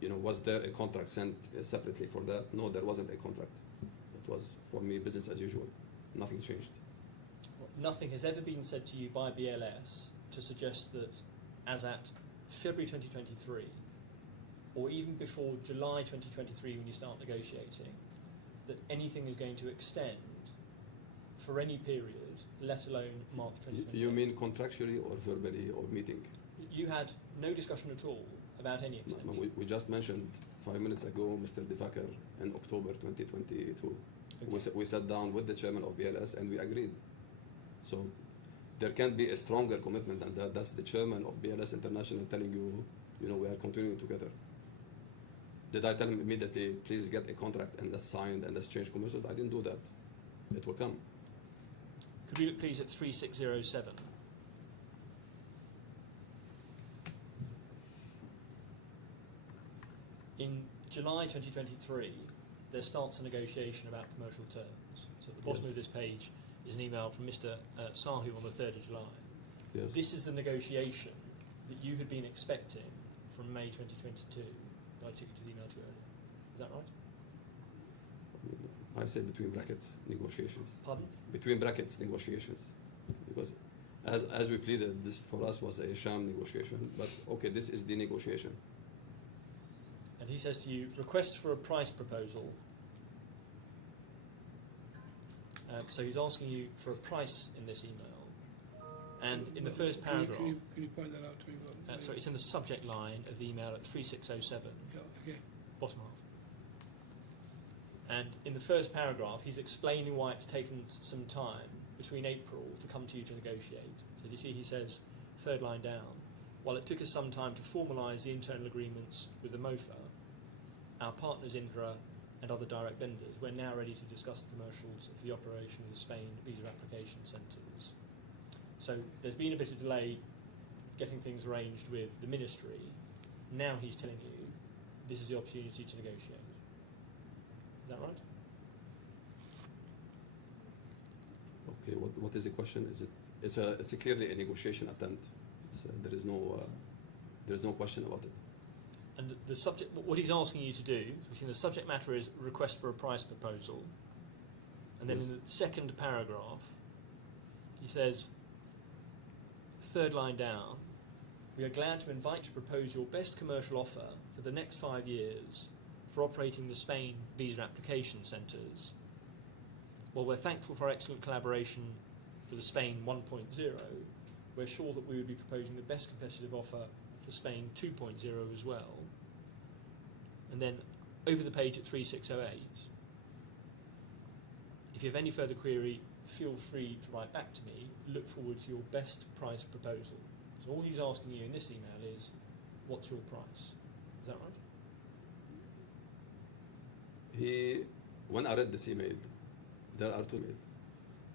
You know, was there a contract sent separately for that? No, there wasn't a contract. It was, for me, business as usual. Nothing changed. Well, nothing has ever been said to you by BLS to suggest that as at February 2023, or even before July 2023 when you start negotiating, that anything is going to extend for any period, let alone March 2023. You mean contractually or verbally or meeting? You had no discussion at all about any extension. No, we just mentioned 5 minutes ago Mr. Devakar in October 2022. Okay. We sat down with the chairman of BLS and we agreed. So there can be a stronger commitment than that. That's the chairman of BLS International telling you, you know, we are continuing together. Did I tell him immediately, please get a contract and let's sign and let's change commercials? I didn't do that. It will come. Could we look please at 3607? In July 2023, there starts a negotiation about commercial terms. So at the bottom Yes. of this page is an email from Mr. Sahu on the 3rd of July. Yes. This is the negotiation that you had been expecting from May 2022 that I took you to the email to earlier. Is that right? I say between brackets, negotiations. Pardon? Between brackets, negotiations. Because as we pleaded, this for us was a sham negotiation, but okay, this is the negotiation. And he says to you, request for a price proposal. So he's asking you for a price in this email. And in the first paragraph, Can you point that out to me? sorry, it's in the subject line of the email at 3607, Yeah, okay. bottom half. And in the first paragraph, he's explaining why it's taken some time between April to come to you to negotiate. So do you see he says, third line down, while it took us some time to formalise the internal agreements with the MOFA, our partners Indra and other direct vendors, we're now ready to discuss the commercials of the operation of the Spain visa application centres. So there's been a bit of delay getting things arranged with the ministry. Now he's telling you this is the opportunity to negotiate. Is that right? Okay, what is the question? Is it? It's clearly a negotiation attempt. There is no question about it. And the subject, what he's asking you to do, we've seen the subject matter is request for a price proposal, and then Yes. in the second paragraph, he says, third line down, we are glad to invite you to propose your best commercial offer for the next 5 years for operating the Spain visa application centres. While we're thankful for our excellent collaboration for the Spain 1.0, we're sure that we would be proposing the best competitive offer for Spain 2.0 as well. And then over the page at 3608, if you have any further query, feel free to write back to me. Look forward to your best price proposal. So all he's asking you in this email is, what's your price? Is that right? When I read this email, there are two emails.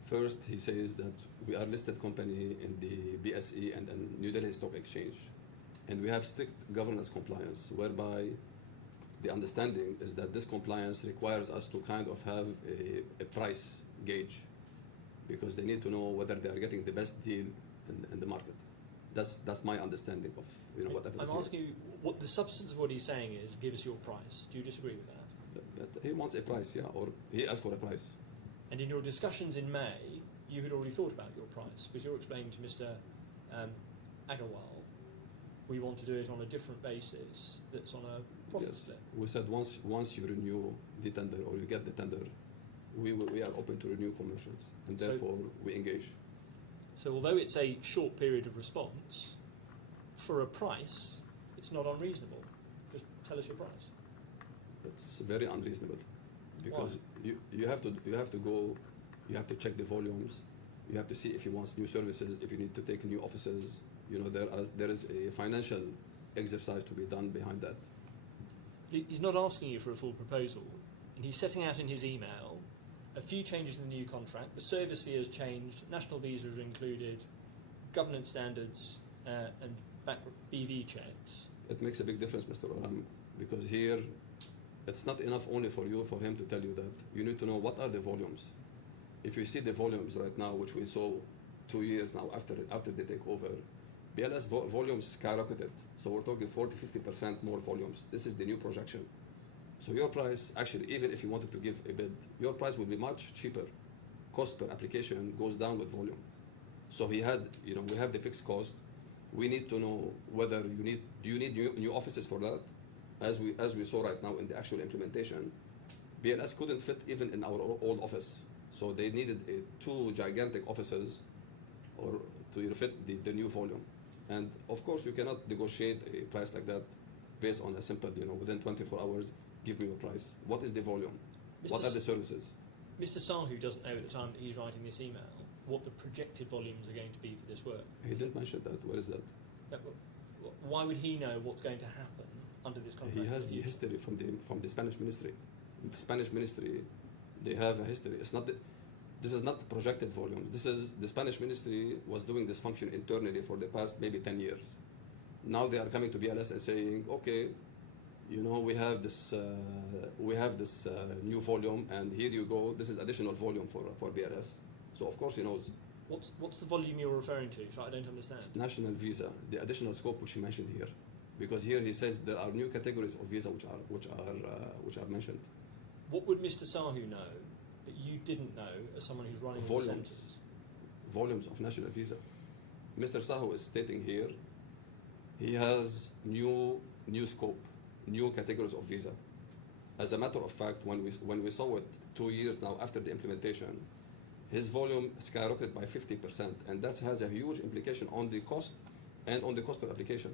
First, he says that we are listed company in the BSE and in New Delhi Stock Exchange, and we have strict governance compliance, whereby the understanding is that this compliance requires us to kind of have a price gauge, because they need to know whether they are getting the best deal in the market. That's my understanding of what I'm asking you what the substance of what he's saying is. Give us your price. Do you disagree with that? But he wants a price, yeah, or he asked for a price. And in your discussions in May, you had already thought about your price because you're explaining to Mr. Agarwal, we want to do it on a different basis that's on a profit Yes. split. We said once you renew the tender or you get the tender, we are open to renew commercials, and So- therefore we engage. So although it's a short period of response, for a price, it's not unreasonable. Just tell us your price. It's very unreasonable because you have to check the volumes, you have to see if he wants new services, if you need to take new offices. There is a financial exercise to be done behind that. He's not asking you for a full proposal, and he's setting out in his email a few changes in the new contract. The service fee has changed, national visas are included, governance standards, and BV checks. It makes a big difference, Mr. Oram, because here it's not enough only for him to tell you that. You need to know what are the volumes. If you see the volumes right now, which we saw 2 years now after they take over, BLS volumes skyrocketed. So we're talking 40-50% more volumes. This is the new projection. So your price, actually, even if you wanted to give a bid, your price will be much cheaper. Cost per application goes down with volume. So we have the fixed cost. We need to know whether do you need new offices for that? As we saw right now in the actual implementation, BLS couldn't fit even in our old office. So they needed 2 gigantic offices or to fit the new volume. And of course, you cannot negotiate a price like that based on a simple, within 24 hours, give me your price. What is the volume? What are the services? Mr. Sahu doesn't know at the time that he's writing this email what the projected volumes are going to be for this work. He didn't mention that. Where is that? No, why would he know what's going to happen under this contract? He has the history from the Spanish ministry. The Spanish ministry, they have a history. This is not projected volume. This is the Spanish ministry was doing this function internally for the past maybe 10 years. Now they are coming to BLS and saying, okay, we have this new volume, and here you go. This is additional volume for BLS. So of course he knows. What's the volume you're referring to? So I don't understand. National visa, the additional scope which he mentioned here, because here he says there are new categories of visa which are mentioned. What would Mr. Sahu know that you didn't know as someone who's running all the centres? Volumes of national visa. Mr. Sahu is stating here he has new scope, new categories of visa. As a matter of fact, when we saw it 2 years now after the implementation, his volume skyrocketed by 50%, and that has a huge implication on the cost and on the cost per application.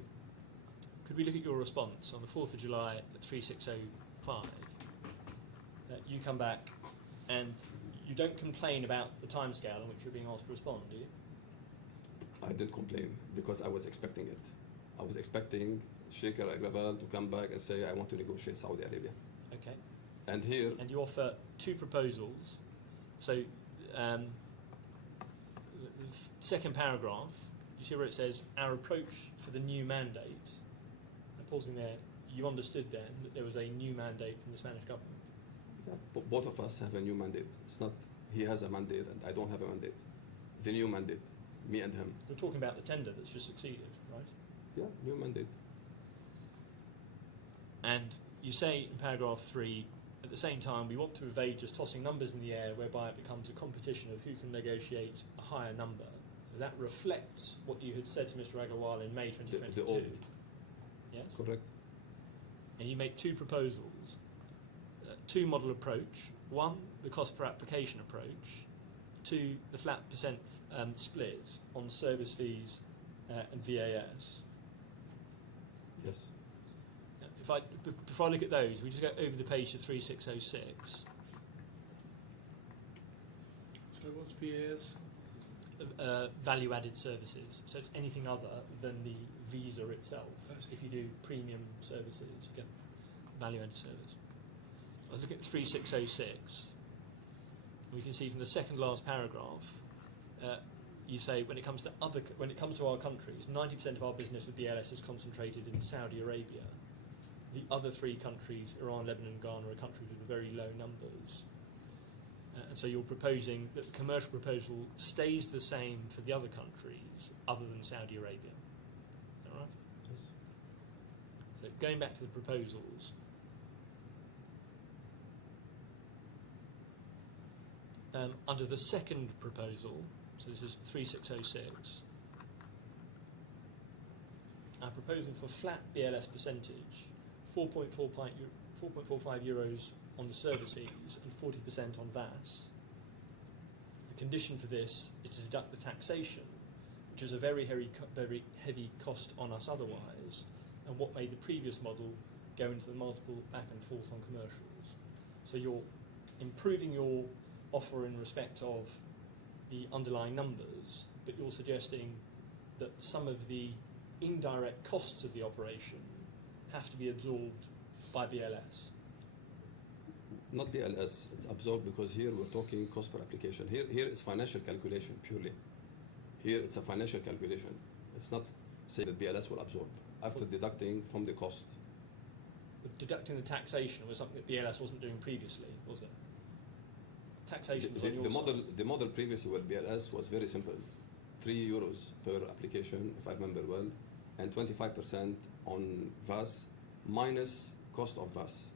Could we look at your response on the 4th of July at 3605? You come back and you don't complain about the timescale on which you're being asked to respond, do you? I didn't complain because I was expecting it. I was expecting Sheikh Al-Agrawal to come back and say, I want to negotiate Saudi Arabia. Okay. And here... And you offer 2 proposals. So, the second paragraph, you see where it says, our approach for the new mandate. I'm pausing there. You understood then that there was a new mandate from the Spanish government? Yeah, both of us have a new mandate. It's not he has a mandate and I don't have a mandate. The new mandate, me and him. We're talking about the tender that's just succeeded, right? Yeah, new mandate. And you say in paragraph 3, at the same time, we want to evade just tossing numbers in the air whereby it becomes a competition of who can negotiate a higher number. So that reflects what you had said to Mr. Agarwal in May 2022. The old. Yes? Correct. And you make 2 proposals. 2 model approach. 1, the cost per application approach. 2, the flat percent split on service fees and VAS. Yes. Before I look at those, we just go over the page to 3606. So what's VAs? Value-added services. So it's anything other than the visa itself. If you do premium services, you get value-added service. I was looking at 3606. We can see from the second last paragraph, you say when it comes to our countries, 90% of our business with BLS is concentrated in Saudi Arabia. The other 3 countries, Iran, Lebanon, and Ghana, are countries with very low numbers. And so you're proposing that the commercial proposal stays the same for the other countries other than Saudi Arabia. So going back to the proposals, under the second proposal, so this is 3606, our proposal for flat BLS percentage, 4.45 euros on the service fees and 40% on VAS. The condition for this is to deduct the taxation, which is a very heavy cost on us otherwise, and what made the previous model go into the multiple back and forth on commercials. So you're improving your offer in respect of the underlying numbers, but you're suggesting that some of the indirect costs of the operation have to be absorbed by BLS. Not BLS, it's absorbed because here we're talking cost per application. Here it's financial calculation purely. Here it's a financial calculation. It's not saying that BLS will absorb after deducting from the cost. But deducting the taxation was something that BLS wasn't doing previously, was it? Taxation was on your side. The model previously with BLS was very simple. €3 per application, if I remember well, and 25% on VAS minus cost of VAS.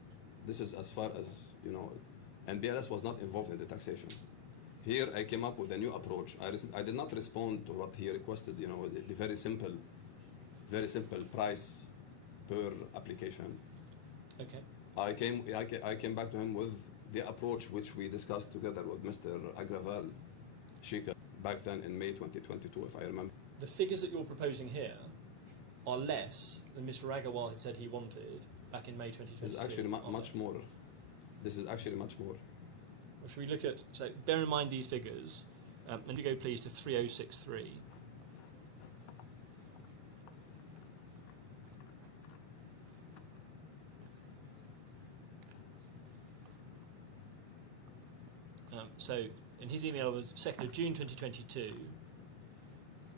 This is as far as, you know, and BLS was not involved in the taxation. Here I came up with a new approach. I did not respond to what he requested, you know, the very simple price per application. Okay. I came back to him with the approach which we discussed together with Mr. Agraval Shika back then in May 2022, if I remember. The figures that you're proposing here are less than Mr. Agarwal had said he wanted back in May 2022. It's actually much more. This is actually much more. Well, should we look at, so bear in mind these figures, and you go please to 3063. So in his email of the 2nd of June 2022, do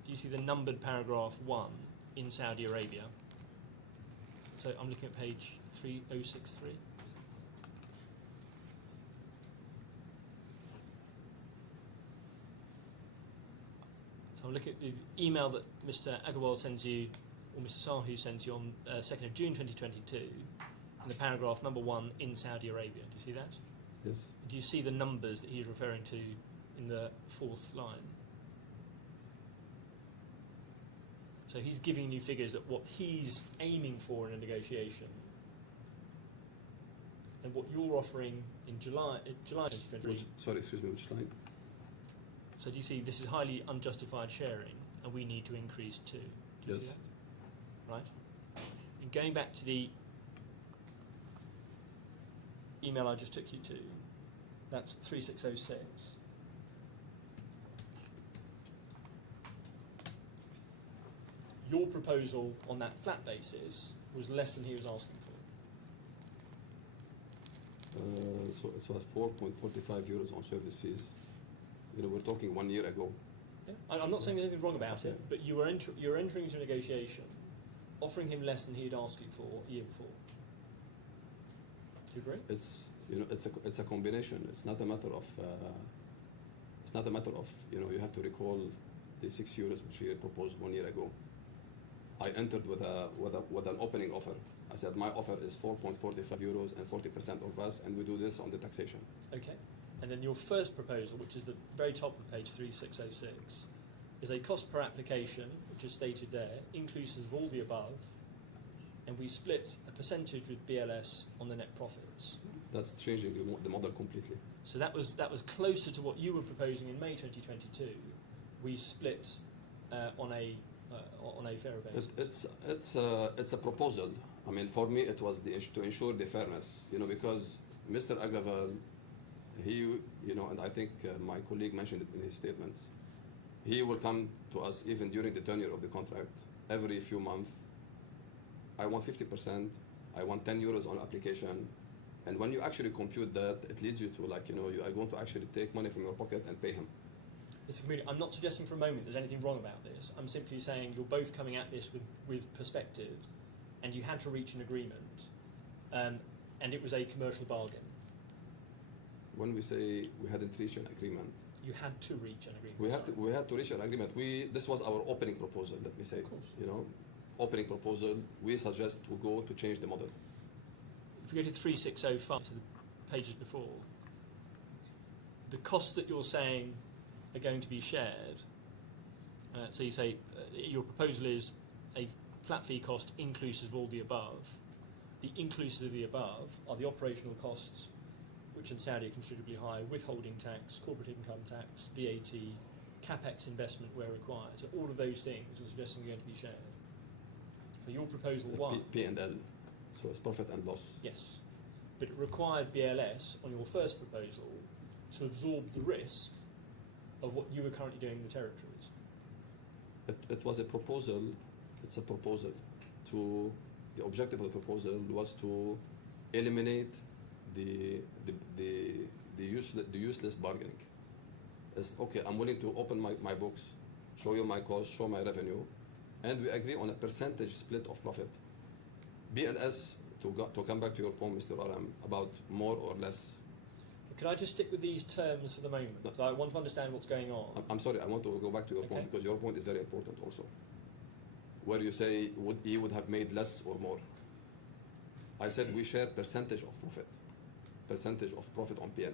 you see the numbered paragraph 1 in Saudi Arabia? So I'm looking at page 3063. So I'm looking at the email that Mr. Agarwal sends you, or Mr. Sahu sends you on 2nd of June 2022, and the paragraph number 1 in Saudi Arabia. Do you see that? Yes. Do you see the numbers that he's referring to in the 4th line? So he's giving you figures that what he's aiming for in a negotiation, and what you're offering in July 2023. Sorry, excuse me, which line? So do you see this is highly unjustified sharing, and we need to increase too? Do you Yes. see that? Right. And going back to the email I just took you to, that's 3606. Your proposal on that flat basis was less than he was asking for. So it was 4.45 euros on service fees. You know, we're talking 1 year ago. Yeah. I'm not saying there's anything wrong about it, but you were you're entering into a negotiation, offering him less than he'd asked you for a year before. Do you agree? It's a combination. It's not a matter of you know, you have to recall the €6 which he proposed 1 year ago. I entered with an opening offer. I said my offer is 4.45 euros and 40% of VAS, and we do this on the taxation. Okay. And then your first proposal, which is the very top of page 3606, is a cost per application, which is stated there, inclusive of all the above, and we split a percentage with BLS on the net profits. That's changing the model completely. So that was closer to what you were proposing in May 2022. We split on a fairer basis. It's a proposal. I mean, for me, it was to ensure the fairness. You know, because Mr. Agraval, and I think my colleague mentioned it in his statements. He will come to us even during the tenure of the contract every few months. I want 50%. I want €10 on application. And when you actually compute that, it leads you to you are going to actually take money from your pocket and pay him. I'm not suggesting for a moment there's anything wrong about this. I'm simply saying you're both coming at this with perspective, and you had to reach an agreement, and it was a commercial bargain. When we say we hadn't reached an agreement, you had to reach an agreement. We had to reach an agreement. This was our opening proposal. Let me say, of course. opening proposal, we suggest to go to change the model. If we go to 3605, to the pages before, the costs that you're saying are going to be shared, so you say your proposal is a flat fee cost inclusive of all the above. The inclusive of the above are the operational costs, which in Saudi are considerably higher, withholding tax, corporate income tax, VAT, capex investment where required. So all of those things you're suggesting are going to be shared. So your proposal one... P&L, so it's profit and loss. Yes, but it required BLS on your first proposal to absorb the risk of what you were currently doing in the territories. It was a proposal, it's a proposal. The objective of the proposal was to eliminate the useless bargaining. It's okay, I'm willing to open my books, show you my costs, show my revenue, and we agree on a percentage split of profit. BLS, to come back to your point, Mr. Aram, about more or less. Could I just stick with these terms for the moment? Because I want to understand what's going on. I'm sorry, I want to go back to your point because your point is very important also. Where you say he would have made less or more. I said we share percentage of profit on P&L.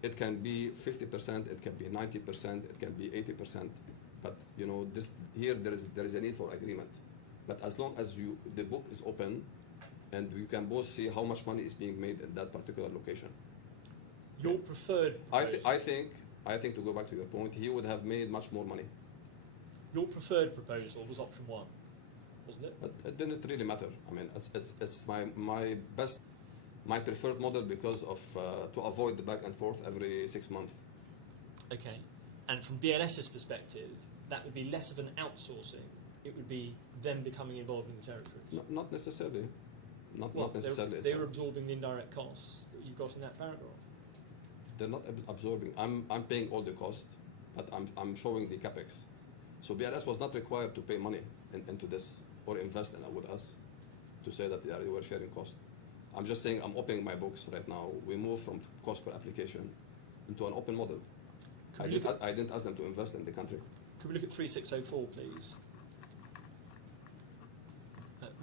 It can be 50%, it can be 90%, it can be 80%. But you know, there is a need for agreement. But as long as the book is open, and you can both see how much money is being made in that particular location. Your preferred proposal, I think to go back to your point, he would have made much more money. your preferred proposal was option one, wasn't it? It didn't really matter. I mean, it's my preferred model because of to avoid the back and forth every 6 months. Okay. And from BLS's perspective, that would be less of an outsourcing. It would be them becoming involved in the territories. Not necessarily. Not necessarily. They're absorbing the indirect costs that you've got in that paragraph. They're not absorbing. I'm paying all the cost, but I'm showing the capex. So BLS was not required to pay money into this or invest in it with us to say that they were sharing cost. I'm just saying I'm opening my books right now. We move from cost per application into an open model. I didn't ask them to invest in the country. Could we look at 3604, please?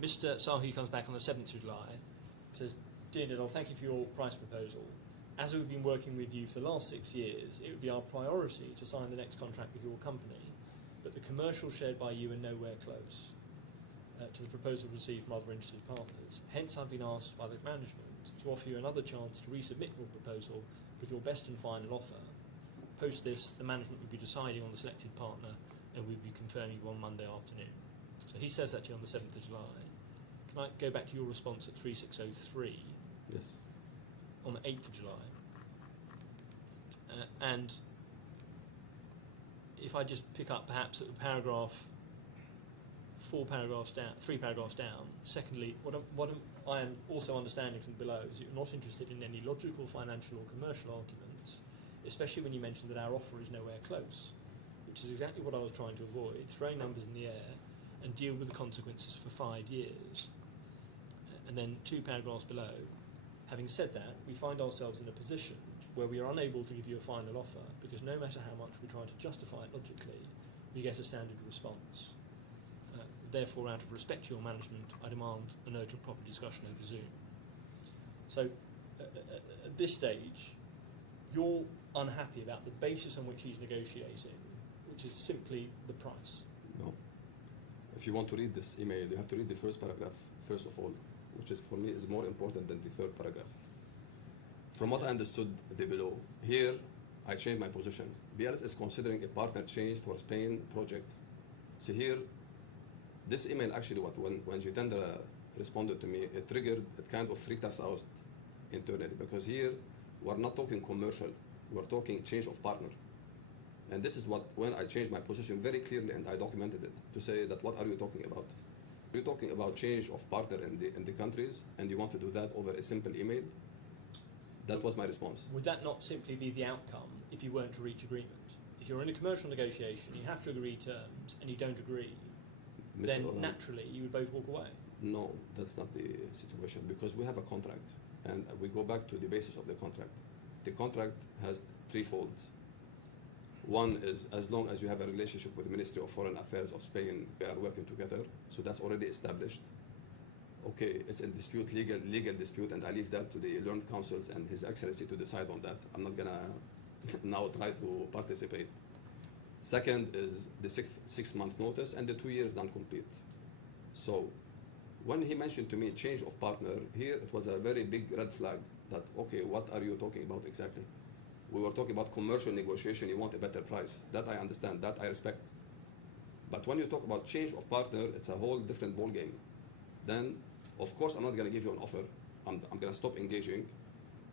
Mr. Sahu comes back on the 7th of July, says, Dear Nidal, thank you for your price proposal. As we've been working with you for the last 6 years, it would be our priority to sign the next contract with your company, but the commercials shared by you are nowhere close to the proposal received from other interested partners. Hence, I've been asked by the management to offer you another chance to resubmit your proposal with your best and final offer. Post this, the management will be deciding on the selected partner and we'll be confirming you on Monday afternoon. So he says that to you on the 7th of July. Can I go back to your response at 3603? Yes. On the 8th of July. And if I just pick up perhaps at the paragraph, 3 paragraphs down. Secondly, what I am also understanding from below is you're not interested in any logical, financial or commercial arguments, especially when you mention that our offer is nowhere close, which is exactly what I was trying to avoid, throwing numbers in the air and deal with the consequences for 5 years. And then 2 paragraphs below, having said that, we find ourselves in a position where we are unable to give you a final offer because no matter how much we try to justify it logically, we get a standard response. Therefore, out of respect to your management, I demand an urgent proper discussion over Zoom. So, at this stage, you're unhappy about the basis on which he's negotiating, which is simply the price. No. If you want to read this email, you have to read the first paragraph, first of all, which is for me is more important than the third paragraph. From what I understood the below, here I changed my position. BLS is considering a partner change for Spain project. See here, this email actually, when Jitendra responded to me, it triggered, it kind of freaked us out internally because here we're not talking commercial, we're talking change of partner. And this is when I changed my position very clearly and I documented it to say that what are you talking about? You're talking about change of partner in the countries and you want to do that over a simple email? That was my response. Would that not simply be the outcome if you weren't to reach agreement? If you're in a commercial negotiation, you have to agree terms and you don't agree, then naturally you would both walk away. No, that's not the situation because we have a contract and we go back to the basis of the contract. The contract has threefold. One is, as long as you have a relationship with the Ministry of Foreign Affairs of Spain, we are working together, so that's already established. Okay, it's a dispute, legal dispute, and I leave that to the learned counsels and His Excellency to decide on that. I'm not gonna now try to participate. Second is the six-month notice and the 2 years non-compete. So when he mentioned to me change of partner, here it was a very big red flag that, okay, what are you talking about exactly? We were talking about commercial negotiation, you want a better price. That I understand, that I respect. But when you talk about change of partner, it's a whole different ballgame. Then, of course, I'm not going to give you an offer. I'm going to stop engaging.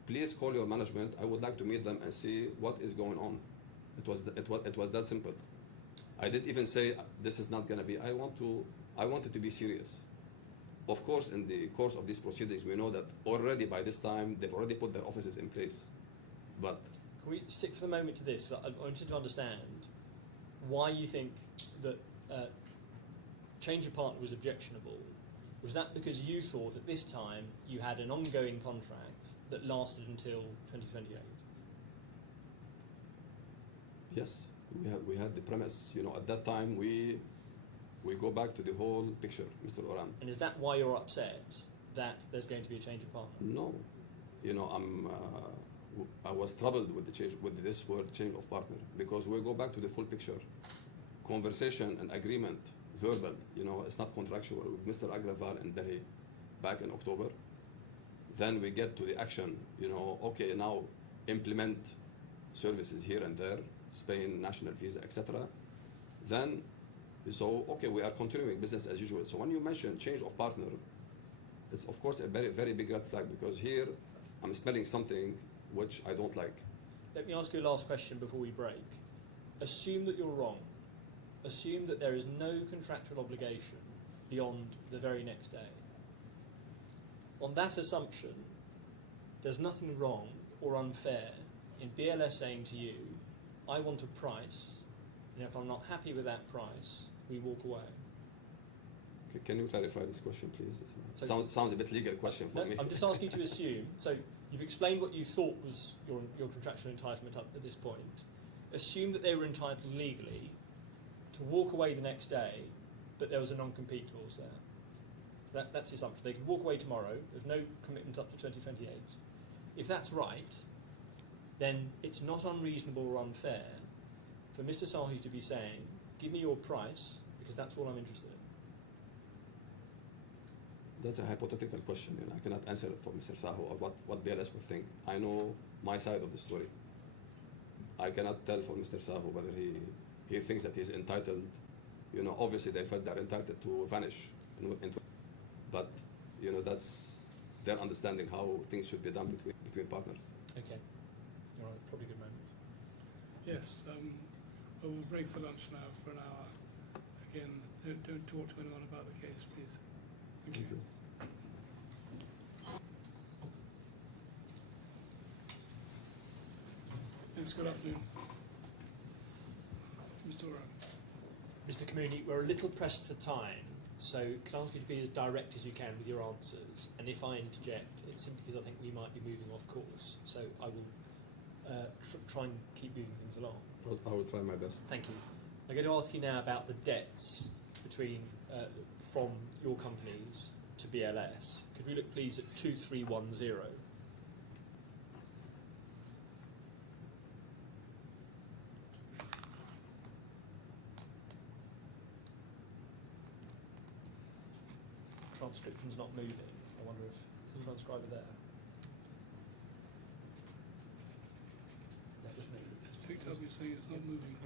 Please call your management. I would like to meet them and see what is going on. It was that simple. I didn't even say this is not going to be. I wanted to be serious. Of course, in the course of these proceedings, we know that already by this time they've already put their offices in place. But can we stick for the moment to this? I wanted to understand why you think that change of partner was objectionable. Was that because you thought at this time you had an ongoing contract that lasted until 2028? yes, we had the premise. You know, at that time we go back to the whole picture, Mr. Oram. And is that why you're upset that there's going to be a change of partner? No, you know, I was troubled with the change, with this word change of partner, because we go back to the full picture. Conversation and agreement, verbal, you know, it's not contractual, with Mr. Agraval and Delhi back in October. Then we get to the action, you know, okay, now implement services here and there, Spain, national visa, etc. Then, so, okay, we are continuing business as usual. So when you mention change of partner, it's of course a very, very big red flag, because here I'm smelling something which I don't like. Let me ask you a last question before we break. Assume that you're wrong. Assume that there is no contractual obligation beyond the very next day. On that assumption, there's nothing wrong or unfair in BLS saying to you, I want a price, and if I'm not happy with that price, we walk away. Can you clarify this question, please? So- Sounds a bit legal question for No, me. I'm just asking you to assume, so you've explained what you thought was your contractual entitlement up at this point. Assume that they were entitled legally to walk away the next day, but there was a non-compete clause there. So that's the assumption. They could walk away tomorrow, there's no commitment up to 2028. If that's right, then it's not unreasonable or unfair for Mr. Sahu to be saying, give me your price, because that's all I'm interested in. That's a hypothetical question, and I cannot answer it for Mr. Sahu or what BLS would think. I know my side of the story. I cannot tell for Mr. Sahu whether he thinks that he's entitled. You know, obviously they felt they're entitled to vanish, but you know, that's their understanding how things should be done between partners. Okay. You're right, probably a good moment. Yes, we'll break for lunch now for an hour. Again, don't talk to anyone about the case, please. Thank you. Yes, good afternoon. Mr. Oram. Mr. Kamuni, we're a little pressed for time, so can I ask you to be as direct as you can with your answers? And if I interject, it's simply because I think we might be moving off course. So I will try and keep moving things along. I will try my best. Thank you. I'm going to ask you now about the debts between from your companies to BLS. Could we look please at 2310? Transcription's not moving. I wonder if the transcriber there. That just moved. It's picked up, you're saying it's not moving.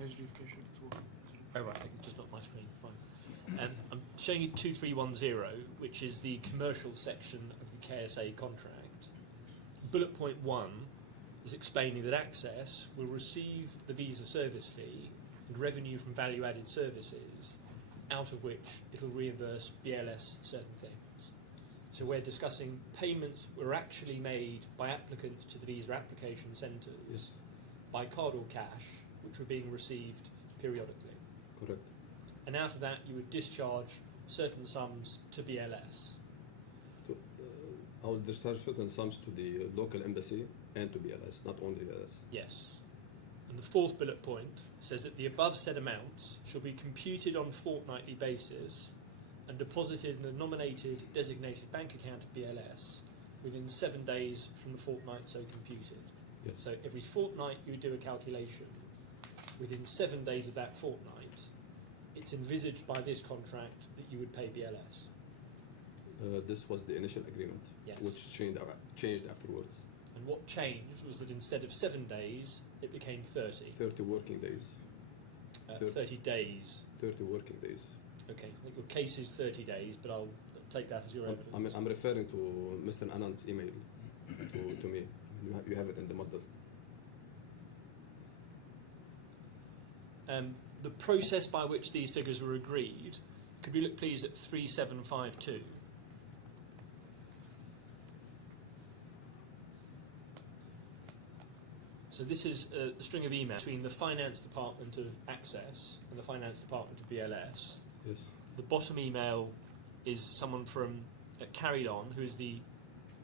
Oh right, just not my screen, fine. I'm showing you 2310, which is the commercial section of the KSA contract. Bullet point 1 is explaining that Access will receive the visa service fee and revenue from value-added services, out of which it'll reimburse BLS certain things. So we're discussing payments were actually made by applicants to the visa application centres, Yes, by card or cash, which were being received periodically. correct. And out of that, you would discharge certain sums to BLS. So, I will discharge certain sums to the local embassy and to BLS, not only BLS. Yes. And the fourth bullet point says that the above said amounts shall be computed on a fortnightly basis and deposited in the nominated designated bank account of BLS within 7 days from the fortnight so computed. Yes. So every fortnight you do a calculation. Within 7 days of that fortnight, it's envisaged by this contract that you would pay BLS. This was the initial agreement, Yes. which changed afterwards. And what changed was that instead of 7 days, it became 30. 30 working days. 30 days. 30 working days. Okay, I think your case is 30 days, but I'll take that as your evidence. I'm referring to Mr. Anand's email to me. You have it in the model. The process by which these figures were agreed, could we look please at 3752? So this is a string of emails between the finance department of Access and the finance department of BLS. Yes. The bottom email is someone from Carried On, who is the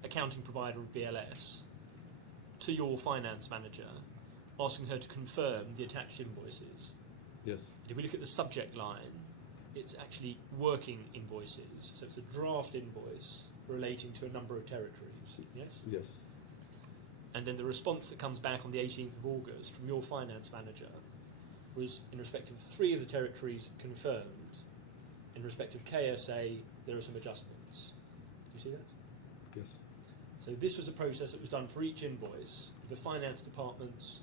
accounting provider of BLS, to your finance manager, asking her to confirm the attached invoices. Yes. If we look at the subject line, it's actually working invoices. So it's a draft invoice relating to a number of territories. Yes? Yes. And then the response that comes back on the 18th of August from your finance manager was in respect of 3 of the territories confirmed. In respect of KSA, there are some adjustments. Do you see that? Yes. So this was a process that was done for each invoice, the finance departments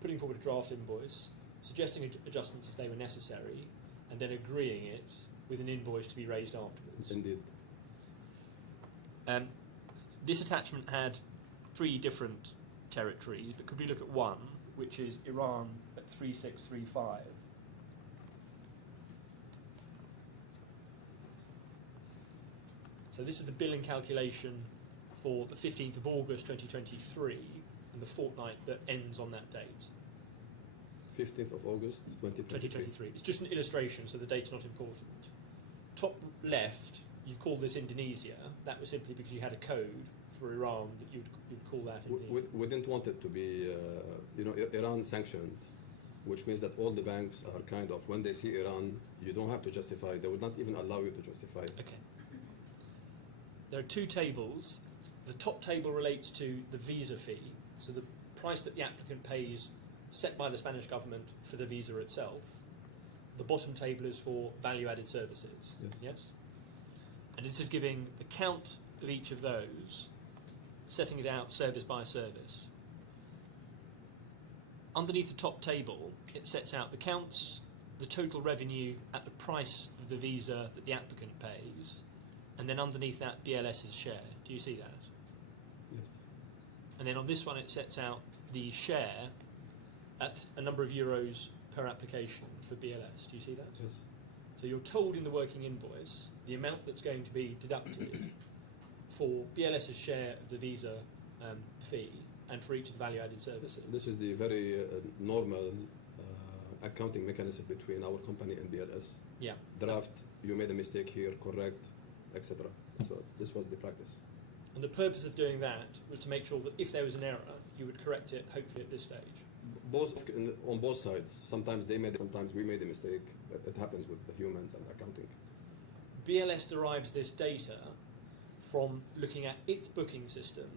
putting forward a draft invoice, suggesting adjustments if they were necessary, and then agreeing it with an invoice to be raised afterwards. Indeed. This attachment had 3 different territories, but could we look at one, which is Iran at 3635? So this is the billing calculation for the 15th of August 2023 and the fortnight that ends on that date. 15th of August 2023. It's just an illustration, so the date's not important. Top left, you've called this Indonesia. That was simply because you had a code for Iran that you'd call that Indonesia. We didn't want it to be, Iran sanctioned, which means that all the banks are kind of, when they see Iran, you don't have to justify. They would not even allow you to justify. Okay. There are 2 tables. The top table relates to the visa fee, so the price that the applicant pays set by the Spanish government for the visa itself. The bottom table is for value-added services. Yes. Yes? And this is giving the count of each of those, setting it out service by service. Underneath the top table, it sets out the counts, the total revenue at the price of the visa that the applicant pays, and then underneath that, BLS's share. Do you see that? Yes. And then on this one, it sets out the share at a number of euros per application for BLS. Do you see that? Yes. So you're told in the working invoice the amount that's going to be deducted for BLS's share of the visa fee and for each of the value-added services. This is the very normal accounting mechanism between our company and BLS. Yeah. Draft, you made a mistake here, correct, etc. So this was the practice. And the purpose of doing that was to make sure that if there was an error, you would correct it, hopefully at this stage. On both sides. Sometimes they made it, sometimes we made a mistake. But it happens with the humans and accounting. BLS derives this data from looking at its booking system,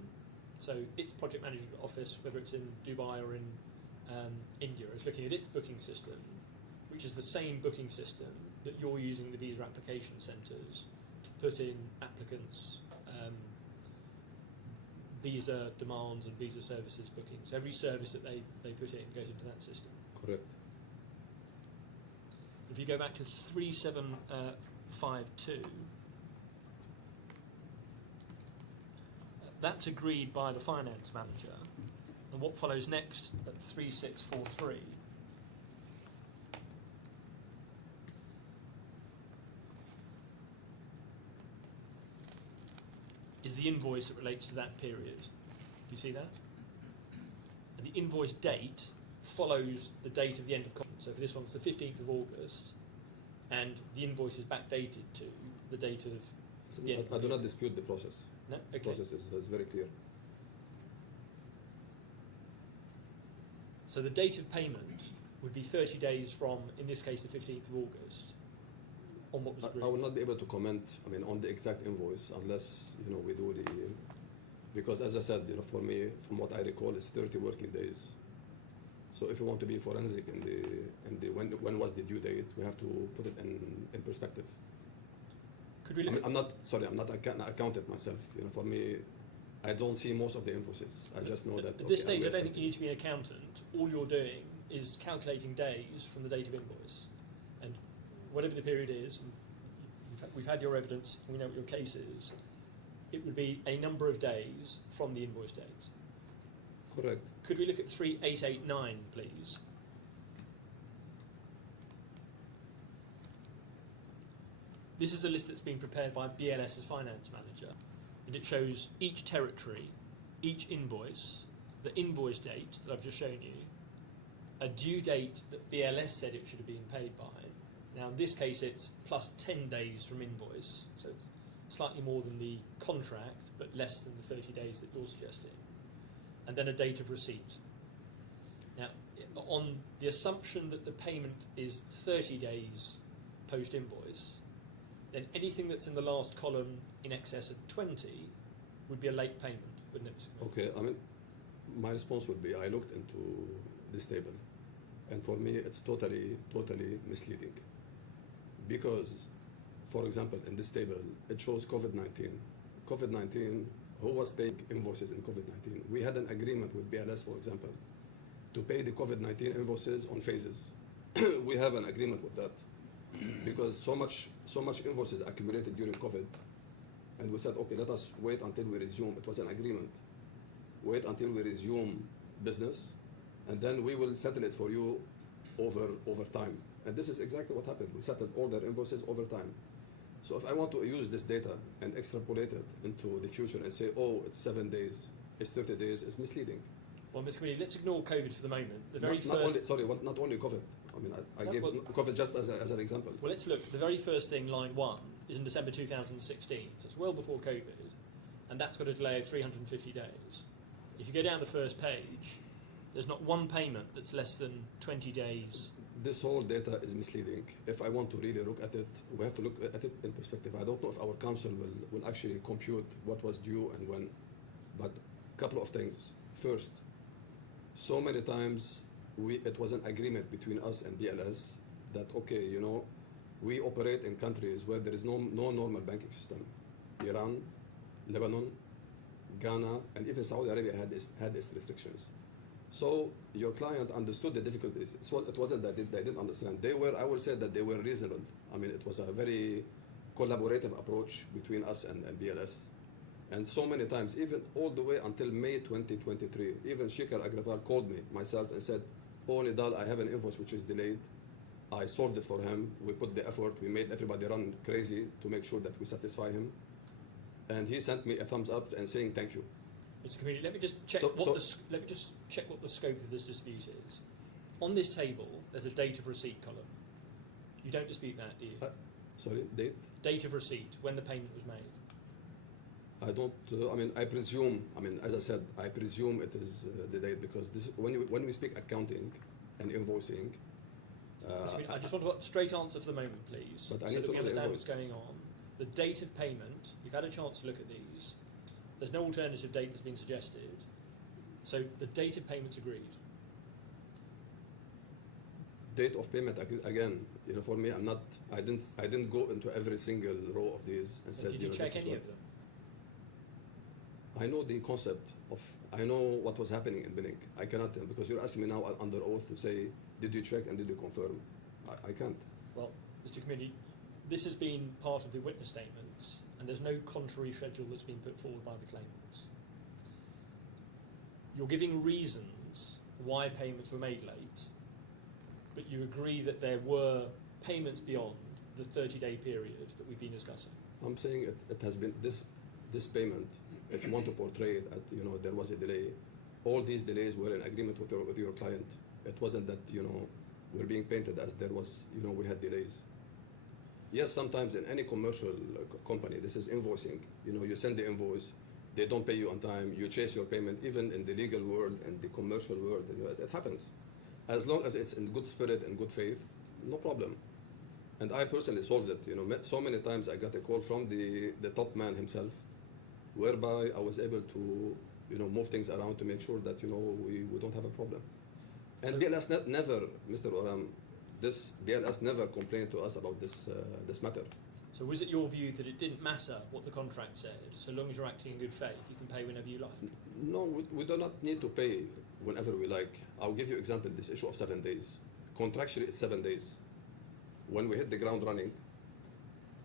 so its project management office, whether it's in Dubai or in India, is looking at its booking system, which is the same booking system that you're using the visa application centres to put in applicants' visa demands and visa services bookings. Every service that they put in goes into that system. Correct. If you go back to 3752, that's agreed by the finance manager. And what follows next at 3643 is the invoice that relates to that period. Do you see that? And the invoice date follows the date of the end of contract. So for this one, it's the 15th of August, and the invoice is backdated to the date of the end. I do not dispute the process. No? The Okay. process is very clear. So So the date of payment would be 30 days from, in this case, the 15th of August, on what was agreed. I will not be able to comment, I mean, on the exact invoice unless, you know, we do the, because as I said, you know, for me, from what I recall, it's 30 working days. So if you want to be forensic in the when was the due date, we have to put it in perspective. Could we look I'm not accountant myself. You know, for me, I don't see most of the invoices. I just know that. At this okay, stage, I don't think you need to be an accountant. All you're doing is calculating days from the date of invoice, and whatever the period is, and we've had your evidence, we know what your case is. It would be a number of days from the invoice date. Correct. Could we look at 3889, please? This is a list that's been prepared by BLS's finance manager, and it shows each territory, each invoice, the invoice date that I've just shown you, a due date that BLS said it should have been paid by. Now, in this case, it's plus 10 days from invoice, so it's slightly more than the contract, but less than the 30 days that you're suggesting. And then a date of receipt. Now, on the assumption that the payment is 30 days post-invoice, then anything that's in the last column in excess of 20 would be a late payment, wouldn't it? Okay, I mean, my response would be I looked into this table, and for me, it's totally misleading. Because, for example, in this table, it shows COVID-19. COVID-19, who was paying invoices in COVID-19? We had an agreement with BLS, for example, to pay the COVID-19 invoices on phases. We have an agreement with that because so much invoices accumulated during COVID, and we said, okay, let us wait until we resume. It was an agreement. Wait until we resume business, and then we will settle it for you over time. And this is exactly what happened. We settled all their invoices over time. So if I want to use this data and extrapolate it into the future and say, oh, it's 7 days, it's 30 days, it's misleading. Well, Mr. Committee, let's ignore COVID for the moment. The very not first... not only COVID. I mean, I No, gave well- COVID just as an example. Well, let's look. The very first thing, line 1, is in December 2016, so it's well before COVID, and that's got a delay of 350 days. If you go down the first page, there's not one payment that's less than 20 days. This whole data is misleading. If I want to really look at it, we have to look at it in perspective. I don't know if our council will actually compute what was due and when, but a couple of things. First, so many times it was an agreement between us and BLS that, okay, you know, we operate in countries where there is no normal banking system. Iran, Lebanon, Ghana, and even Saudi Arabia had its restrictions. So your client understood the difficulties. It wasn't that they didn't understand. I will say that they were reasonable. I mean, it was a very collaborative approach between us and BLS. And so many times, even all the way until May 2023, even Shikar Agraval called me, myself, and said, oh, Nidal, I have an invoice which is delayed. I solved it for him. We put the effort. We made everybody run crazy to make sure that we satisfy him. And he sent me a thumbs up and saying thank you. Mr. Committee, let me just check what the scope of this dispute is. On this table, there's a date of receipt column. You don't dispute that, do you? Sorry, date? Date of receipt, when the payment was made. I don't. I mean, I presume. I mean, as I said, I presume it is the date because this. When we speak accounting and invoicing. I just want a straight answer for the moment, please, But I so need that to we know the understand invoice. what's going on. The date of payment. You've had a chance to look at these. There's no alternative date that's been suggested. So the date of payment's agreed. Date of payment again. You know, for me, I'm not. I didn't go into every single row of these and said. Did you know, check this is any what- of them? I know the concept of. I know what was happening in Benin. I cannot tell because you're asking me now under oath to say, did you check and did you confirm? I can't. Well, Mr. Committee, this has been part of the witness statements, and there's no contrary schedule that's been put forward by the claimants. You're giving reasons why payments were made late, but you agree that there were payments beyond the 30-day period that we've been discussing. I'm saying it has been this payment. If you want to portray it at, you know, there was a delay. All these delays were in agreement with your client. It wasn't that, you know, we're being painted as there was, you know, we had delays. Yes, sometimes in any commercial company, this is invoicing. You know, you send the invoice, they don't pay you on time, you chase your payment. Even in the legal world and the commercial world, you know, it happens. as long as it's in good spirit and good faith, no problem. And I personally solved it. So many times I got a call from the top man himself, whereby I was able to, move things around to make sure that, we don't have a problem. And So- BLS never, Mr. Oram, this BLS never complained to us about this matter. So was it your view that it didn't matter what the contract said, so long as you're acting in good faith, you can pay whenever you like? No, we do not need to pay whenever we like. I'll give you example, this issue of 7 days. Contractually, it's 7 days. When we hit the ground running,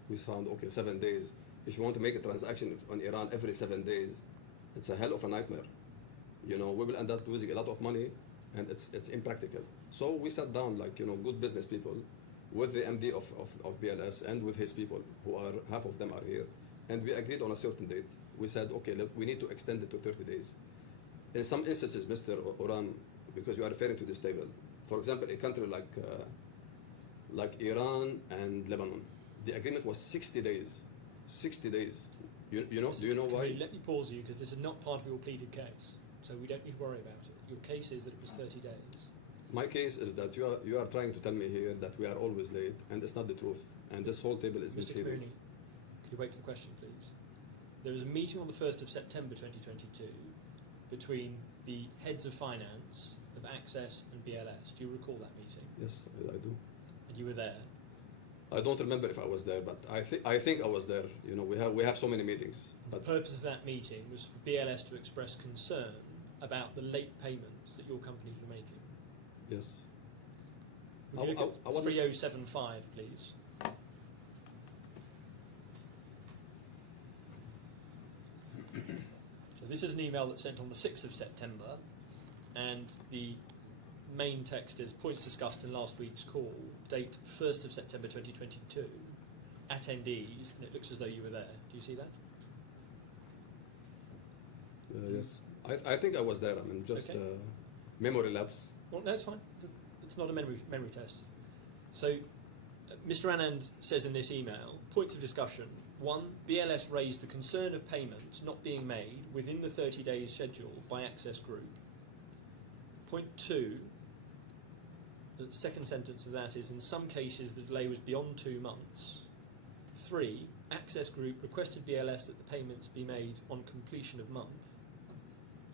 we found, okay, 7 days. If you want to make a transaction on Iran every 7 days, it's a hell of a nightmare. We will end up losing a lot of money, and it's impractical. So we sat down like, good business people with the MD of BLS and with his people, who are, half of them are here, and we agreed on a certain date. We said, okay, look, we need to extend it to 30 days. In some instances, Mr. Oran, because you are referring to this table, for example, a country like Iran and Lebanon, the agreement was 60 days. 60 days. Do you know why? Let me pause you, because this is not part of your pleaded case, so we don't need to worry about it. Your case is that it was 30 days. My case is that you are trying to tell me here that we are always late, and it's not the truth. And this whole table is Mr. misleading. Cooney, could you wait for the question, please? There was a meeting on the 1st of September 2022 between the heads of finance of Access and BLS. Do you recall that meeting? Yes, I do. And you were there. I don't remember if I was there, but I think I was there. We have so many meetings. The But purpose of that meeting was for BLS to express concern about the late payments that your companies were making. yes, Would you I look at wasn't- 3075, please? So this is an email that's sent on the 6th of September, and the main text is points discussed in last week's call, date 1st of September 2022, attendees, and it looks as though you were there. Do you see that? yes. I think I was there. I mean, just Okay. memory lapse. Well, no, it's fine. It's not a memory test. So, Mr. Anand says in this email, points of discussion. 1, BLS raised the concern of payments not being made within the 30 days schedule by Access Group. Point 2, the second sentence of that is, in some cases the delay was beyond 2 months. 3, Access Group requested BLS that the payments be made on completion of month.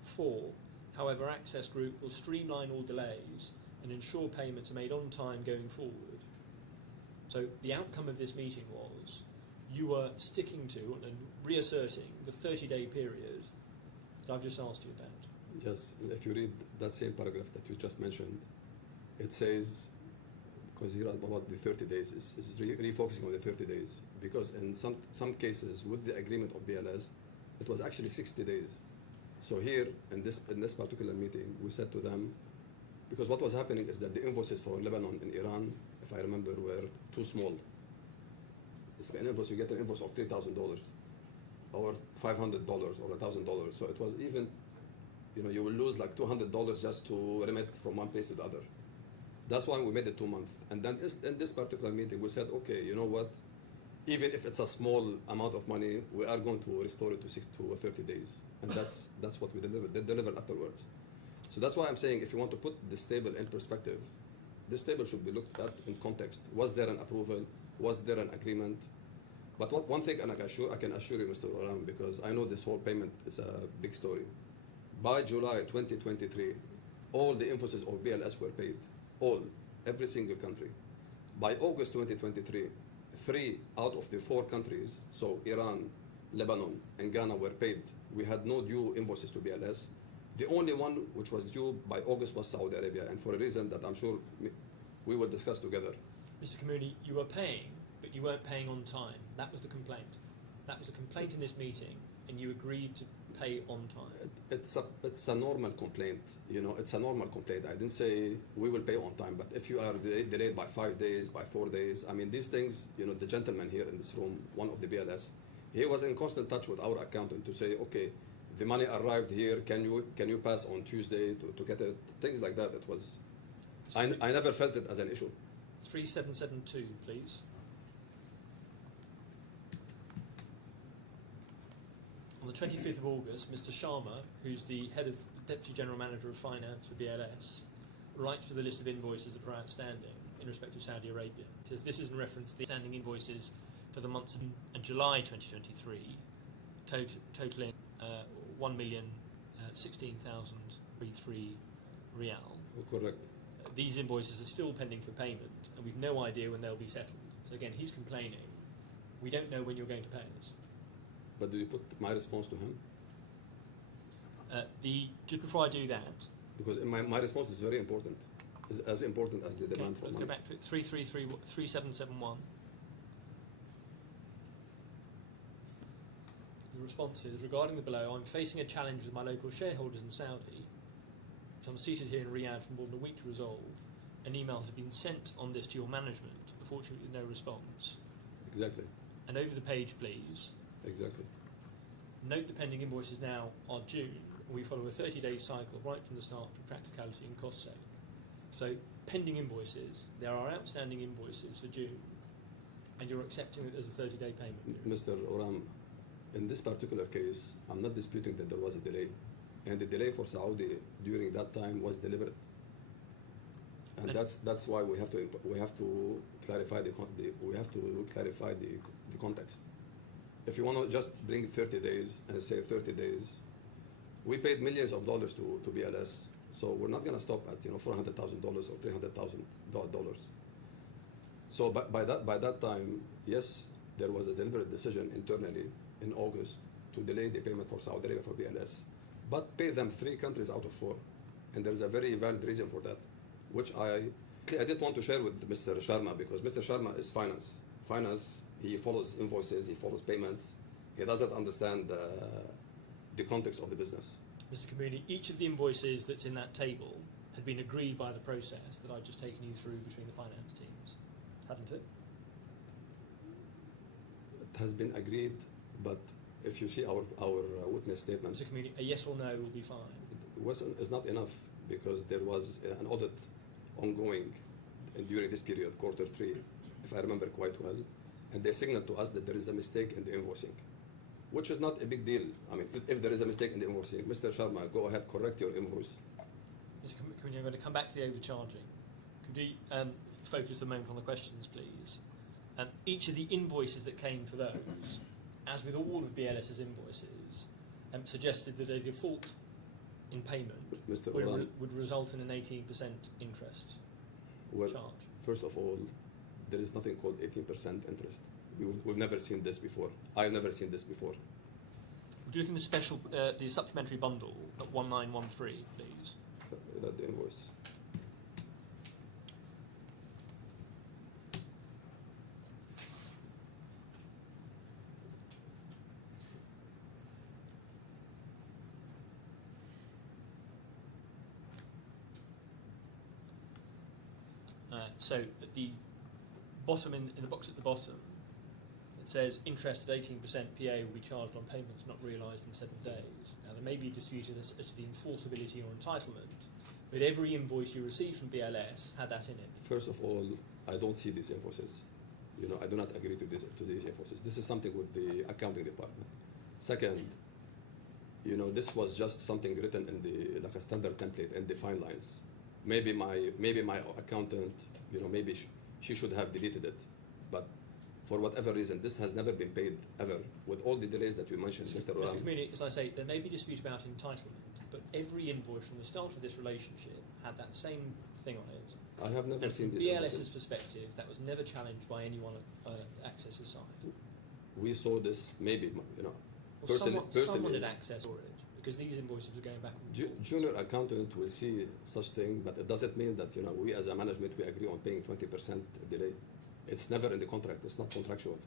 4, however, Access Group will streamline all delays and ensure payments are made on time going forward. So the outcome of this meeting was you were sticking to and reasserting the 30-day period that I've just asked you about. Yes, if you read that same paragraph that you just mentioned, it says, because here about the 30 days, is refocusing on the 30 days. Because in some cases with the agreement of BLS, it was actually 60 days. So here, in this particular meeting, we said to them, because what was happening is that the invoices for Lebanon and Iran, if I remember, were too small. It's an invoice, you get an invoice of $3,000 or $500 or $1,000. So it was even, you will lose like $200 just to remit from one place to the other. That's why we made it 2 months. And then in this particular meeting, we said, okay, you know what? Even if it's a small amount of money, we are going to restore it to 30 days. And that's what we delivered. They delivered afterwards. So that's why I'm saying, if you want to put this table in perspective, this table should be looked at in context. Was there an approval? Was there an agreement? But one thing, and I can assure you, Mr. Oram, because I know this whole payment is a big story. By July 2023, all the invoices of BLS were paid. Every single country. By August 2023, 3 out of the 4 countries, so Iran, Lebanon, and Ghana, were paid. We had no due invoices to BLS. The only one which was due by August was Saudi Arabia, and for a reason that I'm sure we will discuss together. Mr. Kamuni, you were paying, but you weren't paying on time. That was the complaint. That was the complaint in this meeting, and you agreed to pay on time. It's a normal complaint. It's a normal complaint. I didn't say we will pay on time, but if you are delayed by 5 days, by 4 days, I mean, these things, the gentleman here in this room, one of the BLS, he was in constant touch with our accountant to say, okay, the money arrived here, can you pass on Tuesday to get it, things like that. It was, I never felt it as an issue. 3772, please. On the 25th of August, Mr. Sharma, who's the head of Deputy General Manager of Finance for BLS, right through the list of invoices that are outstanding in respect of Saudi Arabia. It says this is in reference to the outstanding invoices for the months of July 2023, totaling 1,016,033 rial. Correct. These invoices are still pending for payment, and we've no idea when they'll be settled. So again, he's complaining, we don't know when you're going to pay us. But do you put my response to him? Just before I do that, Because my response is very important. Is as important as the demand for let's money. go back to it. 3771. The response is, regarding the below, I'm facing a challenge with my local shareholders in Saudi, which I'm seated here in Riyadh for more than a week to resolve. An email has been sent on this to your management, but fortunately no response. Exactly. And over the page, please, Exactly. note the pending invoices now are June. We follow a 30-day cycle right from the start for practicality and cost sake. So, pending invoices, there are outstanding invoices for June, and you're accepting that there's a 30-day payment period. Mr. Oram, in this particular case, I'm not disputing that there was a delay, and the delay for Saudi during that time was deliberate, and that's why we have to clarify the context. If you want to just bring 30 days and say 30 days, we paid millions of dollars to BLS, so we're not going to stop at $400,000 or $300,000. So by that time, yes, there was a deliberate decision internally in August to delay the payment for Saudi Arabia for BLS, but pay them 3 countries out of 4, and there's a very valid reason for that, which I didn't want to share with Mr. Sharma, because Mr. Sharma is finance. Finance, he follows invoices, he follows payments, he doesn't understand the context of the business. Mr. Kamuni, each of the invoices that's in that table had been agreed by the process that I've just taken you through between the finance teams, hadn't it? It has been agreed, but if you see our witness statement, Mr. Kamuni, a yes or no will be fine. is not enough, because there was an audit ongoing during this period, quarter 3, if I remember quite well, and they signaled to us that there is a mistake in the invoicing, which is not a big deal. I mean, if there is a mistake in the invoicing, Mr. Sharma, go ahead, correct your invoice. Mr. Kamuni, I'm going to come back to the overcharging. Could you focus a moment on the questions, please? Each of the invoices that came for those, as with all of BLS's invoices, suggested that a default in payment Mr. would result in an 18% interest Well, charge. first of all, there is nothing called 18% interest. We've never seen this before. I've never seen this before. Would you look in the special, the supplementary bundle at 1913, please? The invoice. So at the bottom, in the box at the bottom, it says interest at 18% PA will be charged on payments not realised in 7 days. Now there may be a dispute as to the enforceability or entitlement, but every invoice you receive from BLS had that in it. First of all, I don't see these invoices. I do not agree to these invoices. This is something with the accounting department. Second, this was just something written in like a standard template in the fine lines. Maybe my accountant, maybe she should have deleted it, but for whatever reason, this has never been paid ever, with all the delays that you mentioned, Mr. Oram. Mr. Kamuni, as I say, there may be dispute about entitlement, but every invoice from the start of this relationship had that same thing on it. I have never and seen from this. BLS's perspective, that was never challenged by anyone at Access's side. We saw this, maybe, Well, personally. someone had access for it, because these invoices were going back and forth. Junior accountant will see such thing, but it doesn't mean that we as a management we agree on paying 20% delay. It's never in the contract. It's not contractual.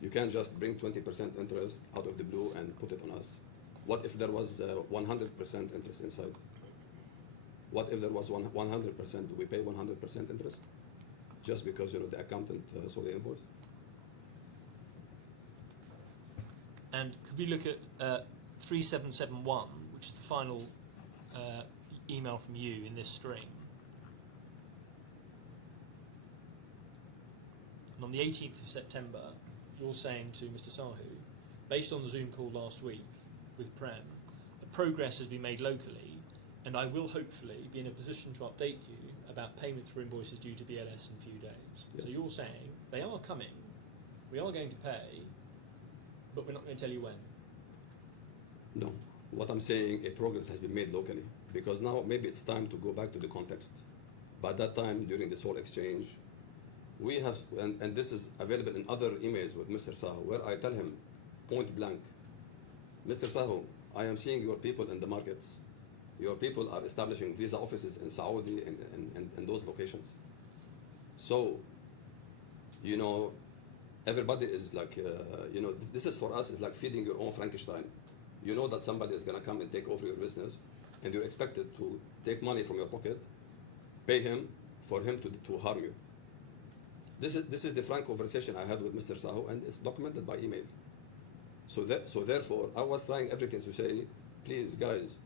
You can't just bring 20% interest out of the blue and put it on us. What if there was 100% interest inside? What if there was 100%? Do we pay 100% interest just because the accountant saw the invoice? And could we look at 3771, which is the final email from you in this string? And on the 18th of September, you're saying to Mr. Sahu, based on the Zoom call last week with Prem, that progress has been made locally and I will hopefully be in a position to update you about payments for invoices due to BLS in a few days. Yes. So you're saying they are coming, we are going to pay, but we're not going to tell you when. No. What I'm saying, a progress has been made locally, because now maybe it's time to go back to the context. By that time, during this whole exchange, we have, and this is available in other emails with Mr. Saho, where I tell him point blank, Mr. Saho, I am seeing your people in the markets. Your people are establishing visa offices in Saudi and those locations. So, you know, everybody is like, you know, this is for us is like feeding your own Frankenstein. You know that somebody is going to come and take over your business, and you're expected to take money from your pocket, pay him for him to harm you. This is the frank conversation I had with Mr. Saho, and it's documented by email. So therefore, I was trying everything to say, please, guys,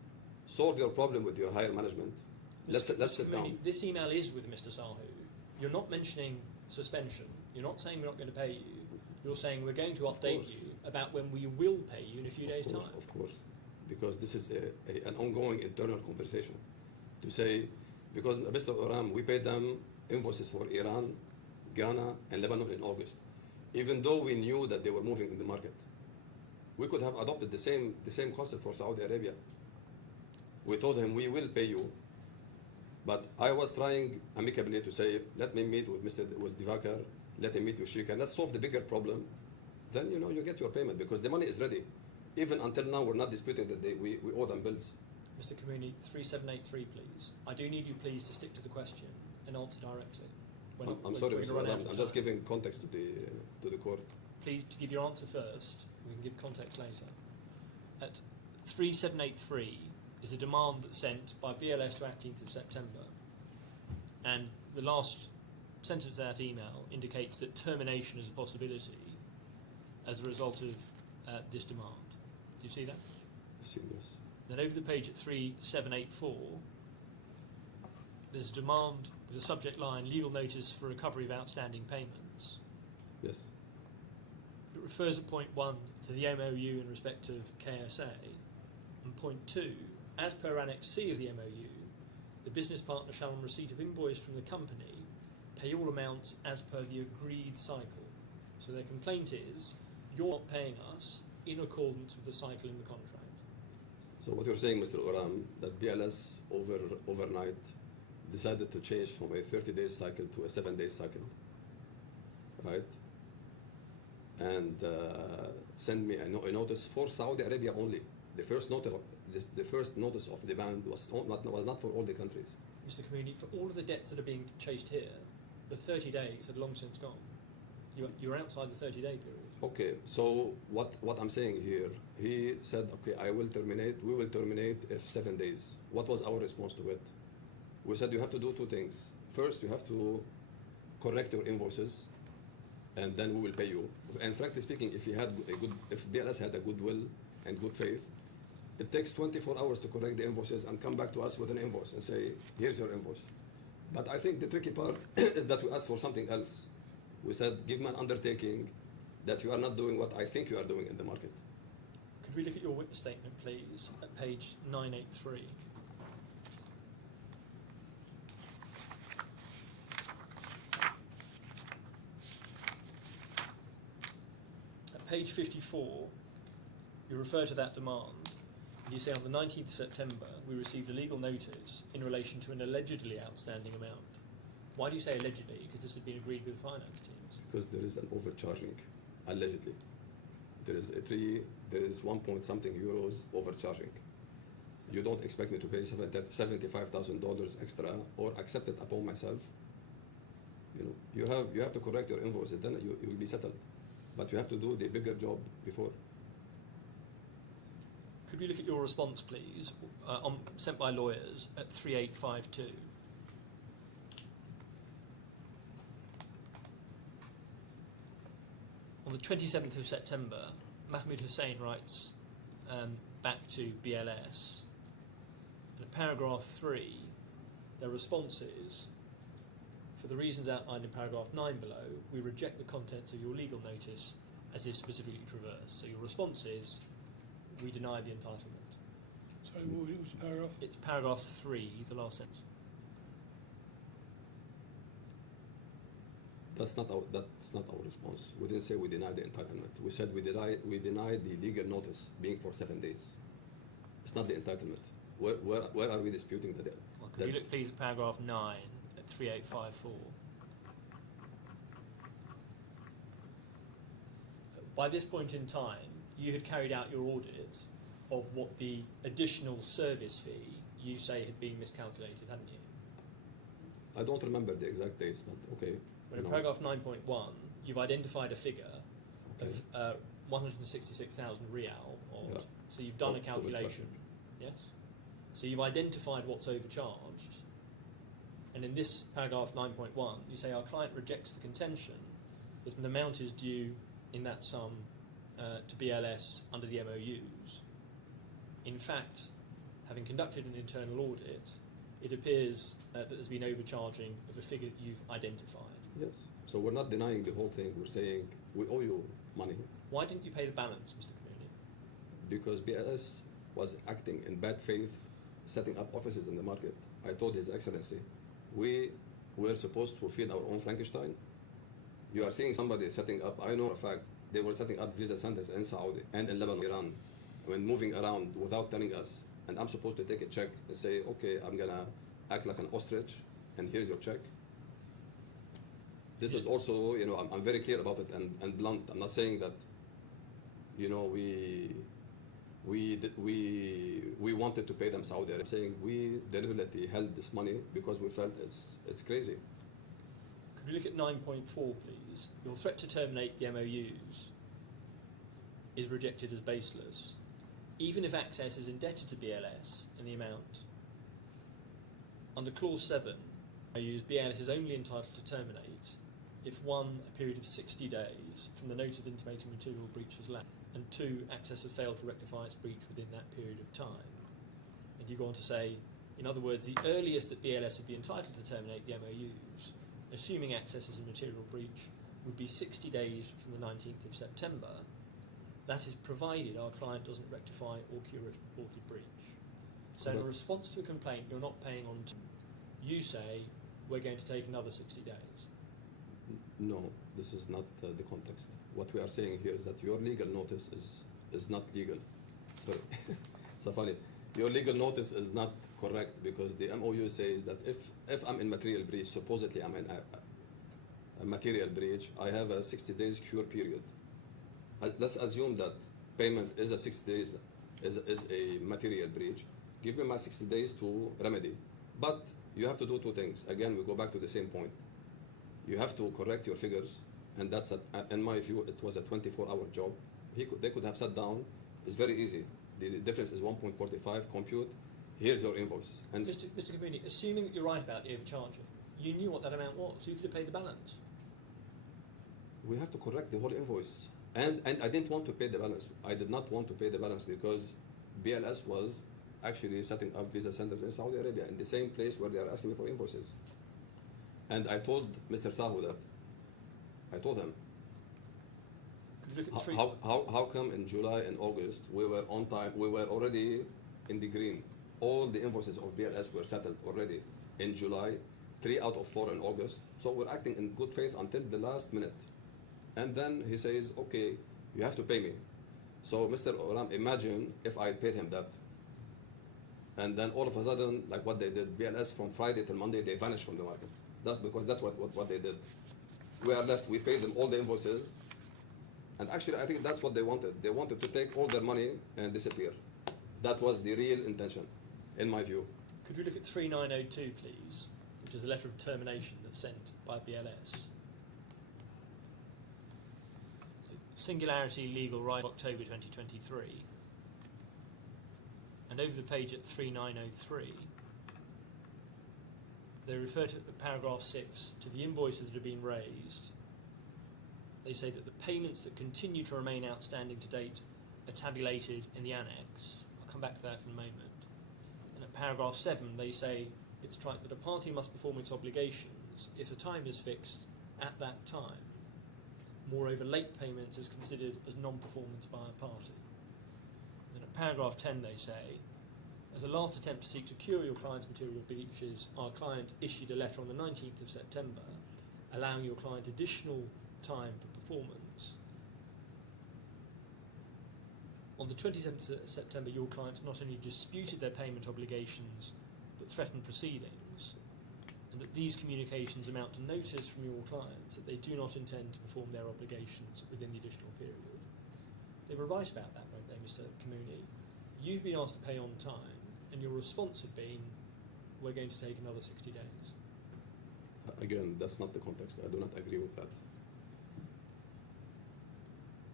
solve your problem with your higher management. Let's sit down. This email is with Mr. Sahu. You're not mentioning suspension. You're not saying we're not going to pay you. You're saying we're going to update you about when we will pay you in a few days' time. Of course, because this is an ongoing internal conversation. To say, because Mr. Oram, we paid them invoices for Iran, Ghana, and Lebanon in August, even though we knew that they were moving in the market. We could have adopted the same concept for Saudi Arabia. We told him we will pay you, but I was trying amicably to say, let me meet with Divakar, let him meet with Shika, let's solve the bigger problem. Then you get your payment, because the money is ready. Even until now, we're not disputing that we owe them bills. Mr. Kamuni, 3783, please. I do need you, please, to stick to the question and answer directly. I'm sorry, Mr. Oram, I'm just giving context to the court. Please, to give your answer first, we can give context later. At 3783 is a demand that's sent by BLS to 18th of September, and the last sentence of that email indicates that termination is a possibility as a result of this demand. Do you see that? I've seen this. Then over the page at 3784, there's a demand with a subject line, legal notice for recovery of outstanding payments. Yes. It refers at point 1 to the MOU in respect of KSA, and point 2, as per Annex C of the MOU, the business partner shall, on receipt of invoice from the company, pay all amounts as per the agreed cycle. So their complaint is, you're not paying us in accordance with the cycle in the contract. So what you're saying, Mr. Oram, that BLS overnight decided to change from a 30-day cycle to a 7-day cycle, right? And send me a notice for Saudi Arabia only. The first notice of demand was not for all the countries. Mr. Kamuni, for all of the debts that are being chased here, the 30 days had long since gone. You're outside the 30-day period. Okay, so what I'm saying here, he said, okay, we will terminate if 7 days. What was our response to it? We said you have to do two things. First, you have to correct your invoices, and then we will pay you. And frankly speaking, if BLS had a goodwill and good faith, it takes 24 hours to correct the invoices and come back to us with an invoice and say, here's your invoice. But I think the tricky part is that we asked for something else. We said, give me an undertaking that you are not doing what I think you are doing in the market. Could we look at your witness statement, please, at page 983? At page 54, you refer to that demand. You say on the 19th of September, we received a legal notice in relation to an allegedly outstanding amount. Why do you say allegedly? Because this had been agreed with finance teams. Because there is an overcharging, allegedly. There is 1 point something euros overcharging. You don't expect me to pay $75,000 extra or accept it upon myself. You have to correct your invoices, then you will be settled. But you have to do the bigger job before. Could we look at your response, please, sent by lawyers at 3852? On the 27th of September, Mahmoud Hussain writes back to BLS. In paragraph 3, their response is, for the reasons outlined in paragraph 9 below, we reject the contents of your legal notice as if specifically traversed. So your response is, we deny the entitlement. Sorry, what was the paragraph? It's paragraph 3, the last sentence. That's not our response. We didn't say we denied the entitlement. We said we denied the legal notice being for 7 days. It's not the entitlement. Where are we disputing that? Well, could you look please at paragraph 9 at 3854? By this point in time, you had carried out your audit of what the additional service fee you say had been miscalculated, hadn't you? I don't remember the exact dates, but okay. Well, in paragraph 9.1, you've identified a figure of 166,000 real odd. Yeah. So you've done a calculation. Overcharging. Yes? So you've identified what's overcharged. And in this paragraph 9.1, you say our client rejects the contention that an amount is due in that sum to BLS under the MOUs. In fact, having conducted an internal audit, it appears that there's been overcharging of a figure that you've identified. Yes. So we're not denying the whole thing. We're saying we owe you money. Why didn't you pay the balance, Mr. Community? Because BLS was acting in bad faith, setting up offices in the market. I told His Excellency, we were supposed to feed our own Frankenstein. You are seeing somebody setting up, I know for a fact, they were setting up visa centers in Saudi and in Lebanon, Iran, when moving around without telling us. And I'm supposed to take a check and say, okay, I'm going to act like an ostrich, and here's your check. This is also, I'm very clear about it and blunt. I'm not saying that, we wanted to pay them Saudi Arabia. I'm saying we deliberately held this money because we felt it's crazy. Could we look at 9.4, please? Your threat to terminate the MOUs is rejected as baseless, even if Access is indebted to BLS in the amount. Under Clause 7, MOUs, BLS is only entitled to terminate if 1, a period of 60 days from the note of intimating material breach has lapsed, and 2, Access has failed to rectify its breach within that period of time. And you go on to say, in other words, the earliest that BLS would be entitled to terminate the MOUs, assuming Access is a material breach, would be 60 days from the 19th of September. That is provided our client doesn't rectify or cure a reported breach. So in response to a complaint you're not paying on time, you say we're going to take another 60 days. No, this is not the context. What we are saying here is that your legal notice is not legal. Sorry, it's so funny. Your legal notice is not correct because the MOU says that if I'm in material breach, supposedly I'm in a material breach, I have a 60 days cure period. Let's assume that payment is a 60 days, is a material breach. Give me my 60 days to remedy. But you have to do 2 things. Again, we go back to the same point. You have to correct your figures, and that's, in my view, it was a 24-hour job. They could have sat down. It's very easy. The difference is 1.45, compute. Here's your invoice. And Mr. Community, assuming that you're right about the overcharging, you knew what that amount was, so you could have paid the balance. we have to correct the whole invoice. And I didn't want to pay the balance. I did not want to pay the balance because BLS was actually setting up visa centers in Saudi Arabia in the same place where they are asking me for invoices. And I told Mr. Sahu that. I told him, Could you look at how come in July and August we were on time, we were already in the green. All the invoices of BLS were settled already in July, 3 out of 4 in August. So we're acting in good faith until the last minute. And then he says, okay, you have to pay me. So Mr. Oram, imagine if I paid him that. And then all of a sudden, like what they did, BLS from Friday till Monday, they vanished from the market. That's because that's what they did. We are left, we paid them all the invoices. And actually, I think that's what they wanted. They wanted to take all their money and disappear. That was the real intention, in my view. Could we look at 3902, please, which is a letter of termination that's sent by BLS? So, Singularity Legal Right, October 2023. And over the page at 3903, they refer to paragraph 6 to the invoices that have been raised. They say that the payments that continue to remain outstanding to date are tabulated in the annex. I'll come back to that in a moment. And at paragraph 7, they say it's trite that a party must perform its obligations if a time is fixed at that time. Moreover, late payments is considered as non-performance by a party. Then at paragraph 10, they say As a last attempt to seek to cure your client's material breaches, our client issued a letter on the 19th of September allowing your client additional time for performance. On the 27th of September, your clients not only disputed their payment obligations but threatened proceedings, and that these communications amount to notice from your clients that they do not intend to perform their obligations within the additional period. They were right about that, weren't they, Mr. Kamuni? You've been asked to pay on time, and your response had been, we're going to take another 60 days. Again, that's not the context. I do not agree with that.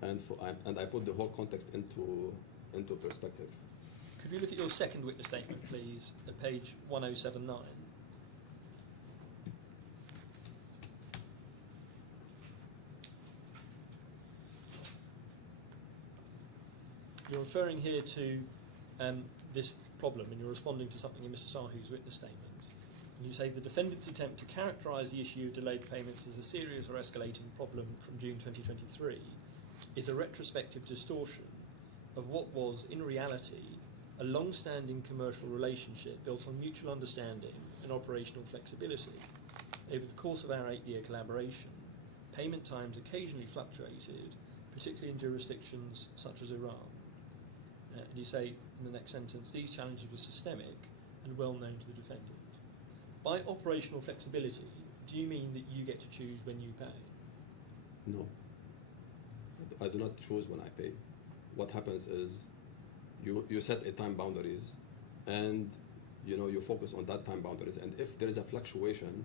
And I put the whole context into perspective. Could we look at your second witness statement, please, at page 1079? You're referring here to this problem, and you're responding to something in Mr. Sahu's witness statement. And you say the defendant's attempt to characterise the issue of delayed payments as a serious or escalating problem from June 2023 is a retrospective distortion of what was, in reality, a long-standing commercial relationship built on mutual understanding and operational flexibility. Over the course of our 8-year collaboration, payment times occasionally fluctuated, particularly in jurisdictions such as Iran. And you say in the next sentence, these challenges were systemic and well known to the defendant. By operational flexibility, do you mean that you get to choose when you pay? No. I do not choose when I pay. What happens is you set a time boundaries, and you focus on that time boundaries. And if there is a fluctuation,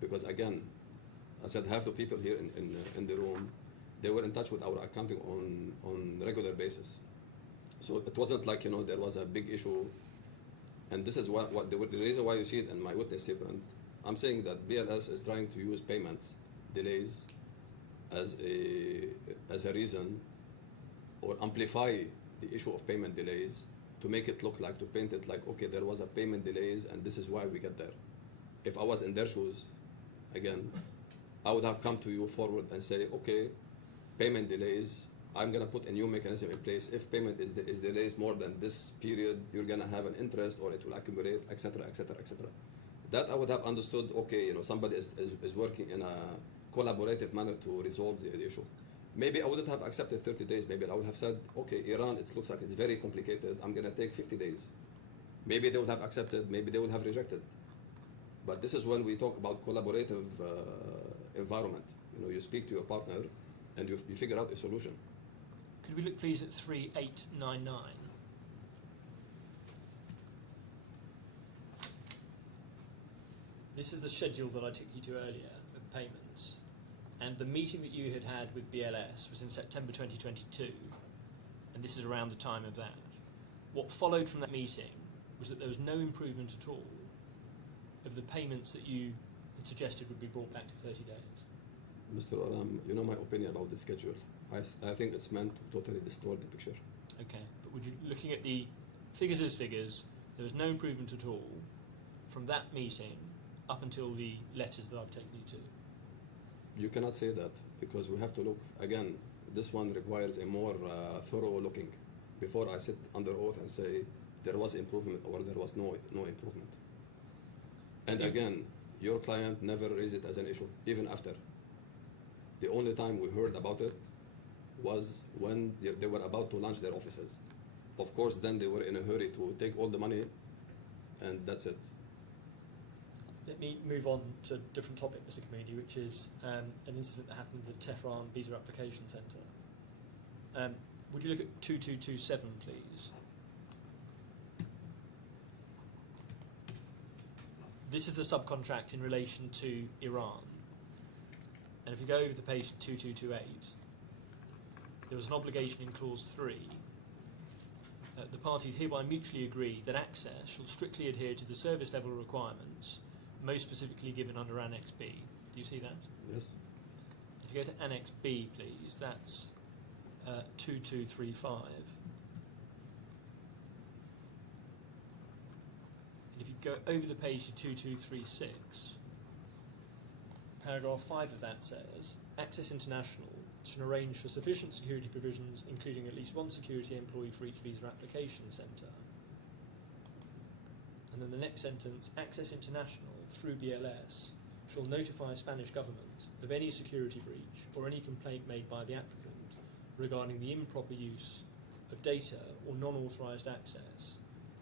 because again, I said half the people here in the room, they were in touch with our accounting on regular basis. So it wasn't like there was a big issue. And this is what the reason why you see it in my witness statement. I'm saying that BLS is trying to use payments delays as a reason, or amplify the issue of payment delays to make it look like, to paint it like, okay, there was a payment delays and this is why we get there. If I was in their shoes, again, I would have come to you forward and say, okay, payment delays, I'm going to put a new mechanism in place. If payment is delays more than this period, you're going to have an interest, or it will accumulate, etc., etc., etc. That I would have understood, okay, somebody is working in a collaborative manner to resolve the issue. Maybe I wouldn't have accepted 30 days. Maybe I would have said, okay, Iran, it looks like it's very complicated. I'm going to take 50 days. Maybe they would have accepted. Maybe they would have rejected. But this is when we talk about collaborative environment. You speak to your partner and you figure out a solution. Could we look please at 3899? This is the schedule that I took you to earlier of payments, and the meeting that you had with BLS was in September 2022, and this is around the time of that. What followed from that meeting was that there was no improvement at all of the payments that you had suggested would be brought back to 30 days. Mr. Oram, you know my opinion about the schedule. I think it's meant to totally distort the picture. Okay, but would you, looking at the figures as figures, there was no improvement at all from that meeting up until the letters that I've taken you to? You cannot say that, because we have to look, again, this one requires a more thorough looking before I sit under oath and say there was improvement or there was no improvement. And again, your client never raised it as an issue, even after. The only time we heard about it was when they were about to launch their offices. Of course, then they were in a hurry to take all the money, and that's it. Let me move on to a different topic, Mr. Kamini, which is an incident that happened at the Tehran Visa Application Centre. Would you look at 2227, please? This is the subcontract in relation to Iran. And if you go over to page 2228, there was an obligation in clause 3. The parties hereby mutually agree that Access shall strictly adhere to the service level requirements, most specifically given under Annex B. Do you see that? Yes. If you go to Annex B, please, that's 2235. And if you go over the page to 2236, paragraph 5 of that says, Access International should arrange for sufficient security provisions, including at least one security employee for each visa application centre. And then the next sentence, Access International, through BLS, shall notify Spanish government of any security breach or any complaint made by the applicant regarding the improper use of data or non-authorised access,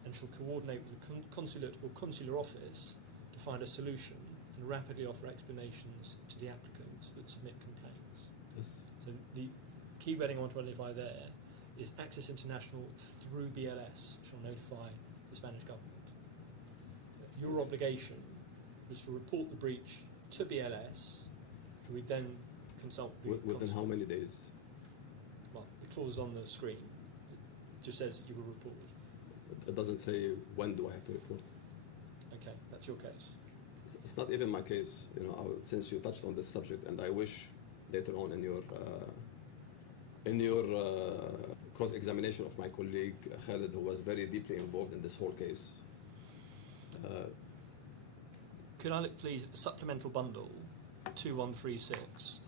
and shall coordinate with the consulate or consular office to find a solution and rapidly offer explanations to the applicants that submit complaints. Yes. So the key wording I want to identify there is Access International through BLS shall notify the Spanish government. Your obligation was to report the breach to BLS, who would then consult the Within how many days? Well, the clause on the screen it just says that you will report. It doesn't say when do I have to report. Okay, that's your case. It's not even my case, you know. Since you touched on this subject, and I wish later on in your cross-examination of my colleague Khalid, who was very deeply involved in this whole case. Could I look please at the supplemental bundle 2136?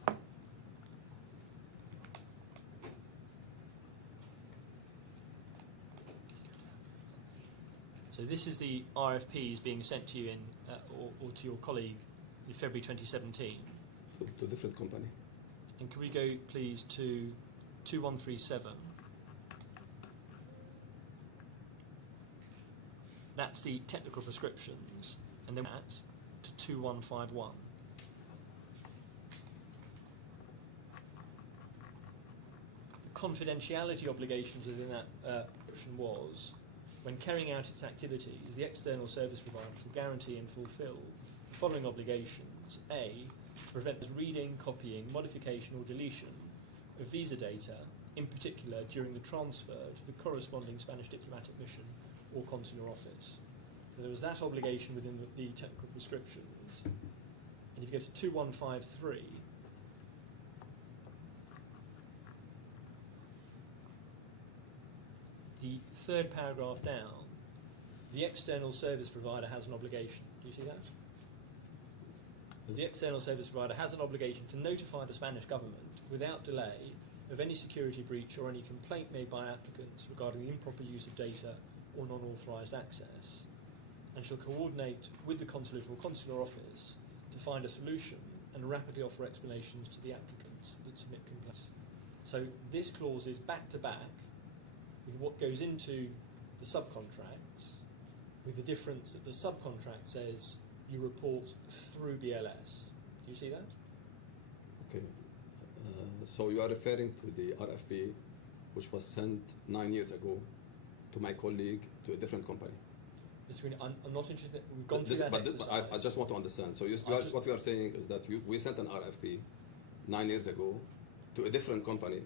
So this is the RFPs being sent to you in, or to your colleague in February 2017. To different company. And can we go please to 2137? That's the technical prescriptions, and then that to 2151. The confidentiality obligations within that prescription was, when carrying out its activities, the external service provider shall guarantee and fulfil the following obligations. A, to prevent reading, copying, modification or deletion of visa data, in particular during the transfer to the corresponding Spanish diplomatic mission or consular office. So there was that obligation within the technical prescriptions. And if you go to 2153, the third paragraph down, the external service provider has an obligation. Do you see that? The external service provider has an obligation to notify the Spanish government without delay of any security breach or any complaint made by applicants regarding the improper use of data or non-authorised access, and shall coordinate with the consulate or consular office to find a solution and rapidly offer explanations to the applicants that submit complaints. So this clause is back to back with what goes into the subcontracts, with the difference that the subcontract says you report through BLS. Do you see that? Okay. So you are referring to the RFP, which was sent 9 years ago to my colleague to a different company. Mr. Green, I'm not interested. We've gone through that exercise. I just want to understand. So what you are saying is that we sent an RFP 9 years ago to a different company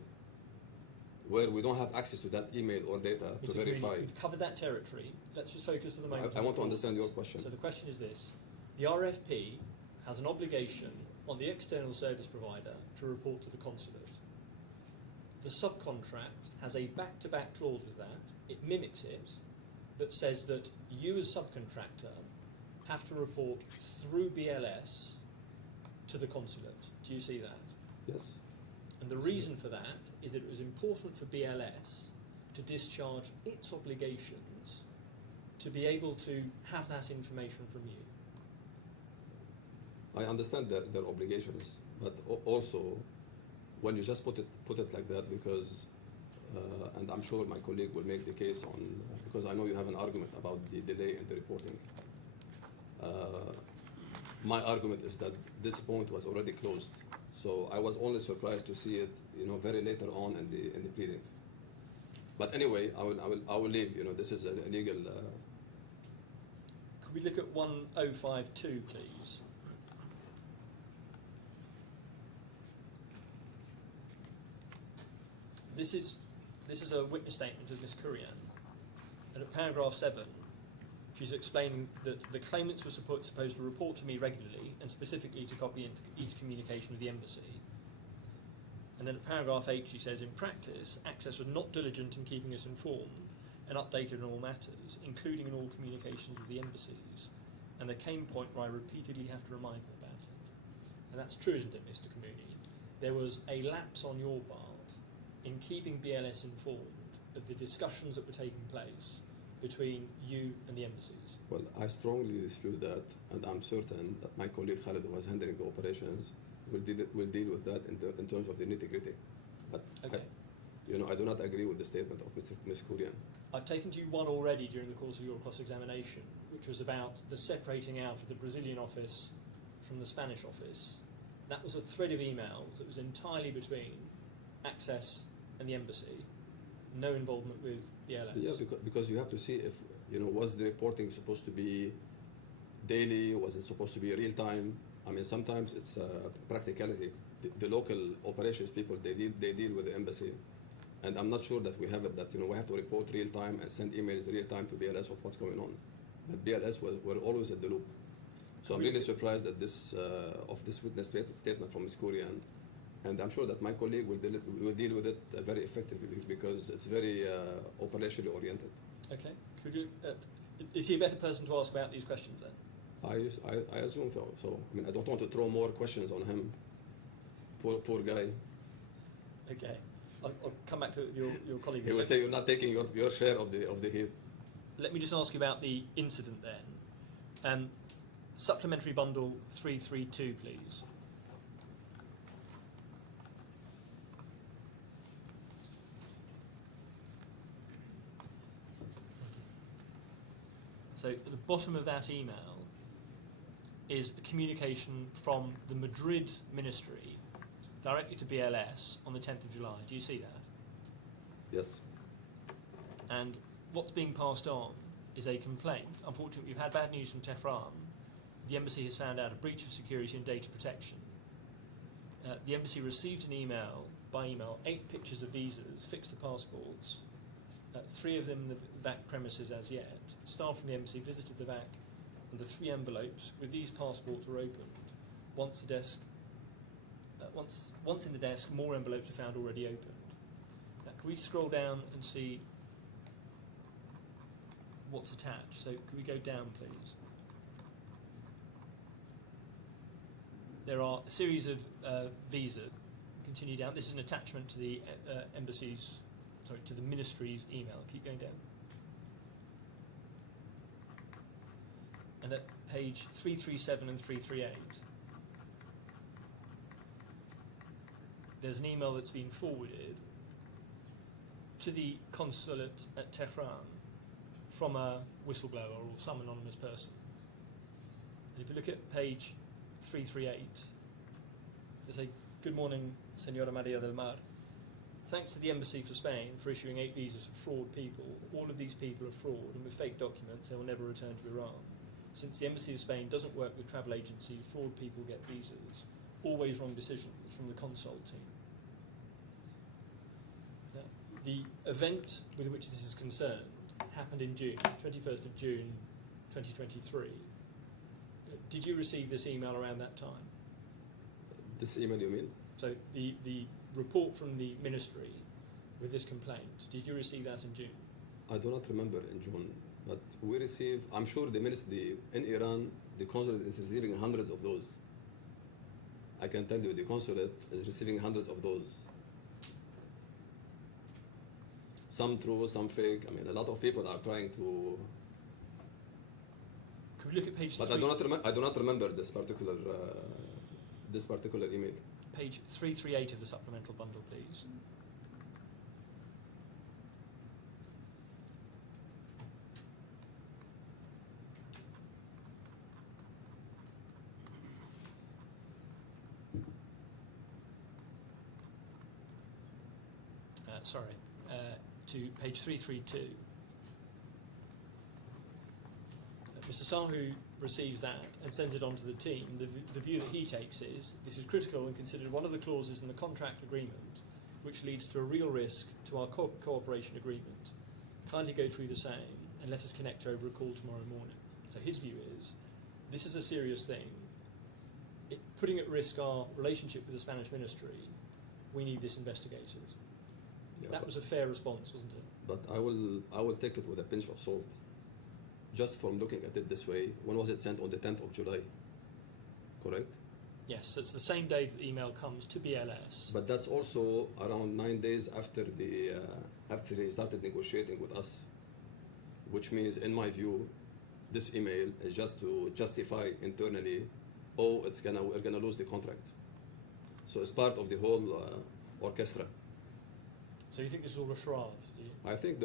where we don't have access to that email or data to Mr. verify. Green, we've covered that territory. Let's just focus at the moment. I want to understand your question. So the question is this. The RFP has an obligation on the external service provider to report to the consulate. The subcontract has a back-to-back clause with that. It mimics it, that says that you as subcontractor have to report through BLS to the consulate. Do you see that? Yes. And the reason for that is that it was important for BLS to discharge its obligations to be able to have that information from you. I understand their obligations, but also when you just put it like that, because and I'm sure my colleague will make the case on, because I know you have an argument about the delay in the reporting. My argument is that this point was already closed, so I was only surprised to see it, very later on in the pleading. But anyway, I will leave. This is a legal. Could we look at 1052, please? This is a witness statement of Ms. Kurian, and at paragraph 7, she's explaining that the claimants were supposed to report to me regularly and specifically to copy into each communication with the embassy. And then at paragraph 8, she says, in practice, Access was not diligent in keeping us informed and updated on all matters, including in all communications with the embassies. And there came a point where I repeatedly have to remind them about it. And that's true, isn't it, Mr. Kamuni? There was a lapse on your part in keeping BLS informed of the discussions that were taking place between you and the embassies? Well, I strongly dispute that, and I'm certain that my colleague Khalid, who was handling the operations, will deal with that in terms of the nitty-gritty. But Okay. I do not agree with the statement of Ms. Kurian. I've taken to you one already during the course of your cross-examination, which was about the separating out of the Brazilian office from the Spanish office. That was a thread of emails that was entirely between Access and the embassy, no involvement with BLS. Yeah, because you have to see if, was the reporting supposed to be daily, was it supposed to be real time? I mean, sometimes it's practicality. The local operations people, they deal with the embassy. And I'm not sure that we have it, that we have to report real time and send emails real time to BLS of what's going on. But BLS were always at the loop. So I'm really surprised at this witness statement from Ms. Kurian. And I'm sure that my colleague will deal with it very effectively because it's very operationally oriented. Okay. Could you, is he a better person to ask about these questions then? I assume so. So I mean, I don't want to throw more questions on him. Poor guy. Okay. I'll come back to your colleague. He will say you're not taking your share of the heat. Let me just ask you about the incident then. Supplementary bundle 332, please. So at the bottom of that email is a communication from the Madrid ministry directly to BLS on the 10th of July. Do you see that? Yes. And what's being passed on is a complaint. Unfortunately, we've had bad news from Tehran. The embassy has found out a breach of security and data protection. The embassy received an email, by email, 8 pictures of visas fixed to passports, 3 of them in the VAC premises as yet. Staff from the embassy visited the VAC, and the 3 envelopes with these passports were opened. Once in the desk, more envelopes were found already opened. Now, can we scroll down and see what's attached? So can we go down, please? There are a series of visa. Continue down. This is an attachment to the to the ministry's email. Keep going down. And at page 337 and 338, there's an email that's been forwarded to the consulate at Tehran from a whistleblower or some anonymous person. And if you look at page 338, they say, "Good morning, Senora Maria del Mar. Thanks to the Embassy for Spain for issuing 8 visas for fraud people. All of these people are fraud, and with fake documents, they will never return to Iran. Since the Embassy of Spain doesn't work with travel agencies, fraud people get visas. Always wrong decisions from the console team." Now, the event with which this is concerned happened in June, 21st of June 2023. Did you receive this email around that time? This email, you mean? So the report from the ministry with this complaint, did you receive that in June? I do not remember in June, but we receive, I'm sure the ministry in Iran, the consulate is receiving hundreds of those. I can tell you the consulate is receiving hundreds of those. Some true, some fake. I mean, a lot of people are trying to. Could we look at page But 3? I do not remember this particular email. Page 338 of the supplemental bundle, please. To page 332. Mr. Sahu receives that and sends it on to the team. The view that he takes is this is critical and considered one of the clauses in the contract agreement which leads to a real risk to our cooperation agreement. Kindly go through the same and let us connect over a call tomorrow morning. So his view is this is a serious thing. Putting at risk our relationship with the Spanish ministry, we need this investigated. Yeah, that was a fair response, wasn't it? But I will take it with a pinch of salt. Just from looking at it this way, when was it sent? On the 10th of July, correct? Yes, so it's the same day that the email comes to BLS. But that's also around 9 days after they started negotiating with us. which means, in my view, this email is just to justify internally, oh, we're gonna lose the contract. So it's part of the whole orchestra. So you think this is all a charade? I think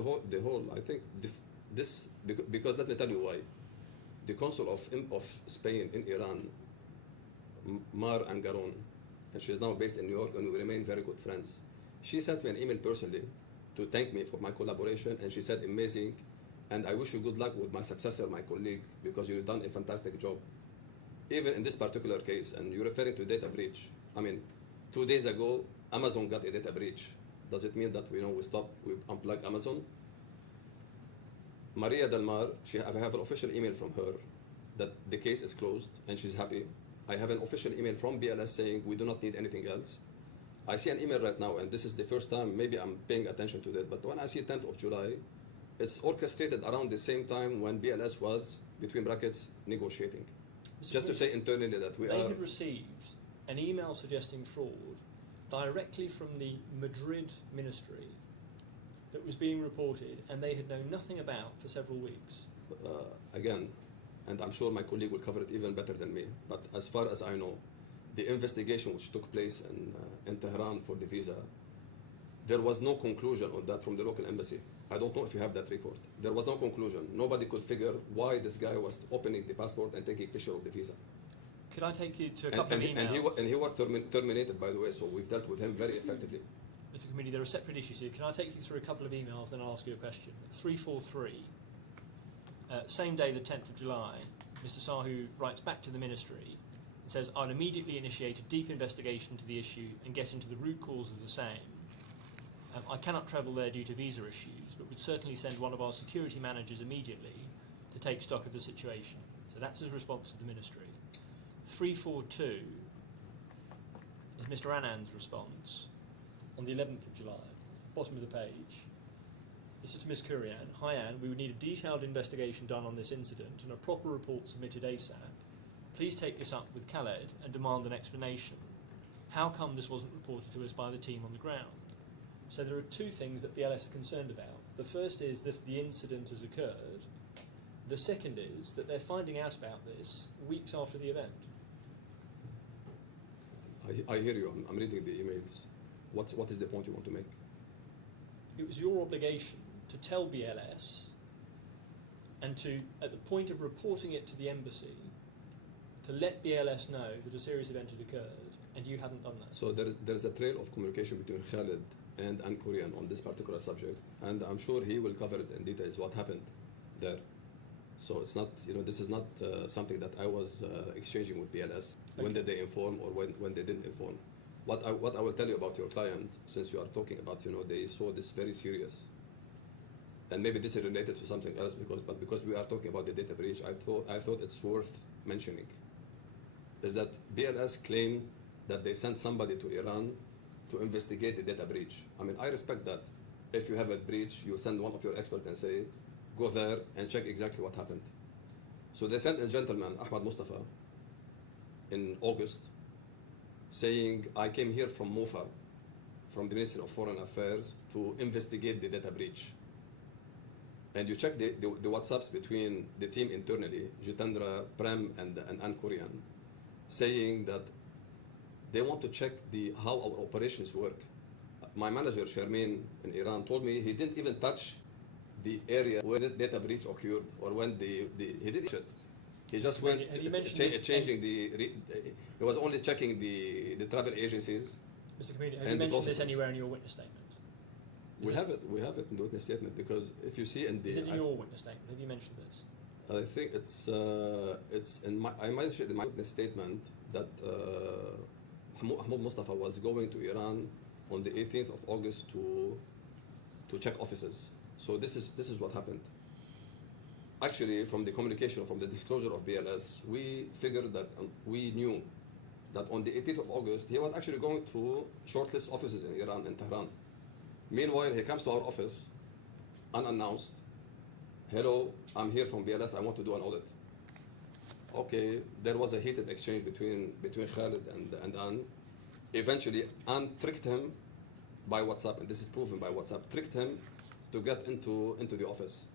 because let me tell you why. The consul of Spain in Iran, Mar Angaron, and she is now based in New York, and we remain very good friends. She sent me an email personally to thank me for my collaboration, and she said, amazing, and I wish you good luck with my successor, my colleague, because you've done a fantastic job. Even in this particular case, and you're referring to data breach, I mean, 2 days ago, Amazon got a data breach. Does it mean that we unplug Amazon? Maria Del Mar, I have an official email from her that the case is closed and she's happy. I have an official email from BLS saying we do not need anything else. I see an email right now, and this is the first time maybe I'm paying attention to that, but when I see 10th of July, it's orchestrated around the same time when BLS was, between brackets, negotiating. Just to say internally that they had received an email suggesting fraud directly from the Madrid ministry that was being reported, and they had known nothing about for several weeks. Again, and I'm sure my colleague will cover it even better than me, but as far as I know, the investigation which took place in Tehran for the visa, there was no conclusion on that from the local embassy. I don't know if you have that report. There was no conclusion. Nobody could figure why this guy was opening the passport and taking a picture of the visa. Could I take you to a couple of emails? And he was terminated, by the way, so we've dealt with him very effectively. Mr. Committee, there are separate issues here. Can I take you through a couple of emails, then I'll ask you a question? 343, same day, the 10th of July, Mr. Sahu writes back to the ministry and says, I'll immediately initiate a deep investigation into the issue and get into the root cause of the same. I cannot travel there due to visa issues, but would certainly send one of our security managers immediately to take stock of the situation. So that's his response to the ministry. 342 is Mr. Anand's response on the 11th of July, bottom of the page. This is to Ms. Kurian. Hi Anne, we would need a detailed investigation done on this incident and a proper report submitted ASAP. Please take this up with Khaled and demand an explanation. How come this wasn't reported to us by the team on the ground? So there are two things that BLS are concerned about. The first is that the incident has occurred. The second is that they're finding out about this weeks after the event. I hear you. I'm reading the emails. What is the point you want to make? It was your obligation to tell BLS and to, at the point of reporting it to the embassy, to let BLS know that a serious event had occurred, and you hadn't done that. So there's a trail of communication between Khaled and Korean on this particular subject, and I'm sure he will cover it in details what happened there. So it's not, this is not something that I was exchanging with BLS. When did they inform or when they didn't inform? What I will tell you about your client, since you are talking about, they saw this very serious, and maybe this is related to something else, because we are talking about the data breach, I thought it's worth mentioning, is that BLS claimed that they sent somebody to Iran to investigate the data breach. I mean, I respect that. If you have a breach, you send one of your experts and say, go there and check exactly what happened. So they sent a gentleman, Ahmad Mustafa, in August, saying, I came here from MOFA, from the Ministry of Foreign Affairs, to investigate the data breach. And you check the WhatsApps between the team internally, Jitendra, Prem, and Ann Korean, saying that they want to check how our operations work. My manager, Shermin, in Iran, told me he didn't even touch the area where the data breach occurred, or when he did it. He just went changing he was only checking the travel agencies. Mr. Committee, have you mentioned this anywhere in your witness statement? We have it in the witness statement, because if you see in the... Is it in your witness statement? Have you mentioned this? I think it's I mentioned in my witness statement that Mahmoud Mustafa was going to Iran on the 18th of August to check offices. So this is what happened. Actually, from the communication, from the disclosure of BLS, we figured that we knew that on the 18th of August, he was actually going to shortlist offices in Iran and Tehran. Meanwhile, he comes to our office unannounced. Hello, I'm here from BLS, I want to do an audit. Okay, there was a heated exchange between Khalid and Ann. Eventually, Ann tricked him by WhatsApp, and this is proven by WhatsApp, tricked him to get into the office.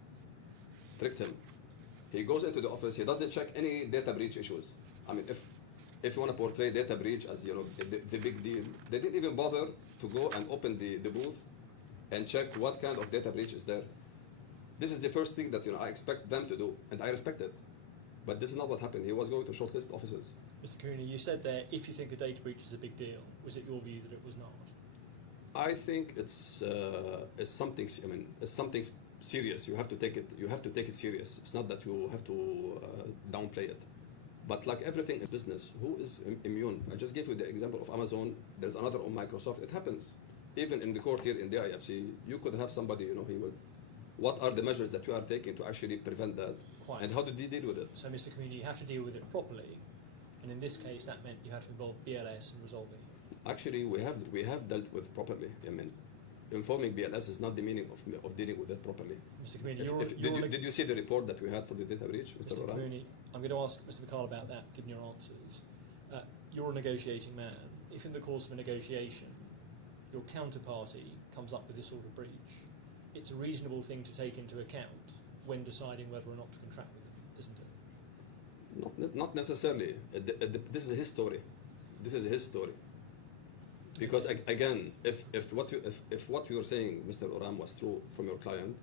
tricked him. He goes into the office. He doesn't check any data breach issues. I mean, if you want to portray data breach as the big deal, they didn't even bother to go and open the booth and check what kind of data breach is there. This is the first thing that I expect them to do, and I respect it. But this is not what happened. He was going to shortlist officers. Mr. Cooney, you said there, if you think a data breach is a big deal, was it your view that it was not? I think it's something. I mean, it's something serious. You have to take it. You have to take it serious. It's not that you have to downplay it. But like everything in business, who is immune? I just gave you the example of Amazon. There's another on Microsoft. It happens. Even in the court here in the IFC, you could have somebody. He would. What are the measures that you are taking to actually prevent that? Quite. And how did you deal with it? So, Mr. Cooney, you have to deal with it properly, and in this case, that meant you had to involve BLS in resolving it. Actually, we have dealt with properly. I mean, informing BLS is not the meaning of dealing with it properly. Mr. Cooney, Did you see the report that we had for the data breach, Mr. Mr. Oram? Cooney, I'm going to ask Mr. Vakal about that, given your answers. You're a negotiating man. If in the course of a negotiation, your counterparty comes up with this sort of breach, it's a reasonable thing to take into account when deciding whether or not to contract with them, isn't it? Not necessarily. This is his story. This is his story. Because again, if what you're saying, Mr. Oram, was true from your client,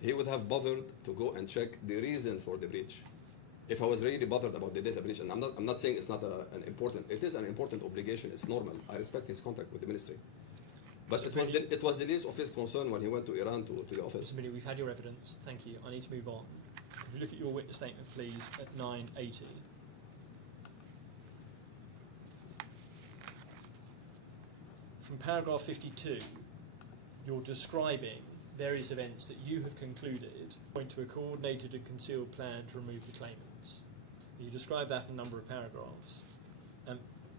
he would have bothered to go and check the reason for the breach. If I was really bothered about the data breach, and I'm not saying it's not an important. It is an important obligation. It's normal. I respect his contact with the ministry. But it was the least of his concern when he went to Iran to the office. Mr. Mini, we've had your evidence. Thank you. I need to move on. Could you look at your witness statement, please, at 980? From paragraph 52, you're describing various events that you have concluded point to a coordinated and concealed plan to remove the claimants. You describe that in a number of paragraphs.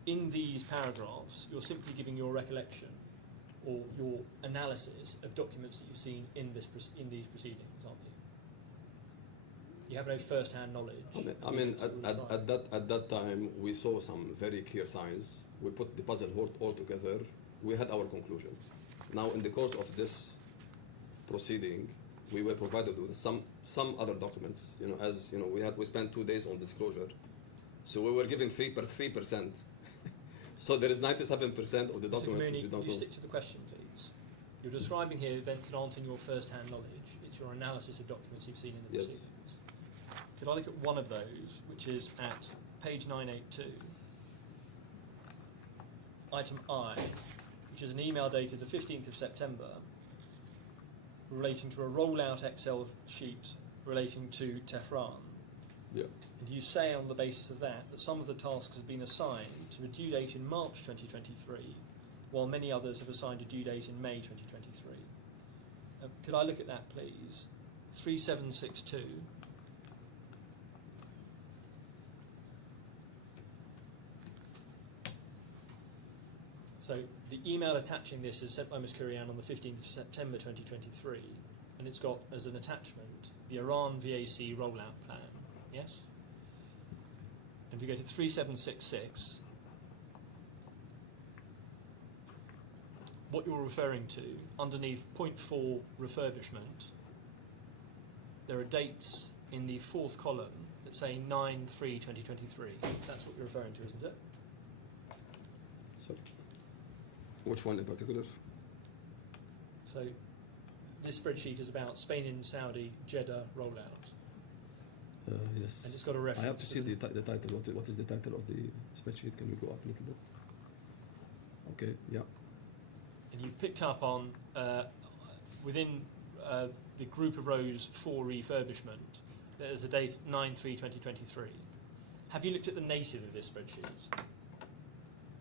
In these paragraphs, you're simply giving your recollection or your analysis of documents that you've seen in these proceedings, aren't you? You have no first-hand knowledge. I mean, at that time, we saw some very clear signs. We put the puzzle all together. We had our conclusions. Now, in the course of this proceeding, we were provided with some other documents. We spent 2 days on disclosure, so we were given 3%. So there is 97% of the documents. Mr. Kamuni, we don't could you know. stick to the question, please? You're describing here events that aren't in your first-hand knowledge. It's your analysis of documents you've seen in the Yes. proceedings. Could I look at one of those, which is at page 982, item I, which is an email dated the 15th of September relating to a rollout Excel sheet relating to Tehran. Yeah. And you say on the basis of that some of the tasks have been assigned to a due date in March 2023, while many others have assigned a due date in May 2023. Could I look at that, please? 3762. So the email attaching this is sent by Ms. Kurian on the 15th of September 2023, and it's got as an attachment the Iran VAC rollout plan. Yes? And if we go to 3766, what you're referring to, underneath point 4 refurbishment, there are dates in the fourth column that say 9/3/2023. That's what you're referring to, isn't it? So, which one in particular? So this spreadsheet is about Spain and Saudi Jeddah rollout. Yes. And it's got a reference. I have to see the title. What is the title of the spreadsheet? Can we go up a little bit? Okay, yeah. And you've picked up on, within the group of rows for refurbishment, there's a date 9/3/2023. Have you looked at the native of this spreadsheet?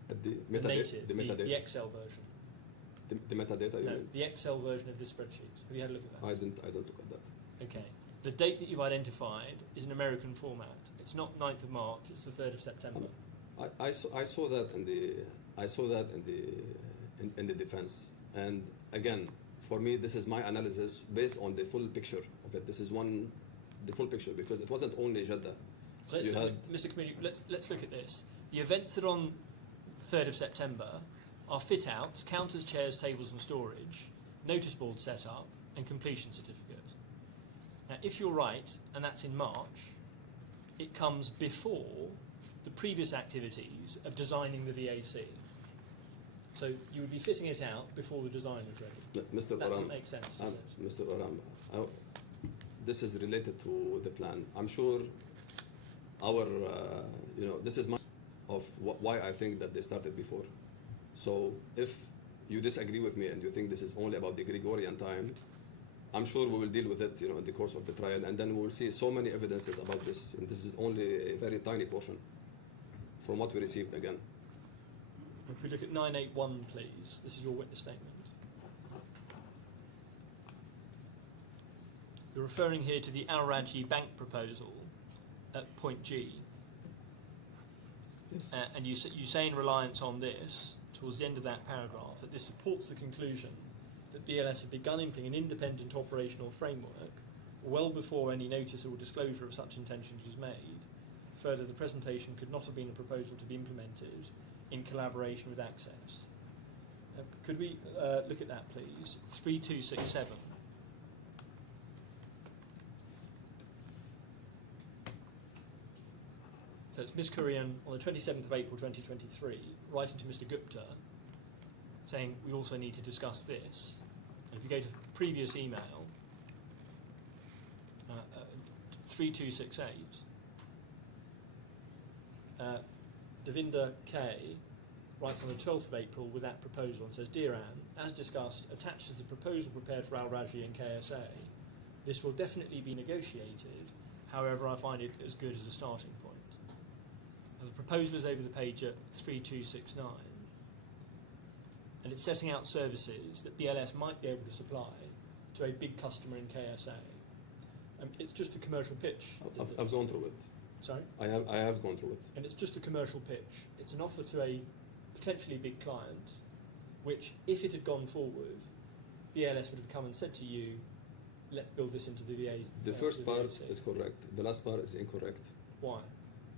At The native, the Excel version. The metadata. You No, mean? the Excel version of this spreadsheet. Have you had a look at that? I don't look at that. Okay. The date that you've identified is an American format. It's not 9th of March, it's the 3rd of September. I saw that in the defense, and again, for me, this is my analysis based on the full picture of it. This is the full picture, because it wasn't only Jeddah. Mr. Community, let's look at this. The events that are on 3rd of September are fit outs, counters, chairs, tables and storage, notice board set up and completion certificate. Now, if you're right, and that's in March, it comes before the previous activities of designing the VAC. So you would be fitting it out before the design is ready. Mr. That doesn't Oram, make sense, does it? Mr. Oram, this is related to the plan. I'm sure our, this is my of why I think that they started before. So if you disagree with me and you think this is only about the Gregorian time, I'm sure we will deal with it, in the course of the trial, and then we will see so many evidences about this. And this is only a very tiny portion from what we received again. If we look at 981, please, this is your witness statement. You're referring here to the Al Rajhi Bank proposal at point G. Yes. And you say in reliance on this, towards the end of that paragraph, that this supports the conclusion that BLS had begun implementing an independent operational framework well before any notice or disclosure of such intentions was made. Further, the presentation could not have been a proposal to be implemented in collaboration with Access. Could we look at that, please? 3267. So it's Ms. Kurian on the 27th of April 2023, writing to Mr. Gupta, saying we also need to discuss this. And if you go to the previous email, 3268, Devinder K writes on the 12th of April with that proposal and says, Dear Anne, as discussed, attached is the proposal prepared for Al Rajhi and KSA. This will definitely be negotiated, however I find it as good as a starting point. And the proposal is over the page at 3269, and it's setting out services that BLS might be able to supply to a big customer in KSA. It's just a commercial pitch. I've gone through it. Sorry? I have gone through it. And it's just a commercial pitch. It's an offer to a potentially big client, which, if it had gone forward, BLS would have come and said to you, let's build this into the VA. The first part VAC. is correct. The last part is incorrect. Why?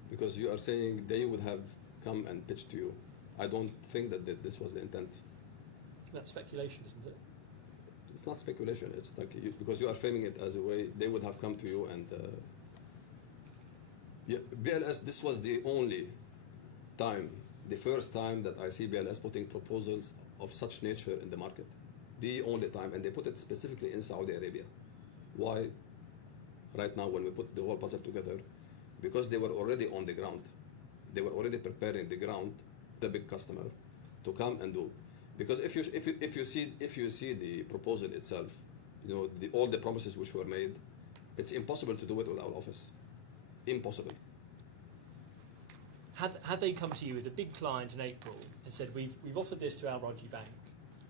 Because you are saying they would have come and pitched to you. I don't think that this was the intent. That's speculation, isn't it? It's not speculation. It's like because you are framing it as a way they would have come to you and BLS. This was the only time, the first time that I see BLS putting proposals of such nature in the market. The only time, and they put it specifically in Saudi Arabia. Why? Right now, when we put the whole puzzle together, because they were already on the ground, they were already preparing the ground, the big customer, to come and do. Because if you see the proposal itself, all the promises which were made, it's impossible to do it with our office. Impossible. Had they come to you with a big client in April and said, we've offered this to Al Rajhi Bank,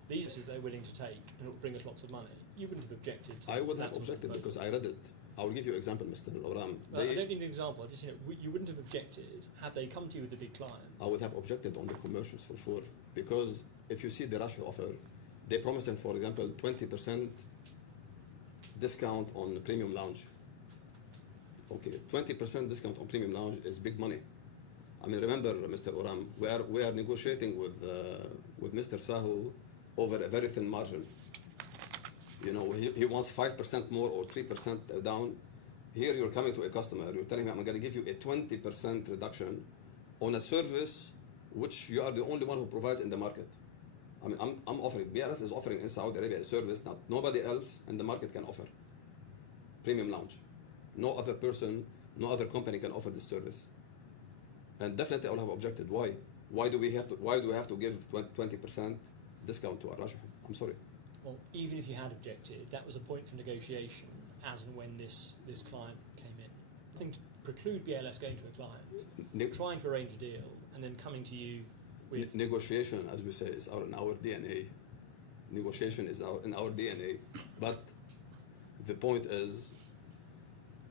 these are they're willing to take and it will bring us lots of money, you wouldn't have objected to I would that have sort of objected because proposal. I read it. I will give you an example, Mr. Oram. I don't need an example. I just you wouldn't have objected had they come to you with a big client. I would have objected on the commercials for sure, because if you see the Rajhi offer, they promised them, for example, 20% discount on the premium lounge. Okay, 20% discount on premium lounge is big money. I mean, remember, Mr. Oram, we are negotiating with Mr. Sahu over a very thin margin. He wants 5% more or 3% down. Here you're coming to a customer, you're telling him, I'm going to give you a 20% reduction on a service which you are the only one who provides in the market. I mean, I'm offering, BLS is offering in Saudi Arabia a service that nobody else in the market can offer. Premium lounge. No other person, no other company can offer this service. And definitely I will have objected. Why? Why do we have to give 20% discount to our Rajhi? I'm sorry. Well, even if you had objected, that was a point for negotiation as and when this client came in. Nothing to preclude BLS going to a client, trying to arrange a deal, and then coming to you with... Negotiation, as we say, is in our DNA. Negotiation is in our DNA. But the point is,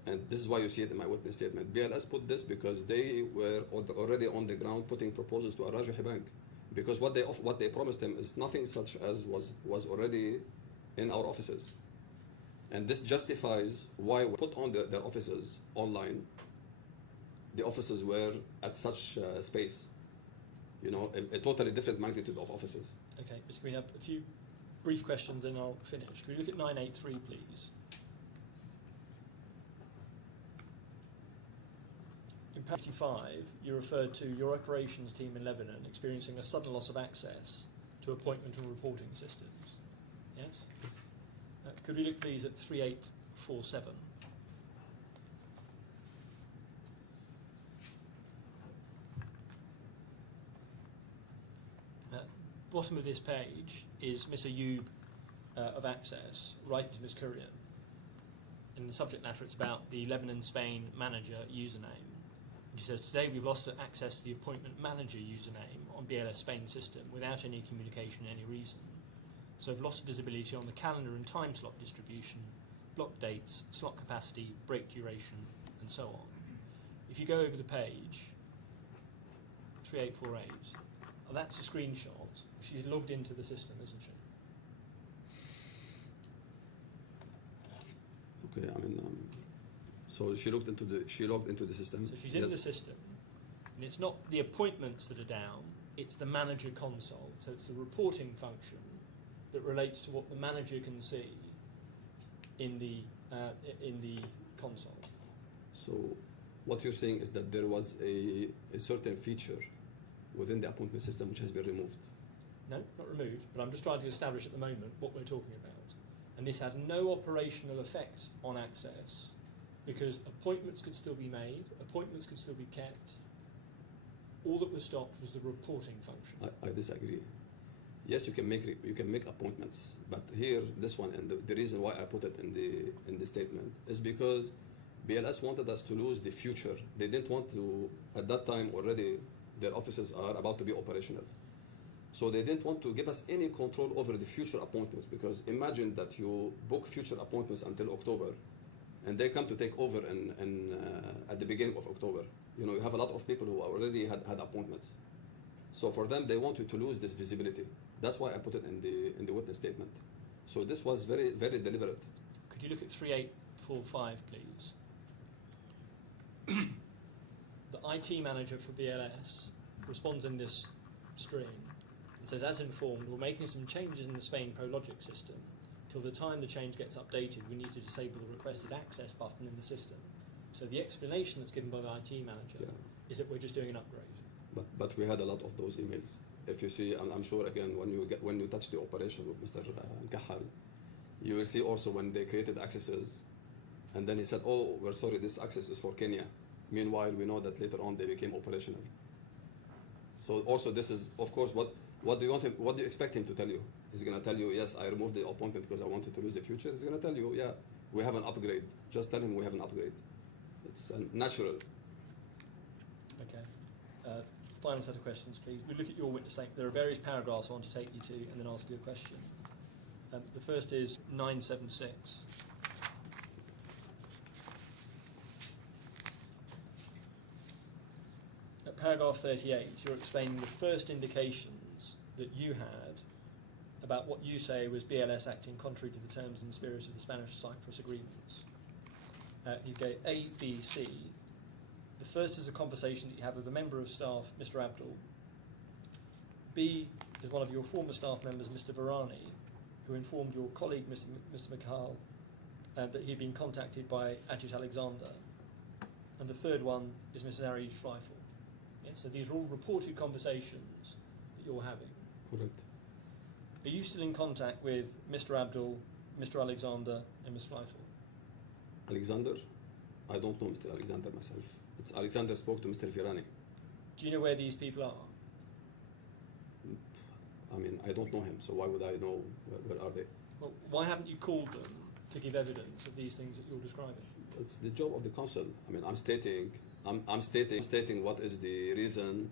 and this is why you see it in my witness statement, BLS put this because they were already on the ground putting proposals to Al Rajhi Bank. Because what they promised them is nothing such as was already in our offices. And this justifies why we put on their offices online. The offices were at such space. A totally different magnitude of offices. Okay, Mr. Green, a few brief questions and I'll finish. Can we look at 983, please? 55, you referred to your operations team in Lebanon experiencing a sudden loss of access to appointment and reporting systems. Yes? Could we look please at 3847? Bottom of this page is Miss Ayub of Access writing to Miss Kurian. In the subject matter, it's about the Lebanon-Spain manager username. She says, today we've lost access to the appointment manager username on BLS Spain system without any communication, any reason. So we've lost visibility on the calendar and time slot distribution, block dates, slot capacity, break duration, and so on. If you go over the page, 3848, that's a screenshot. She's logged into the system, isn't she? Okay, I mean, so she logged into the system. So she's in the system, and it's not the appointments that are down, it's the manager console. So it's the reporting function that relates to what the manager can see in the console. So what you're saying is that there was a certain feature within the appointment system which has been removed. No, not removed, but I'm just trying to establish at the moment what we're talking about. And this had no operational effect on access because appointments could still be made, appointments could still be kept. All that was stopped was the reporting function. I disagree. Yes, you can make appointments, but here, this one, and the reason why I put it in the statement is because BLS wanted us to lose the future. They didn't want to, at that time already, their offices are about to be operational. So they didn't want to give us any control over the future appointments, because imagine that you book future appointments until October, and they come to take over at the beginning of October. You know, you have a lot of people who already had appointments. So for them, they want you to lose this visibility. That's why I put it in the witness statement. So this was very, very deliberate. Could you look at 3845, please? The IT manager for BLS responds in this stream and says, as informed, we're making some changes in the Spain ProLogic system. Till the time the change gets updated, we need to disable the requested access button in the system. So the explanation that's given by the IT manager is that we're just doing an upgrade. But we had a lot of those emails. If you see, and I'm sure again when you touch the operation with Mr. Kahal, you will see also when they created accesses, and then he said, "Oh, we're sorry, this access is for Kenya." Meanwhile, we know that later on they became operational. So also this is, of course, what do you want him? What do you expect him to tell you? He's going to tell you, "Yes, I removed the appointment because I wanted to lose the future." He's going to tell you, "Yeah, we have an upgrade." Just tell him we have an upgrade. It's natural. Okay. Final set of questions, please. We look at your witness statement. There are various paragraphs I want to take you to and then ask you a question. The first is 976. At paragraph 38, you're explaining the first indications that you had about what you say was BLS acting contrary to the terms and spirit of the Spanish-Cyprus agreements. You go A, B, C. The first is a conversation that you have with a member of staff, Mr. Abdul. B is one of your former staff members, Mr. Varani, who informed your colleague, Mr. Mikhal, that he'd been contacted by Ajit Alexander. And the third one is Mrs. Arish Feifel. Yeah, so these are all reported conversations that you're having. Correct. Are you still in contact with Mr. Abdul, Mr. Alexander, and Ms. Feifel? Alexander? I don't know Mr. Alexander myself. It's Alexander spoke to Mr. Virani. Do you know where these people are? I mean, I don't know him, so why would I know where are they? Well, why haven't you called them to give evidence of these things that you're describing? It's the job of the council. I mean, I'm stating what is the reason.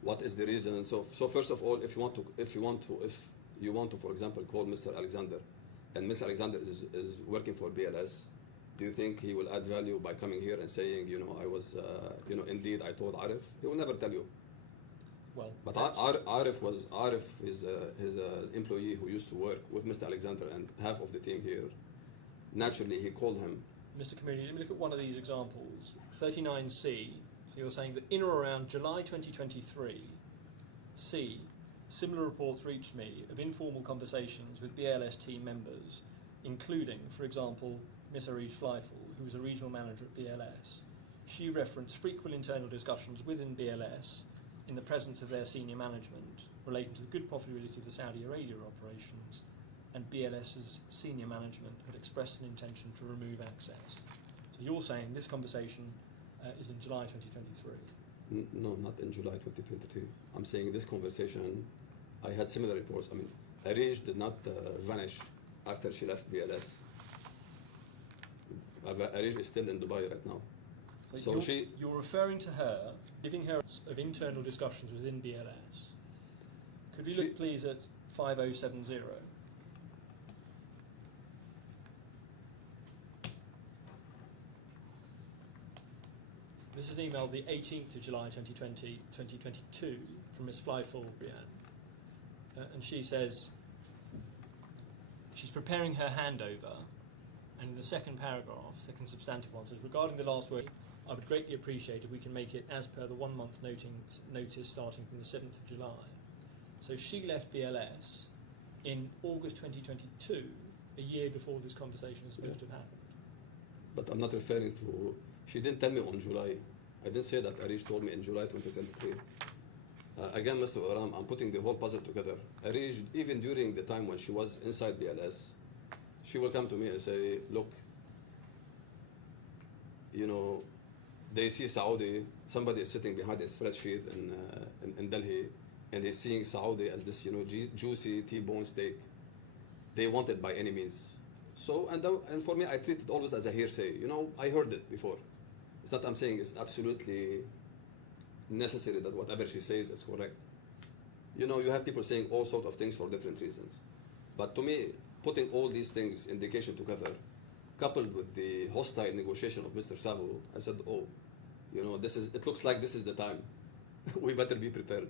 What is the reason? So first of all, if you want to, for example, call Mr. Alexander, and Mr. Alexander is working for BLS, do you think he will add value by coming here and saying, I was, indeed I told Arif? He will never tell you. Well, but Arif is an employee who used to work with Mr. Alexander and half of the team here. Naturally, he called him. Mr. Kamuni, let me look at one of these examples. 39C, so you're saying that in or around July 2023, C, similar reports reached me of informal conversations with BLS team members, including, for example, Ms. Arish Feifel, who was a regional manager at BLS, she referenced frequent internal discussions within BLS in the presence of their senior management relating to the good profitability of the Saudi Arabia operations, and BLS's senior management had expressed an intention to remove access. So you're saying this conversation is in July 2023? No, not in July 2023. I'm saying this conversation, I had similar reports. I mean, Arij did not vanish after she left BLS. Arij is still in Dubai right now. So you're referring to her, giving her of internal discussions within BLS. Could we look please at 5070? This is an email the 18th of July 2022 from Ms. Flyfall, Brianne. And she says she's preparing her handover, and in the second paragraph, second substantive one, says, regarding the last word, I would greatly appreciate if we can make it as per the 1 month notice starting from the 7th of July. So she left BLS in August 2022, a year before this conversation is supposed to have happened. But I'm not referring to, she didn't tell me on July. I didn't say that Arij told me in July 2023. Again, Mr. Oram, I'm putting the whole puzzle together. Arij, even during the time when she was inside BLS, she will come to me and say, look, you know, they see Saudi, somebody is sitting behind a spreadsheet in Delhi, and they're seeing Saudi as this, you know, juicy T-bone steak. They want it by any means. So, and for me, I treat it always as a hearsay. You know, I heard it before. It's not I'm saying it's absolutely necessary that whatever she says is correct. You know, you have people saying all sorts of things for different reasons. But to me, putting all these things, indication together, coupled with the hostile negotiation of Mr. Sahu, I said, oh, you know, it looks like this is the time. We better be prepared.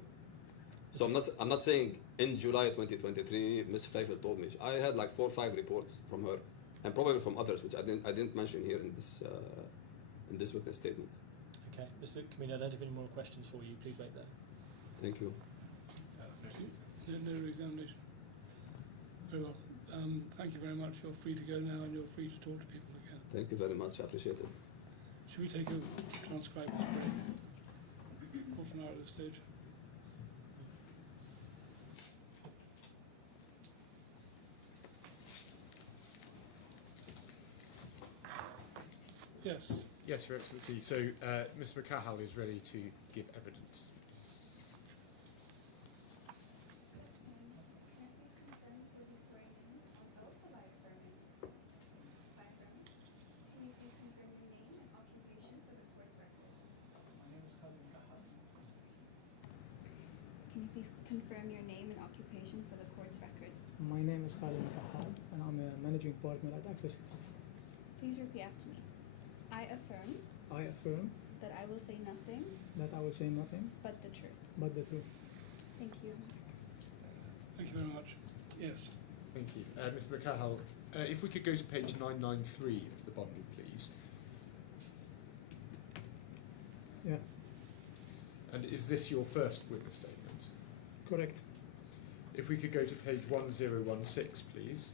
So I'm not saying in July 2023, Ms. Fleifel told me. I had like 4 or 5 reports from her, and probably from others, which I didn't mention here in this witness statement. Okay, Mr. Kamini, I don't have any more questions for you. Please wait there. Thank you. No re-examination. Very well. Thank you very much. You're free to go now, and you're free to talk to people again. Thank you very much. I appreciate it. Should we take a transcriber's break? Half an hour at this stage. Yes. Yes, Your Excellency. So Mr. McCahal is ready to give evidence. Confirm your name and occupation for the court's record. My name is Glennie, and I'm a managing partner at Access Group. Please repeat after me. I affirm that I will say nothing but the truth. Thank you. Thank you very much. Yes. Thank you. Mr. McCahal, if we could go to page 993 of the bundle, please. Yeah, And is this your first witness statement? correct. If we could go to page 1016, please.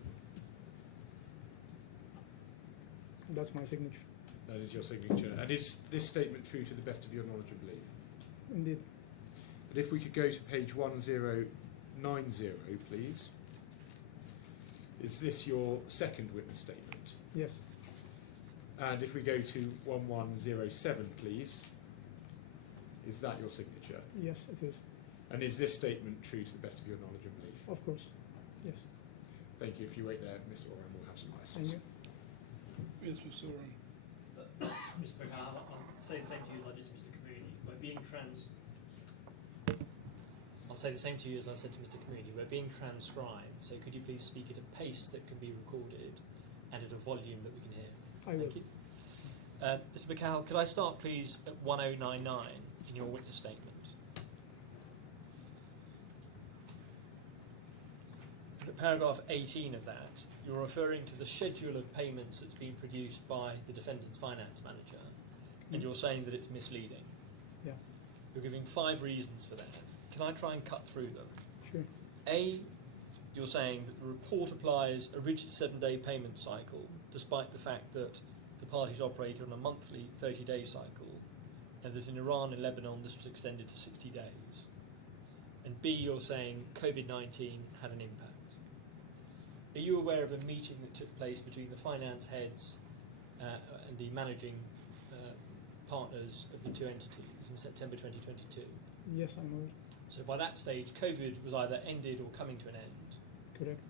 That's my signature. That is your signature. And is this statement true to the best of your knowledge and belief? Indeed. And if we could go to page 1090, please. Is this your second witness statement? Yes. And if we go to 1107, please. Is that your signature? Yes, it is. And is this statement true to the best of your knowledge and belief? Of course. Yes. Thank you. If you wait there, Mr. Oram will have some Thank questions. you. Yes, Mr. Oram. Mr. McCahal, I'll say the same to you as I did to Mr. Kamini. I'll say the same to you as I said to Mr. Kamini. We're being transcribed, so could you please speak at a pace that can be recorded and at a volume that we can hear? I will. Thank you. Mr. McCahal, could I start please at 1099 in your witness statement? At paragraph 18 of that, you're referring to the schedule of payments that's been produced by the defendant's finance manager, and you're saying that it's misleading. Yeah. You're giving 5 reasons for that. Can I try and cut through them? Sure. A, you're saying that the report applies a rigid 7-day payment cycle, despite the fact that the parties operate on a monthly 30-day cycle, and that in Iran and Lebanon this was extended to 60 days. And B, you're saying COVID-19 had an impact. Are you aware of a meeting that took place between the finance heads and the managing partners of the two entities in September 2022? Yes, I know. So by that stage, COVID was either ended or coming to an end. Correct.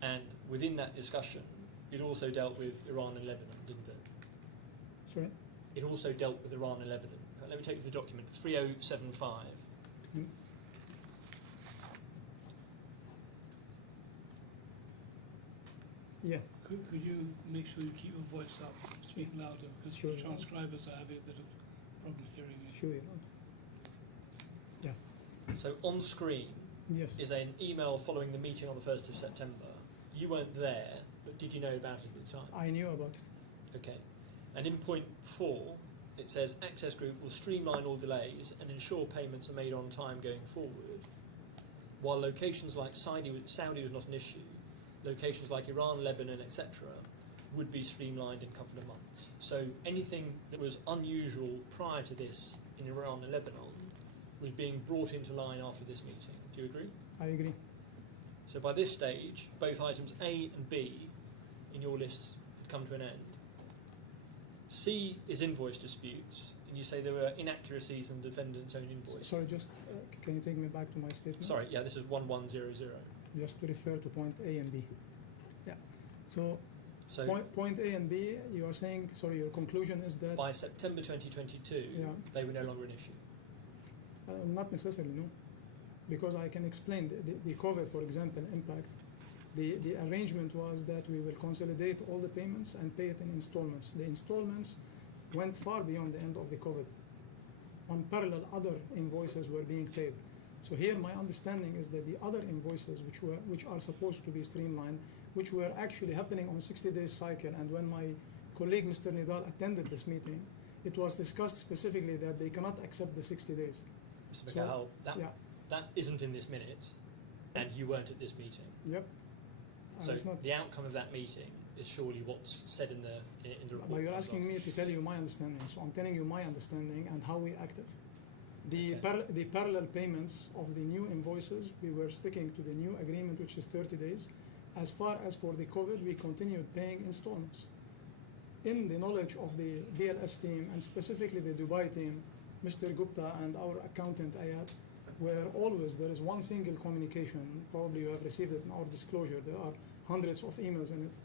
And within that discussion, it also dealt with Iran and Lebanon, didn't it? Sorry? It also dealt with Iran and Lebanon. Let me take you to the document, 3075. Mm. Yeah. Could you make sure you keep your voice up, speak louder, because Sure. the transcribers are having a bit of problem hearing you. Sure. Yeah. So on screen Yes. is an email following the meeting on the 1st of September. You weren't there, but did you know about it at the time? I knew about it. Okay. And in point 4, it says Access Group will streamline all delays and ensure payments are made on time going forward. While locations like Saudi was not an issue, locations like Iran, Lebanon, etc. would be streamlined in a couple of months. So anything that was unusual prior to this in Iran and Lebanon was being brought into line after this meeting. Do you agree? I agree. So by this stage, both items A and B in your list had come to an end. C is invoice disputes, and you say there were inaccuracies in the defendant's own invoice. Sorry, just can you take me back to my statement? Sorry, yeah, this is 1100. Just to refer to point A and B. Yeah. So, So point A and B, you are saying, sorry, your conclusion is that... by September 2022, Yeah. they were no longer an issue. Not necessarily, no. Because I can explain the COVID, for example, impact. The arrangement was that we will consolidate all the payments and pay it in installments. The installments went far beyond the end of the COVID. On parallel, other invoices were being paid. So here my understanding is that the other invoices which are supposed to be streamlined, which were actually happening on 60-day cycle, and when my colleague Mr. Nidal attended this meeting, it was discussed specifically that they cannot accept the 60 days. Mr. So, McCall, yeah. that isn't in this minute, and you weren't at this meeting. Yep. So It's not, the outcome of that meeting is surely what's said in the report. but you're asking me to tell you my understanding, so I'm telling you my understanding and how we acted. The, Okay. the parallel payments of the new invoices, we were sticking to the new agreement, which is 30 days. As far as for the COVID, we continued paying installments. In the knowledge of the BLS team, and specifically the Dubai team, Mr. Gupta and our accountant Ayat, where always there is one single communication, probably you have received it in our disclosure, there are hundreds of emails in it.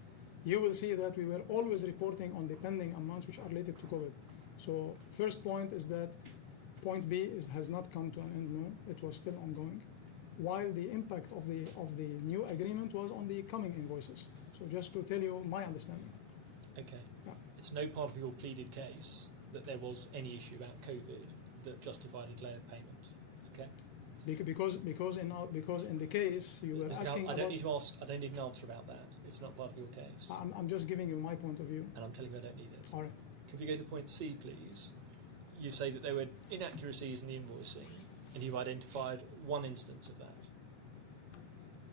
You will see that we were always reporting on the pending amounts which are related to COVID. So first point is that point B has not come to an end, no, it was still ongoing, while the impact of the new agreement was on the coming invoices. So just to tell you my understanding. Okay. Yeah. It's no part of your pleaded case that there was any issue about COVID that justified a delay of payment. Okay. Because in the case you were Mr. asking Gal, I about, don't need to ask. I don't need an answer about that. It's not part of your case, I'm just giving you my point of view. and I'm telling you I don't need it. All right. Could we go to point C, please? You say that there were inaccuracies in the invoicing, and you've identified one instance of that.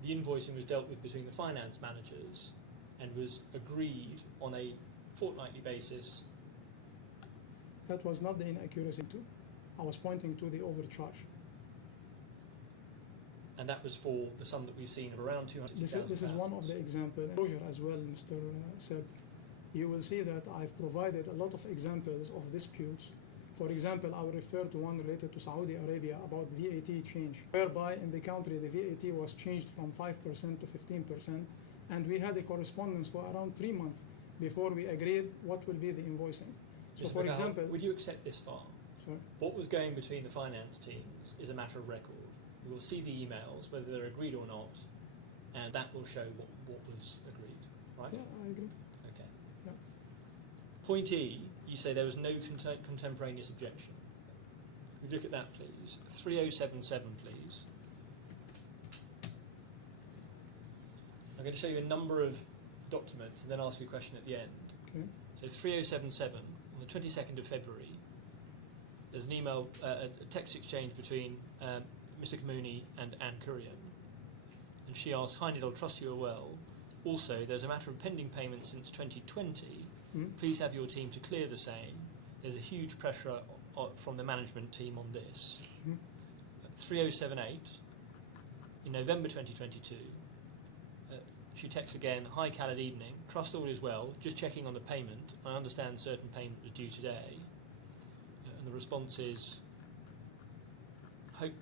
The invoicing was dealt with between the finance managers and was agreed on a fortnightly basis. That was not the inaccuracy too. I was pointing to the overcharge. And that was for the sum that we've seen of around £260,000. This is one of the examples. Closure as well, Mr. Said. You will see that I've provided a lot of examples of disputes. For example, I will refer to one related to Saudi Arabia about VAT change, whereby in the country the VAT was changed from 5% to 15%, and we had a correspondence for around 3 months before we agreed what will be the invoicing. So, Mr. for McGowan, example, would you accept this far? sorry? What was going between the finance teams is a matter of record. We will see the emails, whether they're agreed or not, and that will show what was agreed, right? Yeah, I agree. Okay. Yeah. Point E, you say there was no contemporaneous objection. Could we look at that, please? 3077, please. I'm going to show you a number of documents and then ask you a question at the end. Okay. So 3077, on the 22nd of February, there's an email, a text exchange between Mr. Kamuni and Anne Kurian. And she asks, "Hi Nidal, trust you are well. Also, there's a matter of pending payments since 2020. Mm. Please have your team to clear the same. There's a huge pressure from the management team on this. Mhm. 3078, in November 2022, she texts again, "Hi Khaled, evening. Trust all is well. Just checking on the payment. I understand certain payment was due today." And the response is, "Hope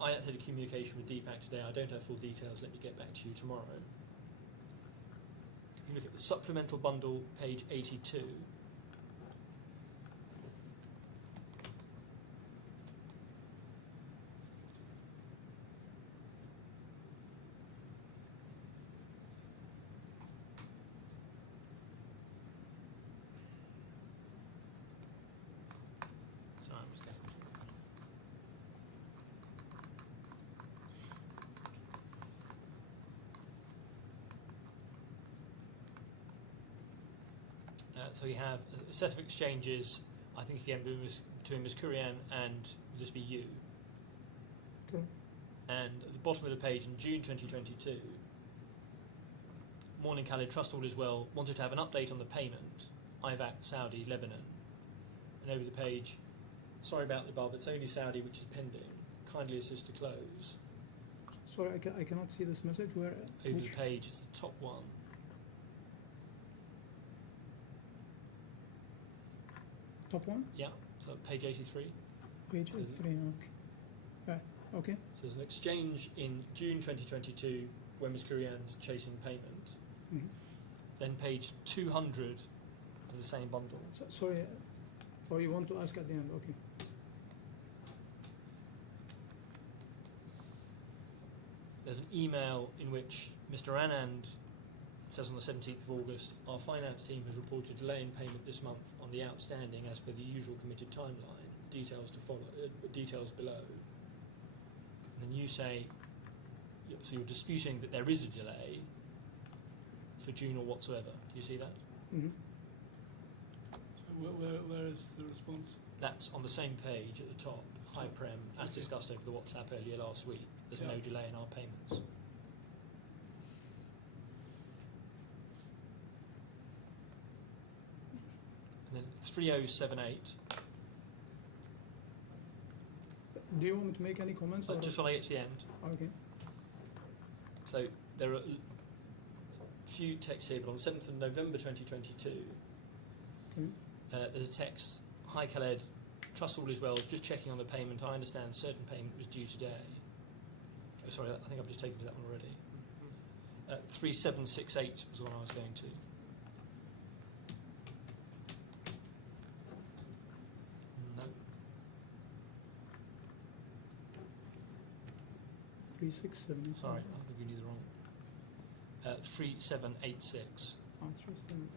I had a communication with Deepak today. I don't have full details. Let me get back to you tomorrow." If you look at the supplemental bundle, page 82. Sorry, I'm just getting- So we have a set of exchanges, I think again between Ms. Kurian and will this be you? Okay. And at the bottom of the page in June 2022, "Morning Khaled, trust all is well. Wanted to have an update on the payment. IVAC Saudi, Lebanon." And over the page, "Sorry about the above, it's only Saudi which is pending. Kindly assist to close." Sorry, I cannot see this message. Where? Over Which? the page, it's the top one. Top one? Yeah, so page 83. Page Is it? 3. Okay. Okay. So there's an exchange in June 2022 when Ms. Kurian's chasing payment. Mhm. Then page 200 of the same bundle. Sorry. Or you want to ask at the end? Okay. There's an email in which Mr. Anand says on the 17th of August, "Our finance team has reported delay in payment this month on the outstanding as per the usual committed timeline. Details to follow. Details below." And then you say, so you're disputing that there is a delay for June or whatsoever. Do you see that? Mm-hmm. So where is the response? That's on the same page at the top. Hi Prem, as Okay. discussed over the WhatsApp earlier last week. There's no Yeah. delay in our payments. And then 3078. Do you want me to make any comments? or- Just when I get to the end. Okay. So there are a few texts here, but on the 7th of November 2022, Okay. there's a text. "Hi Khaled, trust all is well. Just checking on the payment. I understand certain payment was due today." Oh, sorry, I think I've just taken to that one already. 3768 was the one I was going to. No. 367. Sorry, I think you knew the wrong. 3786. Oh, 367.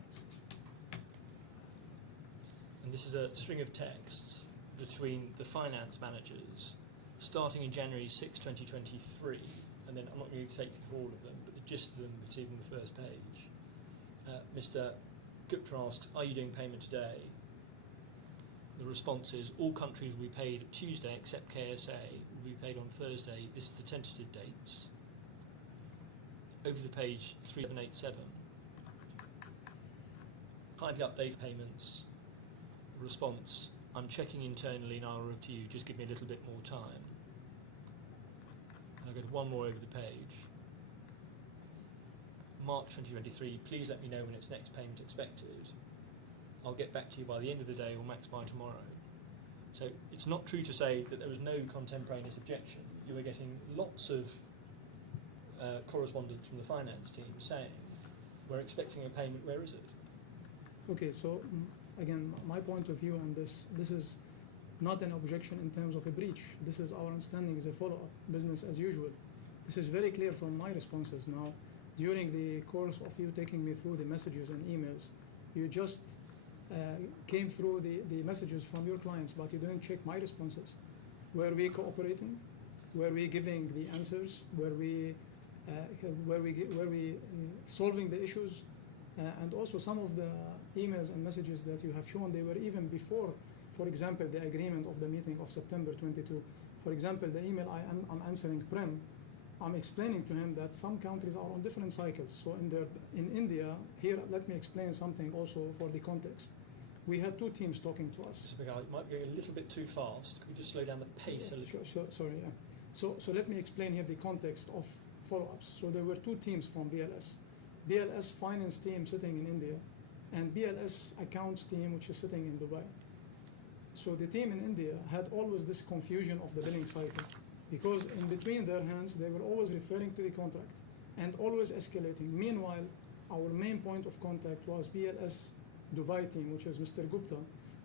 And this is a string of texts between the finance managers starting in January 6, 2023. And then I'm not going to take you through all of them, but the gist of them is even the first page. Mr. Gupta asks, "Are you doing payment today?" The response is, "All countries will be paid Tuesday except KSA, will be paid on Thursday. This is the tentative dates." Over the page, 3787. "Kindly update payments." Response, "I'm checking internally and I'll revert to you. Just give me a little bit more time." And I'll go to one more over the page. March 2023, "Please let me know when its next payment expected. I'll get back to you by the end of the day or max by tomorrow." So it's not true to say that there was no contemporaneous objection. You were getting lots of correspondence from the finance team saying, "We're expecting a payment, where is it?" Okay, so again, my point of view on this is not an objection in terms of a breach. This is our understanding as a follow-up, business as usual. This is very clear from my responses. Now, during the course of you taking me through the messages and emails, you just came through the messages from your clients, but you didn't check my responses. Were we cooperating? Were we giving the answers? Were we solving the issues? And also some of the emails and messages that you have shown, they were even before, for example, the agreement of the meeting of September 22. For example, the email I'm answering Prem, I'm explaining to him that some countries are on different cycles. So in India, here, let me explain something also for the context. we had two teams talking to us. Mr. Bigall, it might be going a little bit too fast. Could we just slow down the pace a little? Sure, sorry, yeah. So let me explain here the context of follow-ups. So there were two teams from BLS. BLS finance team sitting in India and BLS accounts team which is sitting in Dubai. So the team in India had always this confusion of the billing cycle because in between their hands they were always referring to the contract and always escalating. Meanwhile, our main point of contact was BLS Dubai team, which is Mr. Gupta,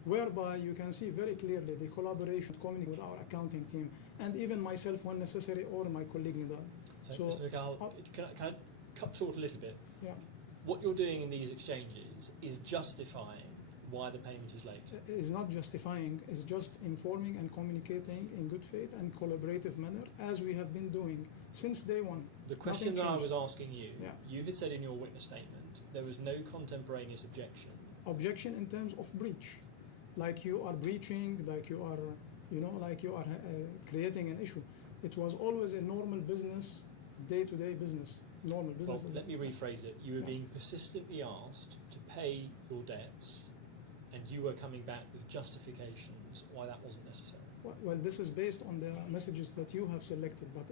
whereby you can see very clearly the collaboration, communicating with our accounting team, and even myself when necessary, or my colleague Nidal. So Mr. Bigall, can I cut short a little bit? Yeah. What you're doing in these exchanges is justifying why the payment is late. It's not justifying, it's just informing and communicating in good faith and collaborative manner, as we have been doing since day one. The question that I was asking you, Yeah. you had said in your witness statement there was no contemporaneous objection. Objection in terms of breach, like you are breaching, like you are, creating an issue. It was always a normal business, day-to-day business, normal business. Well, let me rephrase it. You were being persistently asked to pay your debts, and you were coming back with justifications why that wasn't necessary. Well, this is based on the messages that you have selected, but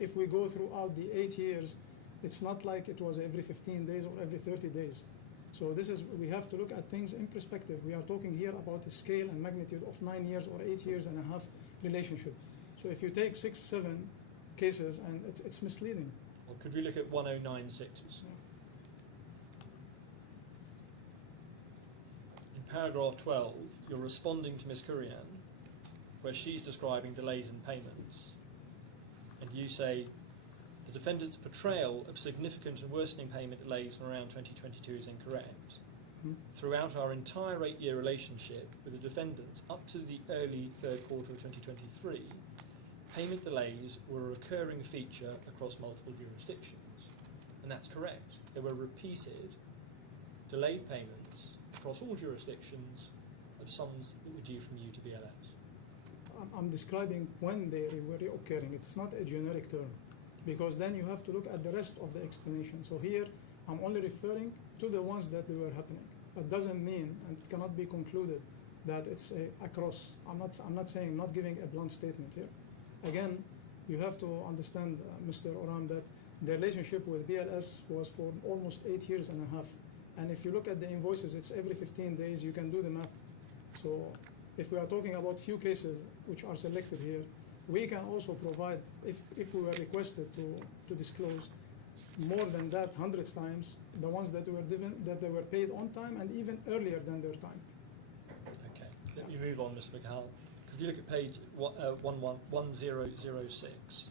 if we go throughout the 8 years, it's not like it was every 15 days or every 30 days. So we have to look at things in perspective. We are talking here about a scale and magnitude of 9 years or 8 years and a half relationship. So if you take 6, 7 cases, and it's misleading. Well, could we look at 1096? In paragraph 12, you're responding to Ms. Kurian, where she's describing delays in payments, and you say, the defendant's portrayal of significant and worsening payment delays from around 2022 is incorrect. Throughout our entire 8-year relationship with the defendants up to the early third quarter of 2023, payment delays were a recurring feature across multiple jurisdictions. And that's correct. There were repeated delayed payments across all jurisdictions of sums that were due from you to BLS. I'm describing when they were reoccurring. It's not a generic term, because then you have to look at the rest of the explanation. So here, I'm only referring to the ones that they were happening. That doesn't mean, and it cannot be concluded, that it's across. I'm not saying, not giving a blunt statement here. Again, you have to understand, Mr. Oram, that the relationship with BLS was for almost 8 years and a half. And if you look at the invoices, it's every 15 days. You can do the math. So if we are talking about few cases which are selected here, we can also provide, if we were requested to disclose more than that hundreds times, the ones that were given, that they were paid on time and even earlier than their time. Okay, let me move on, Mr. McHale. Could you look at page 1006?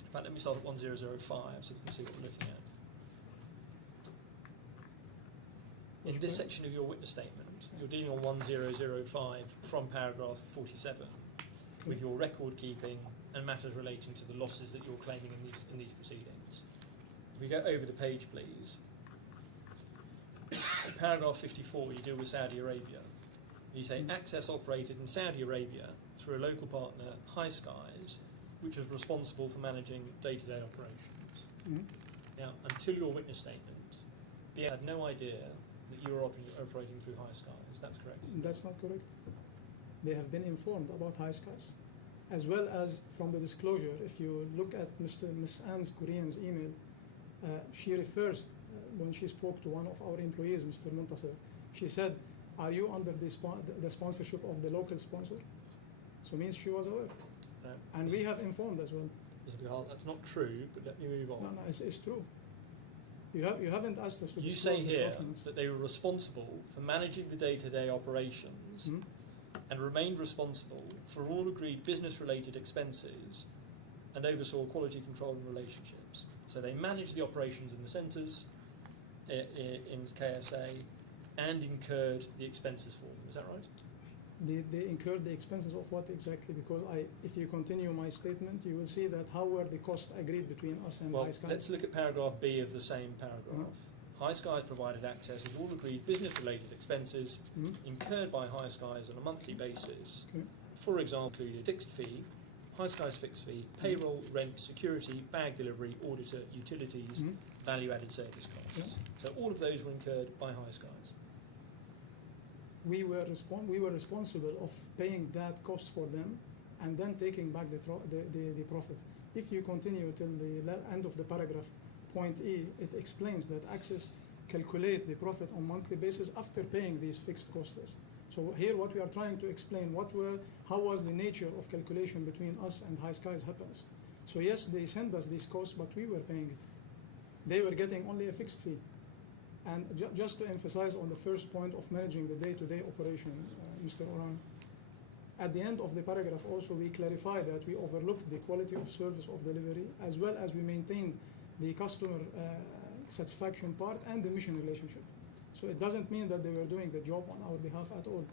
In fact, let me start at 1005 so you can see what we're looking at. In this section of your witness statement, you're dealing on 1005 from paragraph 47 with your record keeping and matters relating to the losses that you're claiming in these proceedings. If we go over the page, please. In paragraph 54, you deal with Saudi Arabia. You say Access operated in Saudi Arabia through a local partner, High Skies, which was responsible for managing day-to-day operations. Now, until your witness statement, BA had no idea that you were operating through High Skies. That's correct? That's not correct. They have been informed about High Skies, as well as from the disclosure. If you look at Ms. Anne's Korean's email, she refers, when she spoke to one of our employees, Mr. Muntasir, she said, are you under the sponsorship of the local sponsor? So means she was aware. And we have informed as well. Mr. Bihal, that's not true, but let me move on. No, it's true. You haven't asked us to You disclose say these here documents. that they were responsible for managing the day-to-day operations and remained responsible for all agreed business-related expenses and oversaw quality control and relationships. So they managed the operations in the centres, in KSA, and incurred the expenses for them. Is that right? They incurred the expenses of what exactly? Because if you continue my statement, you will see that how were the costs agreed between us and High Skies. Let's look at paragraph B of the same paragraph. High Skies provided access as all agreed business-related expenses incurred by High Skies on a monthly basis. For example, a fixed fee, High Sky's fixed fee, payroll, rent, security, bag delivery, auditor, utilities, Mhm. value-added service costs. Yeah. So all of those were incurred by High Skies. We were responsible of paying that cost for them and then taking back the profit. If you continue till the end of the paragraph, point E, it explains that Access calculate the profit on monthly basis after paying these fixed costs. So here what we are trying to explain, how was the nature of calculation between us and High Skies happens. So yes, they send us these costs, but we were paying it. They were getting only a fixed fee. And just to emphasize on the first point of managing the day-to-day operation, Mr. Oran, at the end of the paragraph also we clarify that we overlooked the quality of service of delivery as well as we maintained the customer satisfaction part and the mission relationship. So it doesn't mean that they were doing the job on our behalf at all,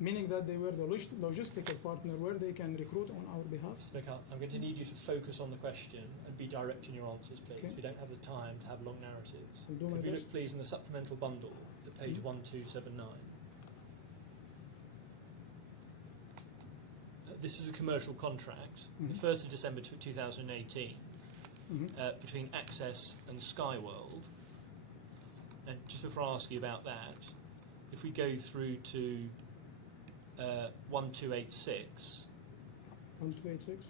meaning that they were the logistical partner where they can recruit on our behalf. Mr. McCall, I'm going to need you to focus on the question and be direct in your answers, please. Okay. We don't have the time to have long narratives. I'll do my Could we best. look, please, in the supplemental bundle at page 1279? This is a commercial contract, the 1st of December 2018, between Access and Skyworld. And just before I ask you about that, if we go through to 1286, 1286.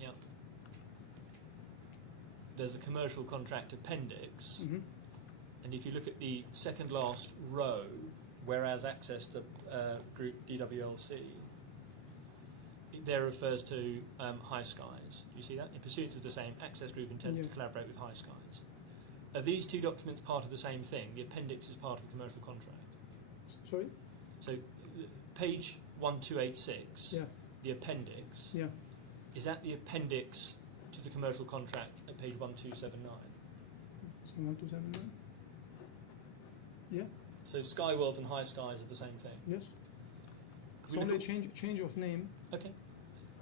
yeah, there's a commercial contract appendix, and if you look at the second last row, whereas Access Group DWLC, it there refers to High Skies. Do you see that? In pursuance of the same, Access Group intends to collaborate with High Skies. Are these two documents part of the same thing? The appendix is part of the commercial contract. Sorry? So, page 1286, the appendix, is that the appendix to the commercial contract at page 1279? So 1279? Yeah. So Skyworld and High Skies are the same thing? Yes. It's only a change of name. Okay.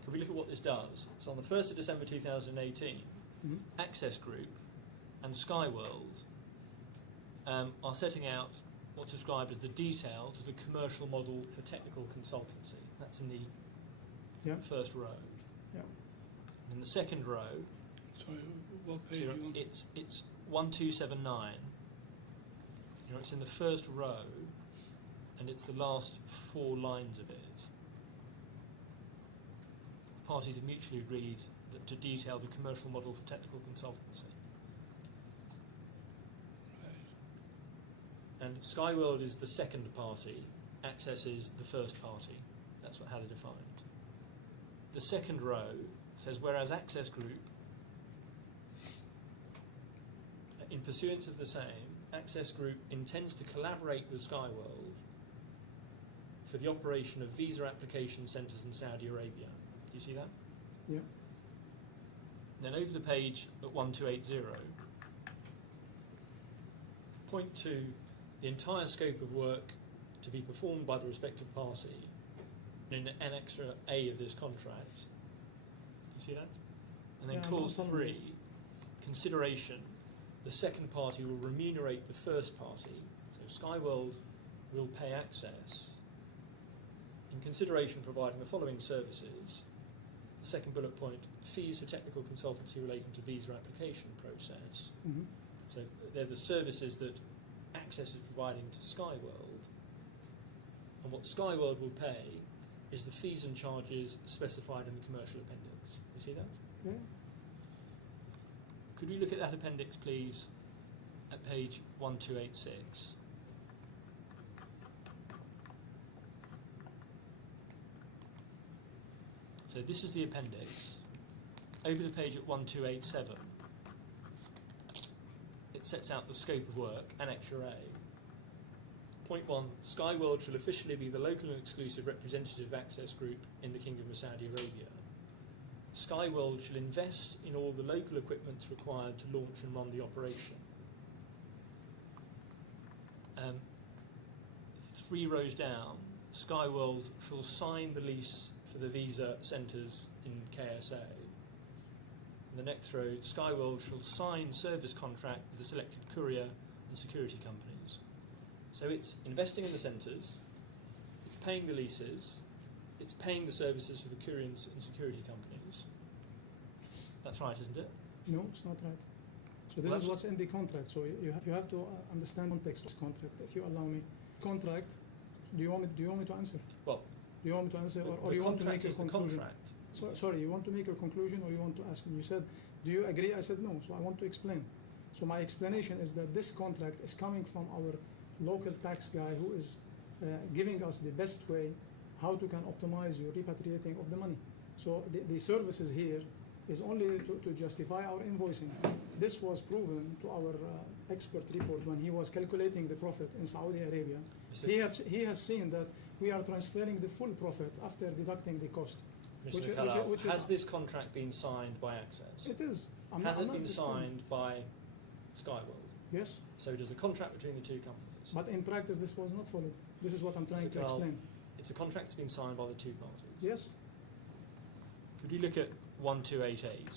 Can we look at what this does? So on the 1st of December 2018, Access Group and Skyworld are setting out what's described as the detail to the commercial model for technical consultancy. That's in the first row. Yeah. In the second row, Sorry, what page are you on? it's 1279. You know, it's in the first row, and it's the last 4 lines of it. Parties have mutually agreed that to detail the commercial model for technical consultancy. And Skyworld is the second party, Access is the first party. That's how they're defined. The second row says, whereas Access Group, in pursuance of the same, Access Group intends to collaborate with Skyworld for the operation of visa application centres in Saudi Arabia. Do you see that? Yeah. Then over the page at 1280, point 2, the entire scope of work to be performed by the respective party in Annex A of this contract. Do you see that? And then clause 3, consideration. The second party will remunerate the first party, so Skyworld will pay Access in consideration providing the following services. The second bullet point, fees for technical consultancy relating to visa application process. So they're the services that Access is providing to Skyworld, and what Skyworld will pay is the fees and charges specified in the commercial appendix. You see that? Yeah. Could we look at that appendix, please, at page 1286? So this is the appendix. Over the page at 1287, it sets out the scope of work, Annex A. Point 1, Skyworld shall officially be the local and exclusive representative of Access Group in the Kingdom of Saudi Arabia. Skyworld shall invest in all the local equipment required to launch and run the operation. 3 rows down, Skyworld shall sign the lease for the visa centres in KSA. In the next row, Skyworld shall sign service contract with the selected courier and security companies. So it's investing in the centres, it's paying the leases, it's paying the services for the courier and security companies, That's right, isn't it? No, it's not right. So this is what's in the contract. So you have to understand context of this contract. If you allow me, contract. Do you want me to answer? Well, do you want me to answer, or the you want to contract make a is the conclusion? contract. Sorry, you want to make a conclusion, or you want to ask me? You said, do you agree? I said no. So I want to explain. So my explanation is that this contract is coming from our local tax guy who is giving us the best way how to can optimize your repatriating of the money. So the services here is only to justify our invoicing. This was proven to our expert report when he was calculating the profit in Saudi Arabia. He has seen that we are transferring the full profit after deducting the cost. Mr. Has this contract been signed by Access? It is. Has it been signed by Skyworld? Yes. So it is a contract between the two companies. But in practice, this was not followed. This is what I'm trying to explain. It's a contract that's been signed by the two parties. Yes. Could we look at 1288?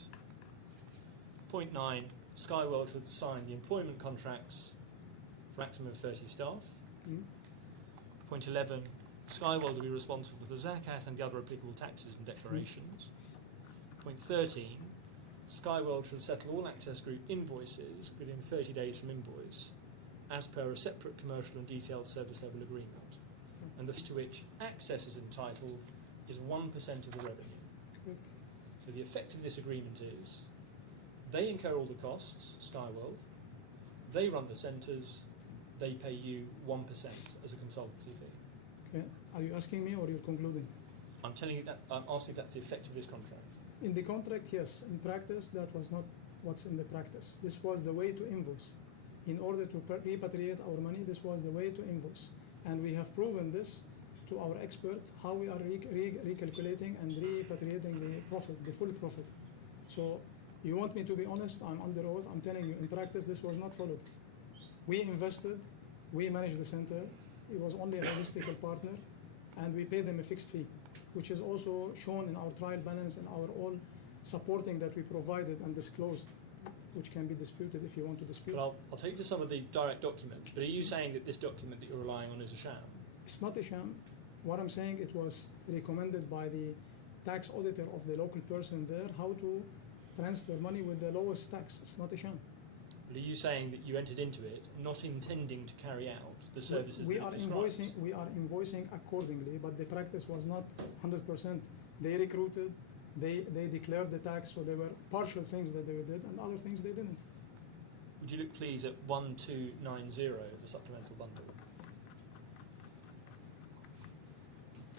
Point 9, Skyworld had signed the employment contracts for a maximum of 30 staff. Mm. Point 11, Skyworld will be responsible for the zakat and the other applicable taxes and declarations. Point 13, Skyworld should settle all Access Group invoices within 30 days from invoice, as per a separate commercial and detailed service level agreement. And the fee to which Access is entitled is 1% of the revenue. Correct. So the effect of this agreement is they incur all the costs, Skyworld, they run the centres, they pay you 1% as a consultancy fee. Okay. Are you asking me, or you're concluding? I'm telling you that, I'm asking if that's the effect of this contract. In the contract, yes. In practice, that was not what's in the practice. This was the way to invoice. In order to repatriate our money, this was the way to invoice. And we have proven this to our expert, how we are recalculating and repatriating the profit, the full profit. So you want me to be honest, I'm under oath, I'm telling you, in practice, this was not followed. We invested, we managed the center, it was only a logistical partner, and we paid them a fixed fee, which is also shown in our trial balance and our all supporting that we provided and disclosed, which can be disputed if you want to dispute. But I'll take you to some of the direct documents, but are you saying that this document that you're relying on is a sham? It's not a sham. What I'm saying, it was recommended by the tax auditor of the local person there how to transfer money with the lowest tax. It's not a sham. But are you saying that you entered into it not intending to carry out the services that it describes? We are invoicing accordingly, but the practice was not 100%. They recruited, they declared the tax, so there were partial things that they did and other things they didn't. Would you look please at 1290 of the supplemental bundle?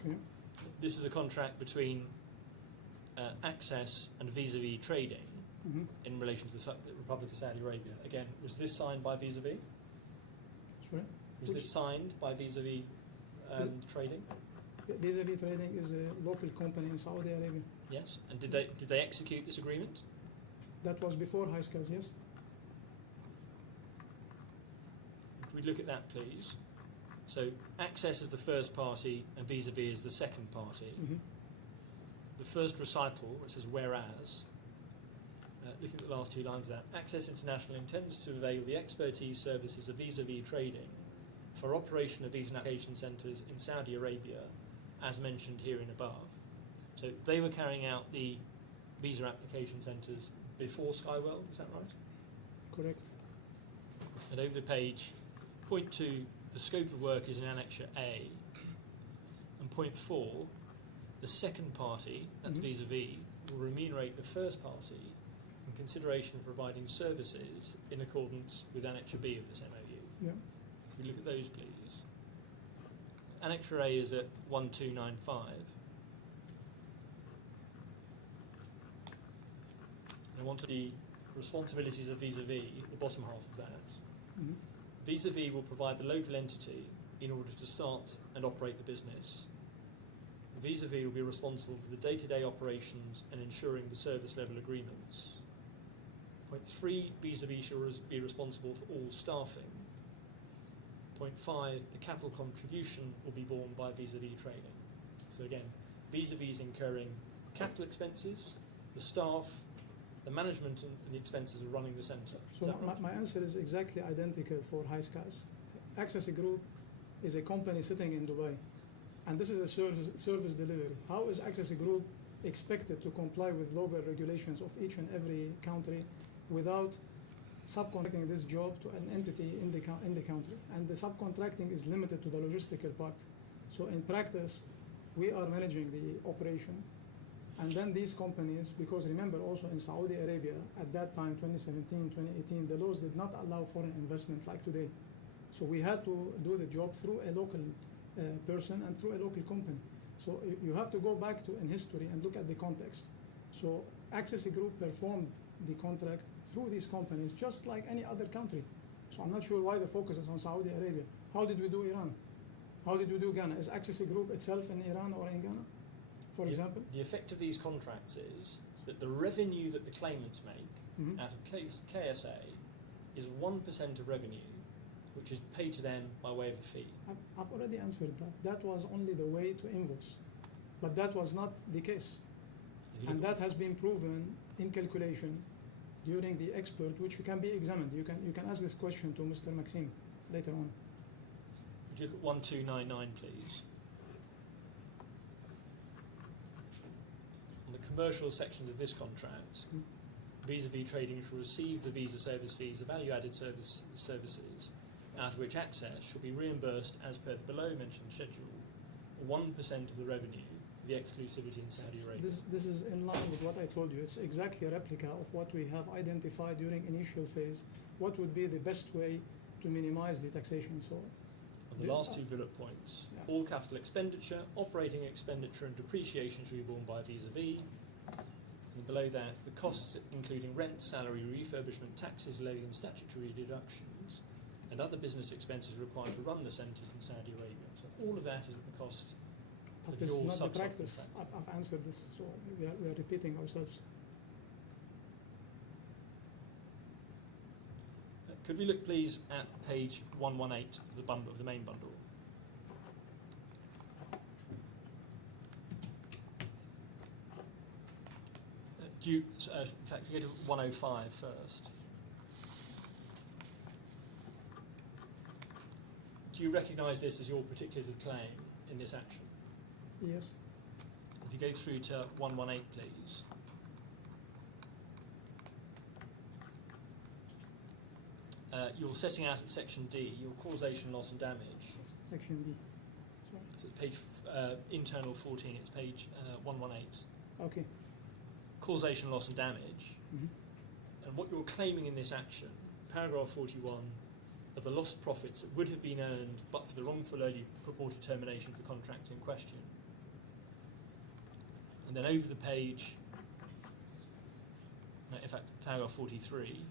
Okay. This is a contract between Access and vis-a-vis trading in relation to the Republic of Saudi Arabia. Again, was this signed by vis-a-vis? Sorry? Was this signed by vis-a-vis trading? Vis-a-vis trading is a local company in Saudi Arabia. Yes. And did they execute this agreement? That was before High Skies, yes. Could we look at that, please? So Access is the first party and vis-a-vis is the second party. The first recital, where it says whereas, looking at the last two lines of that, Access International intends to avail the expertise services of vis-a-vis trading for operation of visa application centres in Saudi Arabia, as mentioned here and above. So they were carrying out the visa application centres before Skyworld, is that right? Correct. And over the page, point 2, the scope of work is in Annexure A. And point 4, the second party, that's vis-a-vis, will remunerate the first party in consideration of providing services in accordance with Annexure B of this MOU. Yeah. Can we look at those, please? Annexure A is at 1295. I want the responsibilities of vis-a-vis, the bottom half of that. Vis-a-vis will provide the local entity in order to start and operate the business. Vis-a-vis will be responsible for the day-to-day operations and ensuring the service level agreements. Point 3, vis-a-vis shall be responsible for all staffing. Point 5, the capital contribution will be borne by vis-a-vis trading. So again, vis-a-vis incurring capital expenses, the staff, the management and the expenses of running the centre. So my answer is exactly identical for High Skies. Access Group is a company sitting in Dubai, and this is a service delivery. How is Access Group expected to comply with local regulations of each and every country without subcontracting this job to an entity in the country. And the subcontracting is limited to the logistical part. So in practice, we are managing the operation. And then these companies, because remember also in Saudi Arabia, at that time, 2017, 2018, the laws did not allow foreign investment like today. So we had to do the job through a local person and through a local company. So you have to go back in history and look at the context. So Access Group performed the contract through these companies just like any other country. So I'm not sure why the focus is on Saudi Arabia. How did we do Iran? How did we do Ghana? Is Access Group itself in Iran or in Ghana, for example? The effect of these contracts is that the revenue that the claimants make out of KSA is 1% of revenue, which is paid to them by way of a fee. I've already answered that. That was only the way to invoice. But that was not the case. And that has been proven in calculation during the expert, which can be examined. You can ask this question to Mr. Maxime later on. Would you look at 1299, please? On the commercial sections of this contract, Visa V Trading shall receive the visa service fees, the value-added services, out of which Access shall be reimbursed as per the below-mentioned schedule, 1% of the revenue for the exclusivity in Saudi Arabia. This is in line with what I told you. It's exactly a replica of what we have identified during initial phase. What would be the best way to minimize the taxation? So, on the last two bullet points, all capital expenditure, operating expenditure and depreciation shall be borne by Visa V. And below that, the costs including rent, salary, refurbishment, taxes, levy and statutory deductions and other business expenses required to run the centres in Saudi Arabia. So all of that is at the cost but of this your is not the practice. subcontract. I've answered this, so we are repeating ourselves. Could we look please at page 118 of the bundle, of the main bundle? In fact, we go to 105 first. Do you recognise this as your particulars of claim in this action? Yes. If you go through to 118, please. You're setting out at section D your causation, loss and damage. Section D. Sorry. So it's page internal 14. It's page 118. Okay. Causation, loss and damage. And what you're claiming in this action, paragraph 41, are the lost profits that would have been earned but for the wrongful early purported termination of the contracts in question. And then over the page, no, in fact, paragraph 43,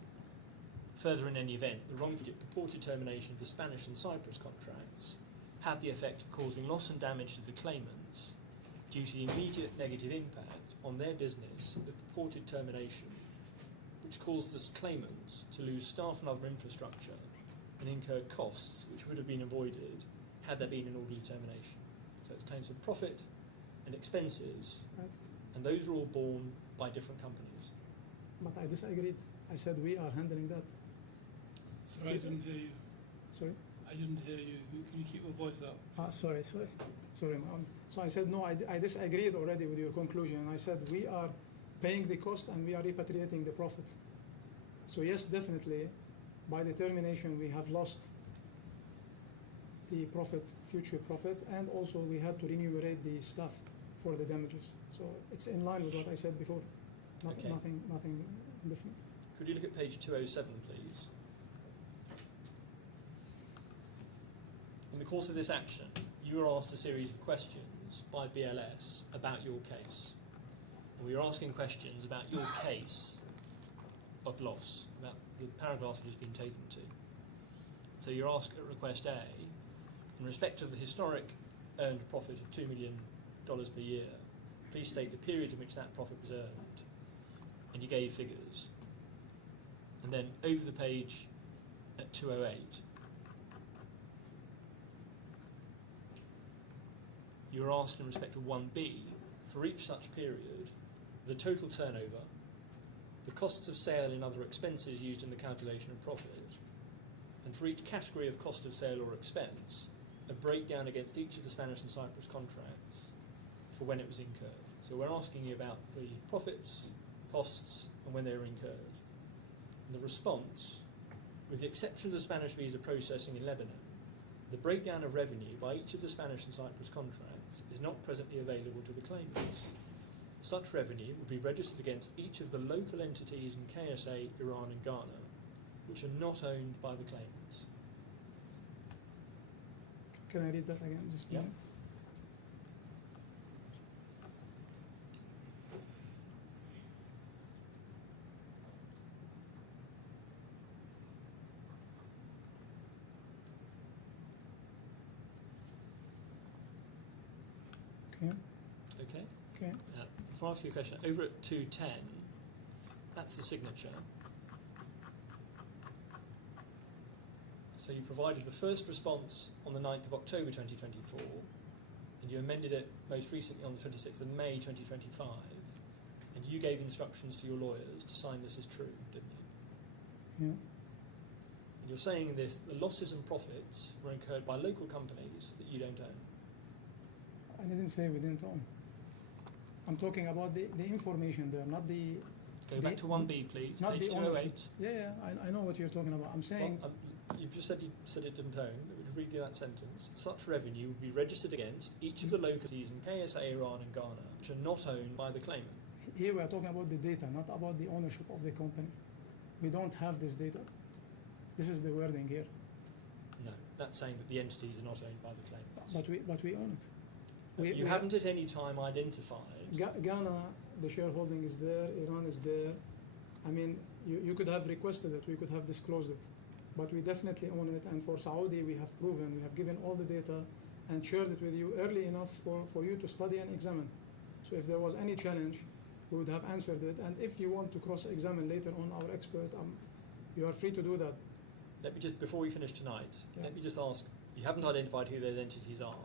further in any event, the wrongful purported termination of the Spanish and Cyprus contracts had the effect of causing loss and damage to the claimants due to the immediate negative impact on their business of purported termination, which caused the claimants to lose staff and other infrastructure and incur costs which would have been avoided had there been an orderly termination. So it's claims for profit and expenses, Right. and those are all borne by different companies. But I disagreed. I said we are handling that. Sorry, I didn't hear you. Sorry? I didn't hear you. Can you keep your voice up? Sorry, ma'am. So I said, no, I disagreed already with your conclusion. I said we are paying the cost and we are repatriating the profit. So yes, definitely, by the termination we have lost the profit, future profit, and also we had to remunerate the staff for the damages. So it's in line with what I said before. Okay. Nothing different. Could you look at page 207, please? In the course of this action, you were asked a series of questions by BLS about your case. And we were asking questions about your case of loss, about the paragraphs which has been taken to. So you're asked at request A, in respect of the historic earned profit of $2 million per year, please state the periods in which that profit was earned. And you gave figures. And then over the page at 208, you were asked in respect of 1B, for each such period, the total turnover, the costs of sale and other expenses used in the calculation of profit, and for each category of cost of sale or expense, a breakdown against each of the Spanish and Cyprus contracts for when it was incurred. So we're asking you about the profits, costs, and when they were incurred. And the response, with the exception of the Spanish visa processing in Lebanon, the breakdown of revenue by each of the Spanish and Cyprus contracts is not presently available to the claimants. Such revenue will be registered against each of the local entities in KSA, Iran and Ghana, which are not owned by the claimants. Can I read that again? Just a Yeah. minute. Okay. Okay? Okay. Before I ask you a question, over at 210, that's the signature. So you provided the first response on the 9th of October 2024, and you amended it most recently on the 26th of May 2025, and you gave instructions to your lawyers to sign this as true, didn't you? Yeah. And you're saying in this, the losses and profits were incurred by local companies that you don't own. I didn't say we didn't own. I'm talking about the information there, not the. Go back to 1B, please, Not page the 208. ownership. Yeah, I know what you're talking about. I'm saying. Well, you've just said it didn't own. Let me read you that sentence. Such revenue will be registered against each of the localities in KSA, Iran and Ghana, which are not owned by the claimant. Here we are talking about the data, not about the ownership of the company. We don't have this data. This is the wording here. No, that's saying that the entities are not owned by the claimants. But we own it. You haven't at any time identified. Ghana, the shareholding is there, Iran is there. I mean, you could have requested it, we could have disclosed it. But we definitely own it, and for Saudi, we have proven, we have given all the data and shared it with you early enough for you to study and examine. So if there was any challenge, we would have answered it. And if you want to cross-examine later on our expert, you are free to do that. Let me just, before we finish tonight, Yeah. let me just ask, you haven't identified who those entities are.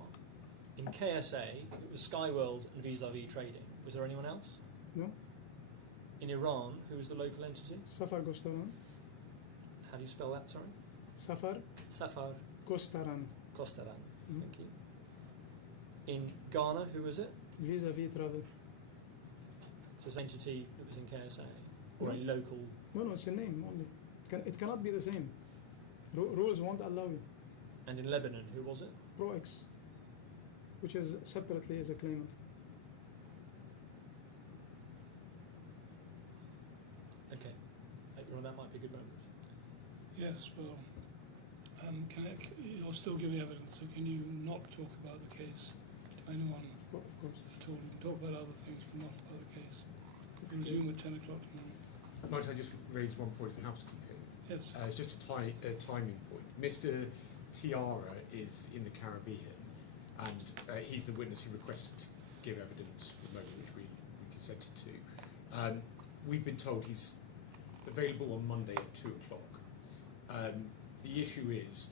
In KSA, it was Skyworld and Vis-a-Vis Trading. Was there anyone else? No? In Iran, who was the local entity? Safar Gostaran. How do you spell that, sorry? Safar Safar Gostaran. Kostaran. Mhm. Thank you. In Ghana, who was it? Vis-a-vis travel. So it's an entity that was in KSA? Or a local? No, it's a name only. It cannot be the same. Rules won't allow you. And in Lebanon, who was it? ProX, which is separately as a claimant. Okay. That might be a good moment. Yes, well, you're still giving evidence, so can you not talk about the case to anyone Of course. at all? You can talk about other things, but not about the case. We'll resume at 10 o'clock tomorrow. Might I just raise one point of housekeeping? Yes. It's just a timing point. Mr. Tiara is in the Caribbean, and he's the witness who requested to give evidence remotely, which we consented to. We've been told he's available on Monday at 2 o'clock. The issue is,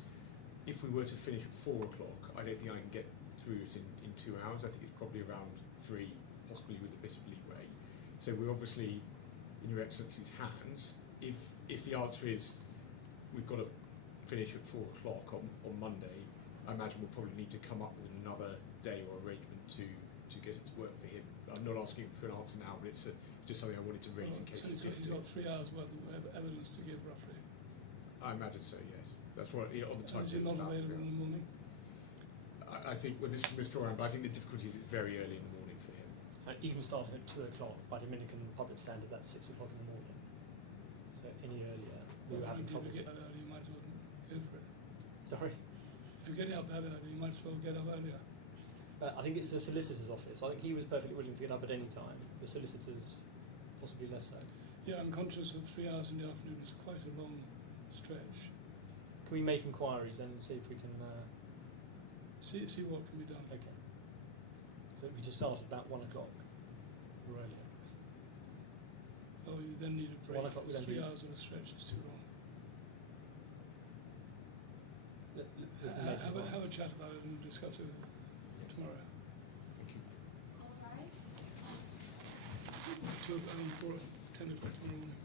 if we were to finish at 4 o'clock, I don't think I can get through it in 2 hours. I think it's probably around 3, possibly with a bit of leeway. So we're obviously in Your Excellency's hands. If the answer is we've got to finish at 4 o'clock on Monday, I imagine we'll probably need to come up with another day or arrangement to get it to work for him. I'm not asking for an answer now, but it's just something I wanted to raise in case So it's he's got 3 hours worth of evidence to give, roughly. I imagine so, yes. That's what on the time. Is it not available in the morning? I think with this Mr. Oran, but I think the difficulty is it's very early in the morning for him. So even starting at 2 o'clock, by Dominican public standards, that's 6 o'clock in the morning. So any earlier, we were having If trouble. you get that early, you might as well go for it. Sorry? If you're getting up that early, you might as well get up earlier. I think it's the solicitor's office. I think he was perfectly willing to get up at any time. The solicitors, possibly less so. Yeah, I'm conscious that 3 hours in the afternoon is quite a long stretch. Can we make inquiries then and see if we can... See what can be done. Okay. So we just started about 1 o'clock or earlier. Oh, you then need a So break. 1 o'clock we then 3 do- hours of a stretch is too long. Make Have a chat about it and discuss it tomorrow. Thank you. 10 o'clock tomorrow morning.